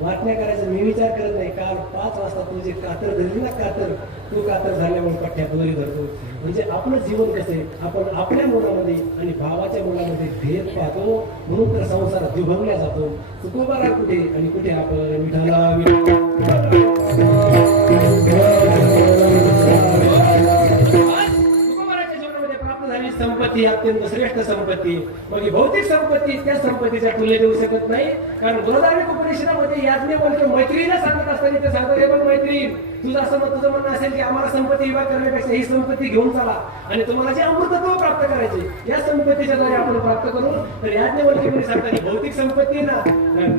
वाटण्या करायचं मी विचार करत नाही. काल 5 वाजता तुझी कातर धरली ना कातर तू कातर झाल्यामुळे पट्ट्यात दोरी धरतो. म्हणजे आपलं जीवन कसं आहे आपण आपल्या मुलामध्ये आणि भावाच्या मुलामध्ये भेद पाहतो म्हणून तर संसार दुभंगल्या जातो. तुकोबारा कुठे आणि कुठे आपण विठाला संपत्ती अत्यंत श्रेष्ठ संपत्ती म्हणजे भौतिक संपत्ती त्या संपत्तीच्या तुलनेत देऊ शकत नाही. कारण बृहदारण्यक उपनिषदामध्ये याज्ञवल्क्य मैत्रीला सांगत असताना ते सांगतो हे पण मैत्री तुझं म्हणणं असेल की आम्हाला संपत्ती विभाग करण्यापेक्षा ही संपत्ती घेऊन चला आणि तुम्हाला जे अमृतत्व प्राप्त करायचे या संपत्तीच्या द्वारे आपण प्राप्त करू. तर याज्ञवल्क्य मुनी सांगतात भौतिक संपत्ती ना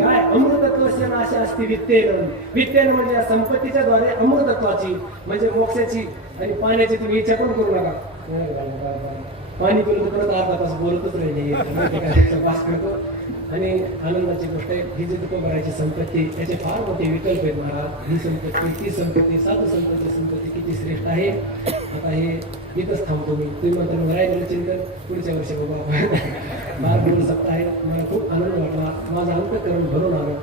काय अमृतत्व अशा असते वित्तेन म्हणजे या संपत्तीच्या द्वारे अमृतत्वाची म्हणजे मोक्षाची आणि पाण्याची तुम्ही इच्छा पण करू नका. पाणी पिलं तर परत अर्धा तास बोलतच राहिले पास करतो. आणि आनंदाची गोष्ट आहे ही जी तुकोबाराची संपत्ती त्याचे फार मोठे विकल्प आहेत महाराज. ही संपत्ती ती संपत्ती साधू संपत्ती किती श्रेष्ठ आहे. आता हे इथंच थांबतो मी. तुम्ही म्हणता राहिलेलं चिंतन पुढच्या वर्षी बाबा बार बोलू शकता आहे. मला खूप आनंद वाटला. माझं अंतःकरण भरून आलं.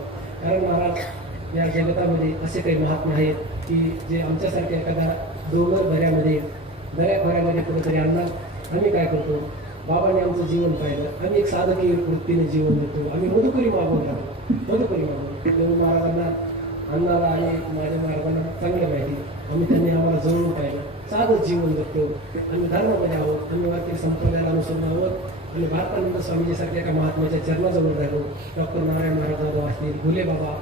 कारण महाराज या जगतामध्ये असे काही महात्मा आहेत की जे आमच्यासारख्या एखाद्या डोंगर दऱ्यामध्ये कुठेतरी आणणार. आम्ही काय करतो बाबांनी आमचं जीवन पाहिलं आम्ही एक साधकी वृत्तीने जीवन देतो. आम्ही मधुकरी मागून राहतो देव महाराजांना अन्नाला आणि माझ्या महाराजांना चांगलं माहिती. आम्ही त्यांनी आम्हाला जवळून पाहिलं साधं जीवन जगतो. आम्ही धर्मामध्ये आहोत. आम्ही वाक्य संप्रदायाला अनुसरून आहोत आणि भारतानंद स्वामीजीसारख्या एका महात्म्याच्या चरणाजवळ राहिलो. डॉक्टर नारायण महाराज असतील भुले बाबा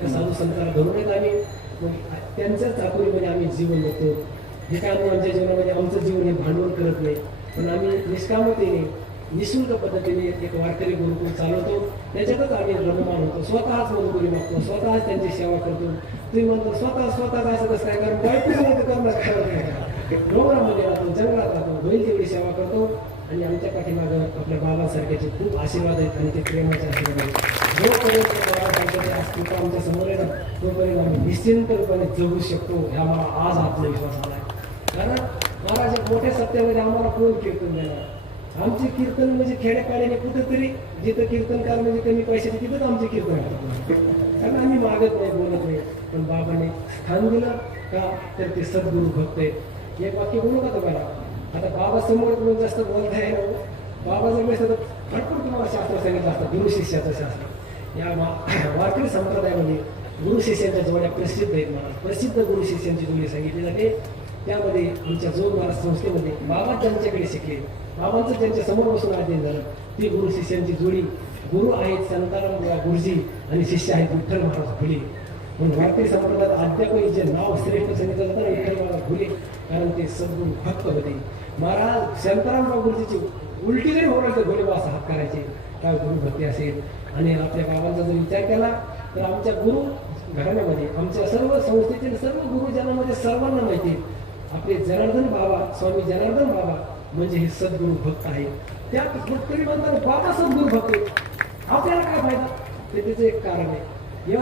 त्या साधू संतांना धरूनच आम्ही मग त्यांच्याच चाकोरीमध्ये आम्ही जीवन जगतो. हे काय आम्ही आमच्या जीवनामध्ये आमचं जीवन हे भांडवल करत नाही पण आम्ही निष्कामतेने निःशुल्क पद्धतीने एक वारकरी गुरुकुल चालवतो. त्याच्यातच आम्ही रममान होतो. स्वतःच मधुकरी मागतो स्वतःच त्यांची सेवा करतो. तुम्ही म्हणतो स्वतः असं कसं काय कारण बायकोचं करणं डोंगरामध्ये राहतो जंगलात राहतो बैल तेवढी सेवा करतो. आणि आमच्या पाठीमागं आपल्या बाबासारख्याचे खूप आशीर्वाद आहेत आणि ते प्रेमाचे आशीर्वाद आहेत. जोपर्यंत बाबासारख्याचे अस्तित्व आमच्या समोर आहे ना तोपर्यंत आम्ही निश्चिंतपणे जगू शकतो. ह्या मला आज आत्मविश्वास आला आहे. कारण महाराज मोठ्या सत्यामध्ये आम्हाला कोण कीर्तन देणार? आमचे कीर्तन म्हणजे खेड्यापाड्याने कुठेतरी जिथं कीर्तनकार म्हणजे कमी पैशाचे तिथंच आमचे कीर्तन करतात. कारण आम्ही मागत नाही बोलत नाही पण बाबाने स्थान दिलं का तर ते सद्गुरू भक्त आहेत. एक वाक्य बोलू का तुम्हाला? आता बाबा समोर जास्त बोलत आहे ना बाबा जर तर भरपूर तुम्हाला शास्त्र सांगितलं असतं. गुरु शिष्याचं शास्त्र या वारकरी संप्रदायामध्ये गुरु शिष्यांच्या जोड्या प्रसिद्ध आहेत. महाराज प्रसिद्ध गुरु शिष्यांची जोडी सांगितली जाते. त्यामध्ये आमच्या जोग महाराज संस्थेमध्ये बाबा ज्यांच्याकडे शिकले बाबांचं ज्यांच्या समोर बसून अध्ययन झालं ती गुरु शिष्यांची जोडी गुरु आहेत शांताराम गुरुजी आणि शिष्य आहेत विठ्ठल महाराज फुले. म्हणून वारकरी संप्रदायात अद्यापही जे नाव श्रेष्ठ सांगितलं जातं ना विठ्ठल महाराज फुले कारण ते सद्गुरू भक्त होते. महाराज शांतारामराव गुरुजीची उलटी जरी होणार तर गोलेबा असा हात करायचे काय गुरु भक्ती असेल. आणि आपल्या बाबांचा जर विचार केला तर आमच्या गुरु घराण्यामध्ये आमच्या सर्व संस्थेतील सर्व गुरुजनांमध्ये सर्वांना माहिती आपले जनार्दन बाबा स्वामी जनार्दन बाबा म्हणजे हे सद्गुरू भक्त आहे. त्या भक्तरी म्हणतात बाबा सद्गुरू भक्त आपल्याला काय फायदा ते त्याचं एक कारण आहे. या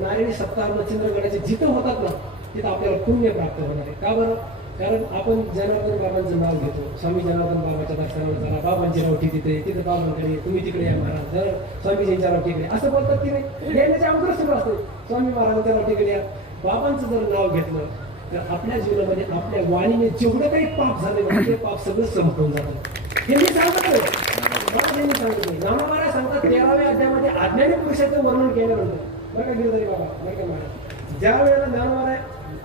नारायणी सप्ताह चंद्रगडाचे जिथं होतात ना तिथं आपल्याला पुण्य प्राप्त होणार आहे. का बरं? कारण आपण जनार्दन बाबांचं नाव घेतो. स्वामी जनार्दन बाबाच्या दर्शनाला चला, बाबांची रावटी तिथं बाबांकडे, तुम्ही तिकडे या महाराज, जर स्वामीजींच्या रावटीकडे असं बोलतात की नाही. येण्याच्या अगोदर सुरू असतं स्वामी महाराजांच्या रावटीकडे या. बाबांचं जर नाव घेतलं तर आपल्या जीवनामध्ये आपल्या वाणीने जेवढं काही पाप झाले ना ते पाप सगळं संपवून जातं. हे मी सांगतो, बाबाजींनी सांगितले. नाना महाराज सांगतात 13व्या अध्यायामध्ये अज्ञानी पुरुषाचं वर्णन केल्यानंतर, बरं का गिरधारी बाबा, बरं का महाराज, ज्या वेळेला ज्ञानोबा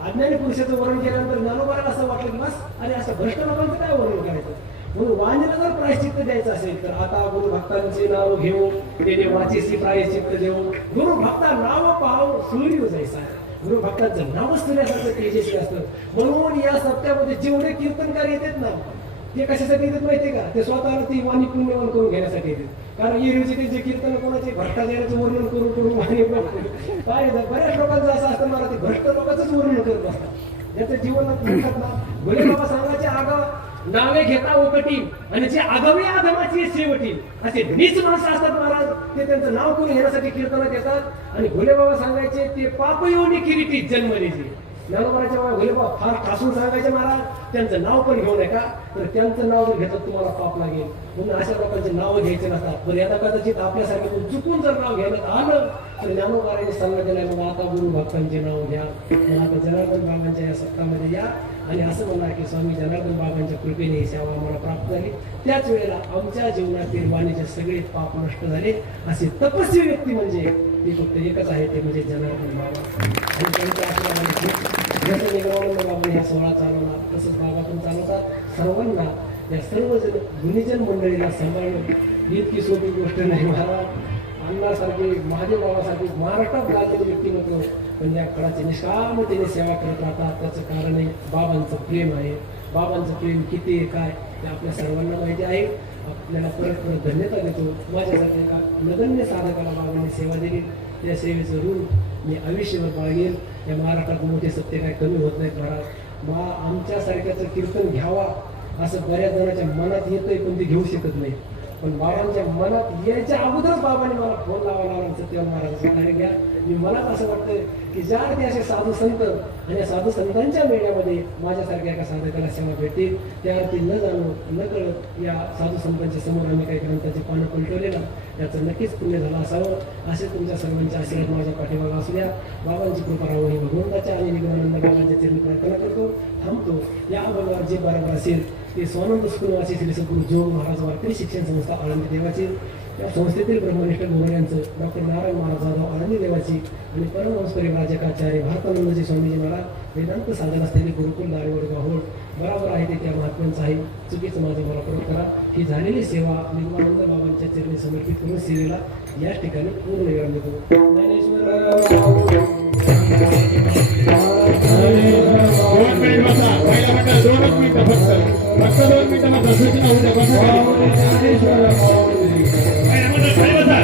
अज्ञानी पुरुषाचं वर्णन केल्यानंतर ज्ञानोबाला असं वाटलं की बस अरे असं भ्रष्ट लोकांचं काय वर्णन करायचं. म्हणून वाणीला जर प्रायश्चित्त द्यायचं असेल तर आता गुरु भक्तांचे नाव घेऊ, ते वाचेसी प्रायश्चित्त देऊ. गुरु भक्ता नाव पाहू सूर्य जायचा. गुरु भक्तांचं नाव सूर्यासारखं तेजस्वी असतं. म्हणून या सप्त्यामध्ये जेवढे कीर्तनकार येतात ना ते कशासाठी येतात माहितीये का? ते स्वतःला ती वाणी पुण्यवान करून घेण्यासाठी येतात. कारण एरवीचे त्यांचे कीर्तन कोणाचे भ्रष्टाचाराचं वर्णन करून वाणी काय बऱ्याच लोकांचं असं असतं, मला ते भ्रष्ट लोकांचंच वर्णन करत असतात. ज्याचं जीवनात म्हणतात ना, भले बाबा सांगायचे आगाव नावे घेता ओकटी आणि जे आगावी आगमाची शेवटी, असे नीच माणसं असतात महाराज. ते त्यांचं नाव करून घेण्यासाठी कीर्तनात येतात. आणि भोले बाबा सांगायचे ते पाप योनी किरीटी जन्मलेचे. ज्ञानोबाच्या भोले बाबा फार ठासून सांगायचे महाराज, त्यांचं नाव पण घेऊ नका, तर त्यांचं नाव जर घेतात तुम्हाला पाप लागेल. म्हणून अशा लोकांचे नाव घ्यायचे नसतात. पण आता कदाचित आपल्यासारखे चुकून जर नाव घ्यायला आलं तर ज्ञानोबाने सल्ला दिलाय, मग आता गुरु भक्तांचे नाव घ्या. मग आता जनार्दन बाबांच्या या सत्तामध्ये या आणि असं म्हणणार की स्वामी जनार्दन बाबांच्या कृपेने ही सेवा आम्हाला प्राप्त झाली. त्याच वेळेला आमच्या जीवनातील वाणीचे सगळे पाप नष्ट झाले. असे तपस्वी व्यक्ती म्हणजे ती फक्त एकच आहे, ते म्हणजे जनार्दन बाबा. आणि त्यांच्या आशीर्वादाने जसं निगमानंद बाबांनी हा सोहळा चालवला तसंच बाबा पण चालवतात. सर्वांना या सर्वजण गुणीजन मंडळीला सांभाळणं ही इतकी सोपी गोष्ट नाही महाराज. अण्णासारखे, महादेव बाबासारखे महाराष्ट्रात गाजलेले व्यक्तिमत्व पण या काळाची निष्कामतेने सेवा करत राहतात. त्याचं कारण आहे बाबांचं प्रेम आहे. बाबांचं प्रेम किती आहे काय ते आपल्या सर्वांना माहिती आहे. आपल्याला परत परत धन्यता देतो. माझ्यासाठी एका नगण्य साधकाला बाबांनी सेवा दिली, त्या सेवेचं ऋण मी आयुष्यभर बाळगेल. या महाराष्ट्रात मोठे सत्य काय कमी होत नाहीत महाराज. आमच्यासारख्याचं कीर्तन घ्यावा असं बऱ्याच जणांच्या मनात येतंय पण ते घेऊ शकत नाही. पण बाबांच्या मनात यायच्या अगोदरच बाबांनी मला फोन लावायला सत्यवान महाराजांचं कार्य घ्या. मी मलाच असं वाटतं की ज्या ते असे साधू संत आणि या साधू संतांच्या मेळ्यामध्ये माझ्यासारख्या एका साधकाला सेवा भेटतील, त्यावरती न जाणून न कळत या साधू संतांच्या समोर आम्ही काही ग्रंथाची पानं पलटवले ना, याचं नक्कीच पुण्य झालं असावं. असे तुमच्या सर्वांचे आशीर्वाद माझ्या पाठीमागे असू द्या. बाबांची कृपा राहो ही भगवंताच्या आणि निगमानंद बाबांच्या चरणी प्रार्थना करतो. थांबतो. या अभंगावर जे बरोबर असेल ते स्वानंद स्कूलवासी श्री सद्गुरू जोग महाराज वारकरी शिक्षण संस्था आळंदी देवाची, या संस्थेतील ब्रह्मनिष्ठ गुरुयांचं डॉक्टर नारायण महाराज जाधव आळंदी देवाची आणि परमहंस परिव्राजकाचार्य भारतानंदजी स्वामीजी महाराज वेदांत साधन असलेले गुरुकुल दारेवड गाहोळ बरोबर आहे ते त्या महात्म्यांचं आहे. चुकीचं माझं मला परत करा. ही झालेली सेवा निगमानंद बाबांच्या चरणी समर्पित करून सेवेला याच ठिकाणी पूर्ण विराम देतो. ज्ञानेश्वर 2 मिनिट बसा. पहिला मंडळ 2 मिनिटं फक्त 2 मिनिटं बसा. सूचना होऊ द्या. बसा. पहिला मंडळ खाली बसा.